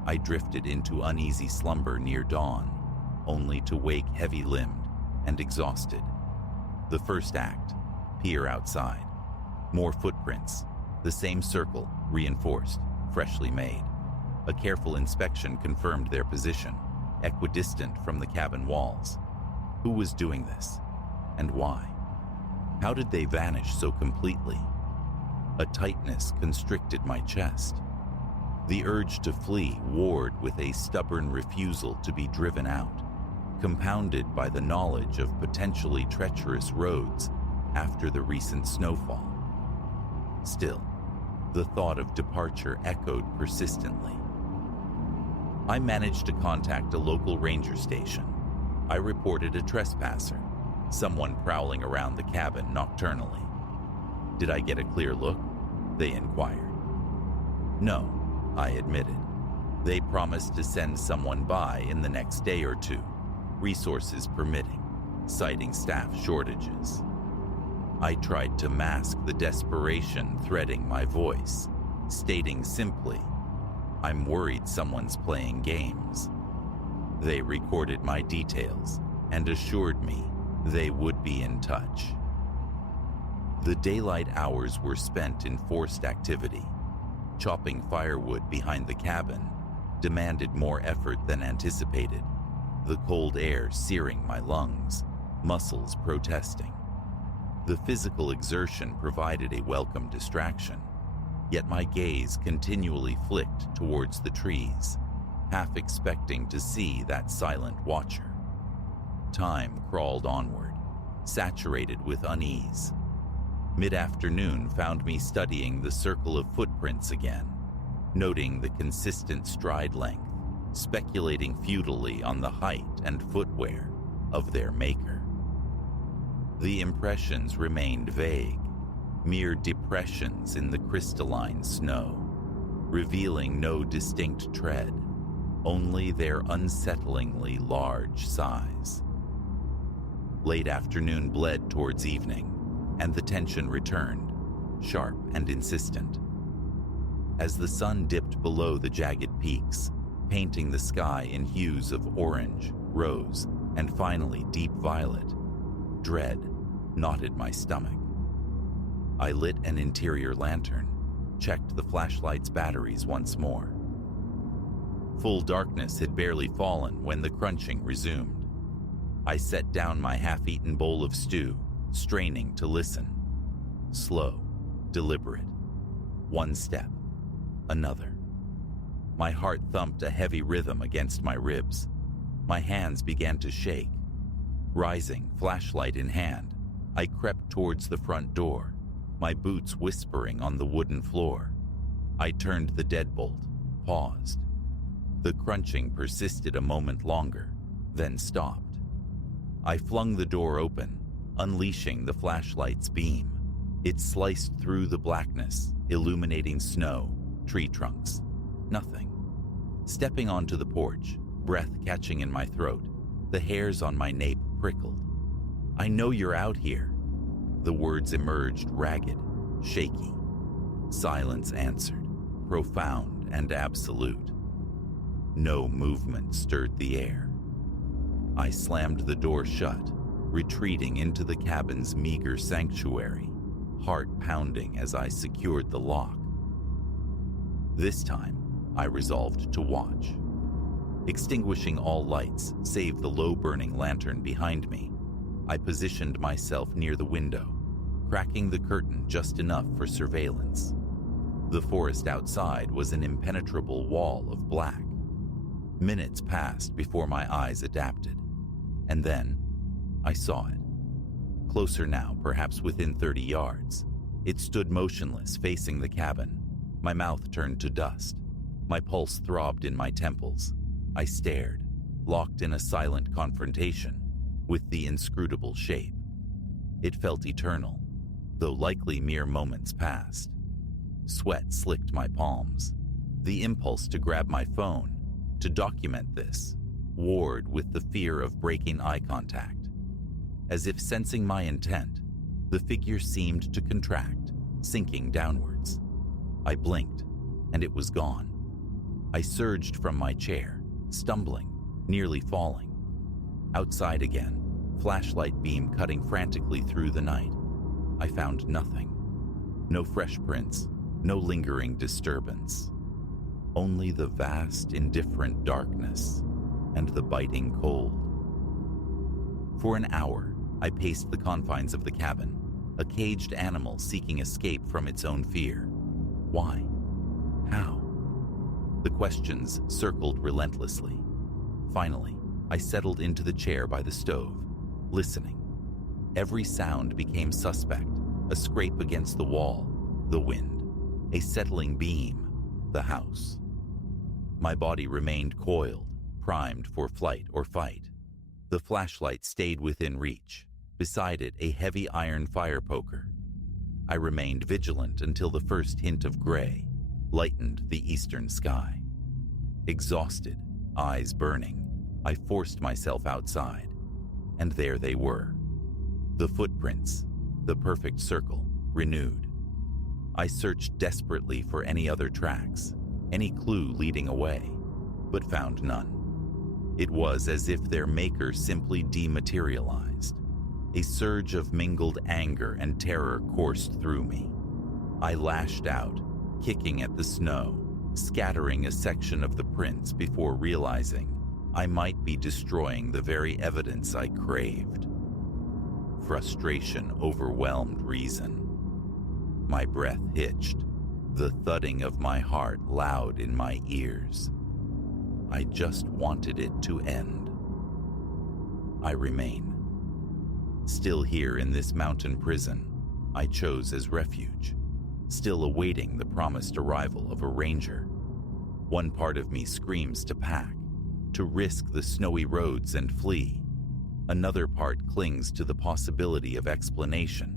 I drifted into uneasy slumber near dawn, only to wake heavy-limbed and exhausted. The first act, peer outside. More footprints, the same circle, reinforced, freshly made. A careful inspection confirmed their position, equidistant from the cabin walls. Who was doing this? And why? How did they vanish so completely? A tightness constricted my chest. The urge to flee warred with a stubborn refusal to be driven out, compounded by the knowledge of potentially treacherous roads after the recent snowfall. Still, The thought of departure echoed persistently. I managed to contact a local ranger station. I reported a trespasser, someone prowling around the cabin nocturnally. Did I get a clear look? They inquired. No, I admitted. They promised to send someone by in the next day or two, resources permitting, citing staff shortages. I tried to mask the desperation threading my voice, stating simply, I'm worried someone's playing games. They recorded my details and assured me they would be in touch. The daylight hours were spent in forced activity. Chopping firewood behind the cabin demanded more effort than anticipated, the cold air searing my lungs, muscles protesting. The physical exertion provided a welcome distraction, yet my gaze continually flicked towards the trees, half expecting to see that silent watcher. Time crawled onward, saturated with unease. Mid-afternoon found me studying the circle of footprints again, noting the consistent stride length, speculating futilely on the height and footwear of their maker. The impressions remained vague, mere depressions in the crystalline snow, revealing no distinct tread, only their unsettlingly large size. Late afternoon bled towards evening, and the tension returned, sharp and insistent. As the sun dipped below the jagged peaks, painting the sky in hues of orange, rose, and finally deep violet, dread knotted my stomach. I lit an interior lantern, checked the flashlight's batteries once more. Full darkness had barely fallen when the crunching resumed. I set down my half-eaten bowl of stew, straining to listen. Slow, deliberate. One step, another. My heart thumped a heavy rhythm against my ribs. My hands began to shake. Rising, flashlight in hand, I crept towards the front door, my boots whispering on the wooden floor. I turned the deadbolt, paused. The crunching persisted a moment longer, then stopped. I flung the door open, unleashing the flashlight's beam. It sliced through the blackness, illuminating snow, tree trunks. Nothing. Stepping onto the porch, breath catching in my throat, the hairs on my nape prickled. I know you're out here. The words emerged ragged, shaky. Silence answered, profound and absolute. No movement stirred the air. I slammed the door shut, retreating into the cabin's meager sanctuary, heart pounding as I secured the lock. This time, I resolved to watch. Extinguishing all lights save the low-burning lantern behind me, I positioned myself near the window, cracking the curtain just enough for surveillance. The forest outside was an impenetrable wall of black. Minutes passed before my eyes adapted, and then I saw it. Closer now, perhaps within 30 yards. It stood motionless, facing the cabin. My mouth turned to dust. My pulse throbbed in my temples. I stared, locked in a silent confrontation with the inscrutable shape. It felt eternal, though likely mere moments passed. Sweat slicked my palms. The impulse to grab my phone, to document this, warred with the fear of breaking eye contact. As if sensing my intent, the figure seemed to contract, sinking downwards. I blinked, and it was gone. I surged from my chair, stumbling, nearly falling. Outside again, flashlight beam cutting frantically through the night. I found nothing. No fresh prints, no lingering disturbance. Only the vast, indifferent darkness and the biting cold. For an hour, I paced the confines of the cabin, a caged animal seeking escape from its own fear. Why? How? The questions circled relentlessly. Finally, I settled into the chair by the stove, listening. Every sound became suspect, a scrape against the wall, the wind. A settling beam, the house. My body remained coiled, primed for flight or fight. The flashlight stayed within reach, beside it a heavy iron fire poker. I remained vigilant until the first hint of gray lightened the eastern sky. Exhausted, eyes burning, I forced myself outside, and there they were. The footprints, the perfect circle, renewed. I searched desperately for any other tracks, any clue leading away, but found none. It was as if their maker simply dematerialized. A surge of mingled anger and terror coursed through me. I lashed out, kicking at the snow, scattering a section of the prints before realizing I might be destroying the very evidence I craved. Frustration overwhelmed reason. My breath hitched, the thudding of my heart loud in my ears. I just wanted it to end. I remain. Still here in this mountain prison, I chose as refuge, still awaiting the promised arrival of a ranger. One part of me screams to pack, to risk the snowy roads and flee. Another part clings to the possibility of explanation.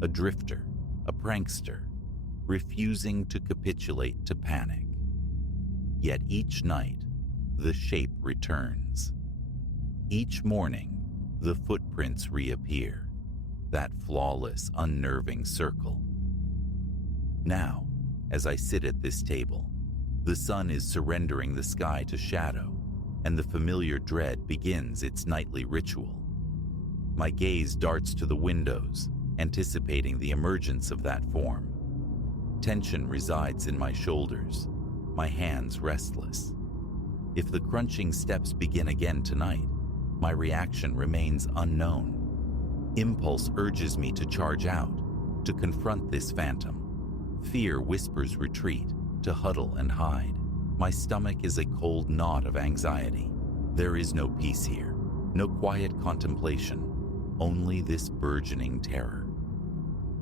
A drifter, a prankster, refusing to capitulate to panic. Yet each night, the shape returns. Each morning, the footprints reappear, that flawless, unnerving circle. Now, as I sit at this table, the sun is surrendering the sky to shadow, and the familiar dread begins its nightly ritual. My gaze darts to the windows, anticipating the emergence of that form. Tension resides in my shoulders, my hands restless. If the crunching steps begin again tonight, my reaction remains unknown. Impulse urges me to charge out, to confront this phantom. Fear whispers retreat, to huddle and hide. My stomach is a cold knot of anxiety. There is no peace here, no quiet contemplation, only this burgeoning terror.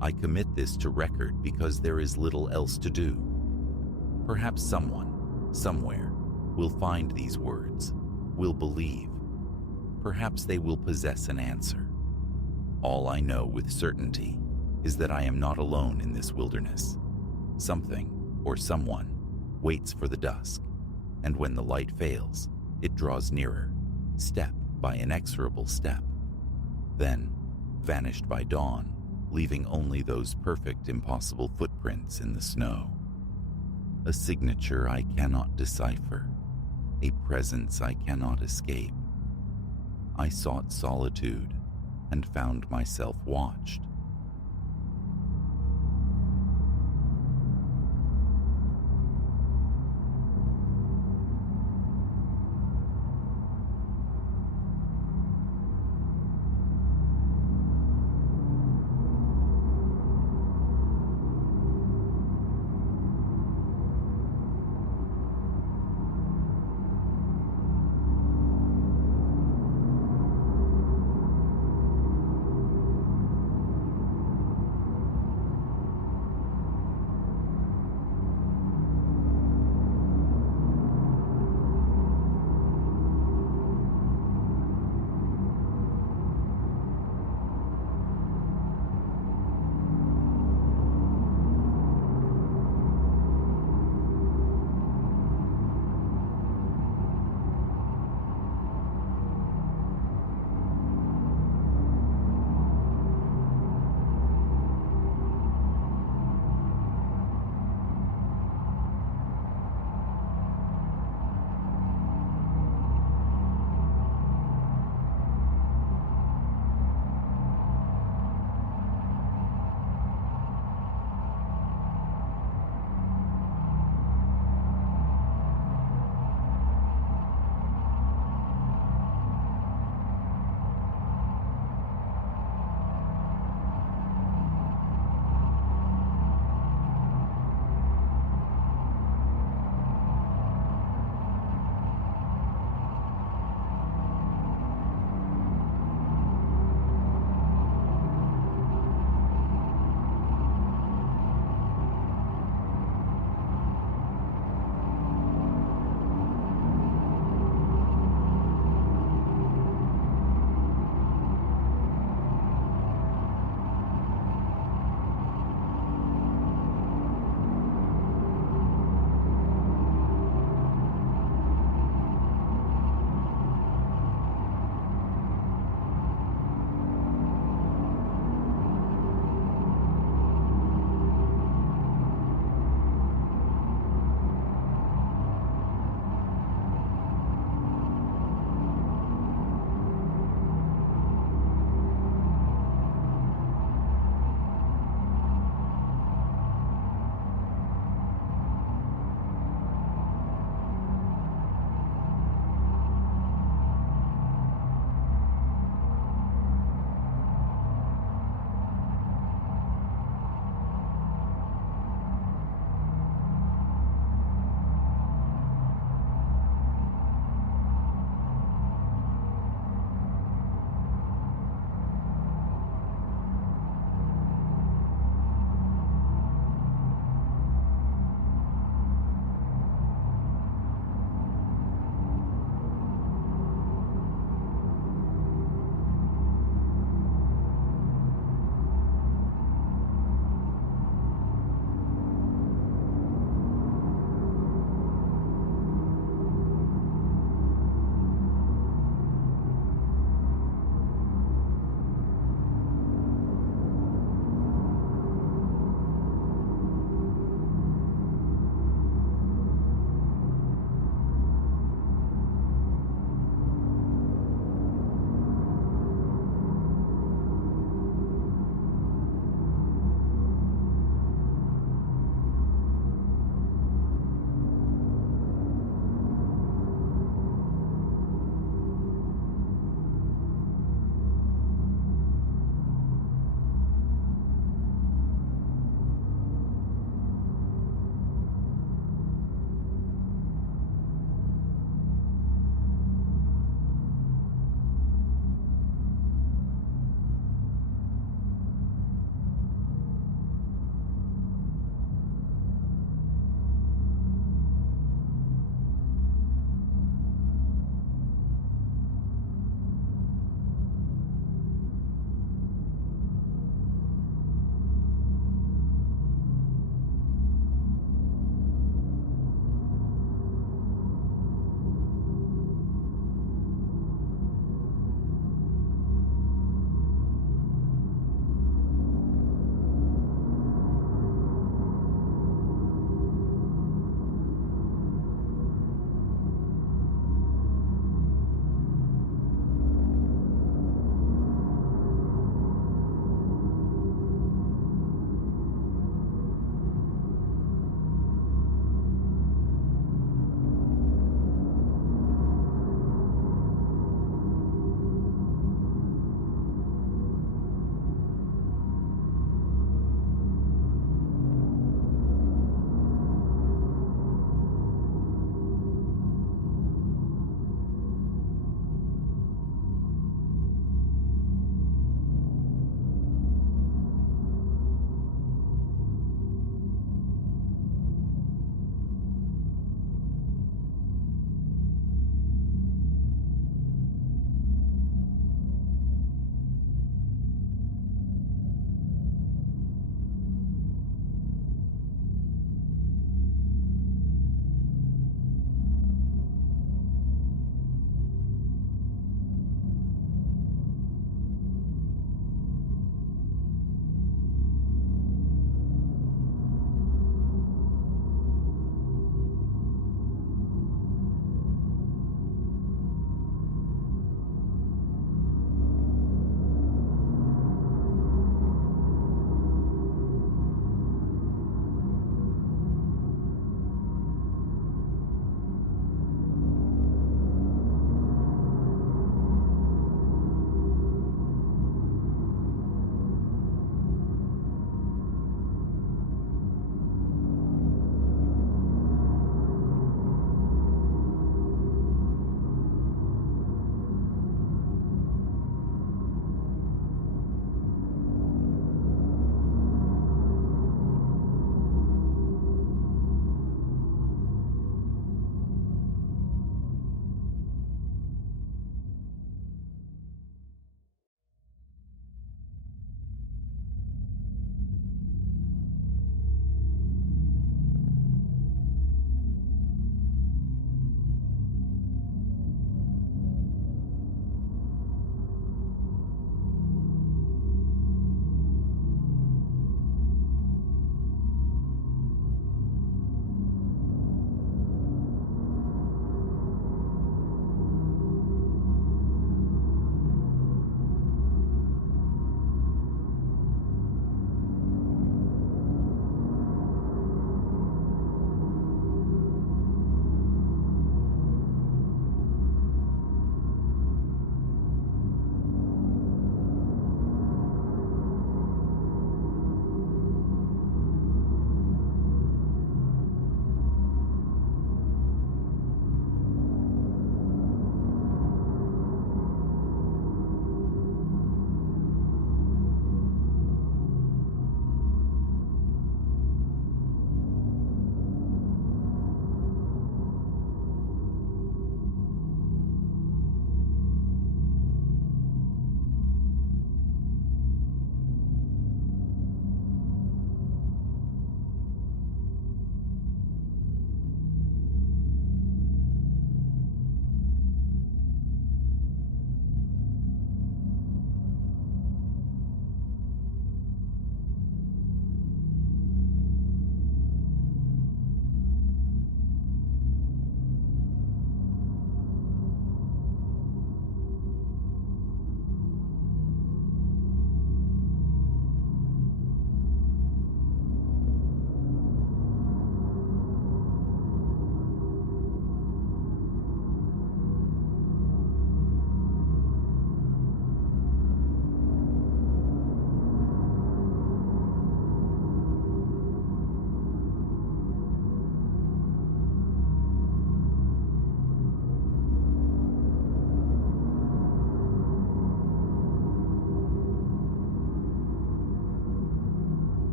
I commit this to record because there is little else to do. Perhaps someone, somewhere, will find these words, will believe. Perhaps they will possess an answer. All I know with certainty is that I am not alone in this wilderness. Something, or someone, waits for the dusk, and when the light fails, it draws nearer, step by inexorable step. Then, vanished by dawn, leaving only those perfect, impossible footprints in the snow. A signature I cannot decipher, a presence I cannot escape. I sought solitude and found myself watched.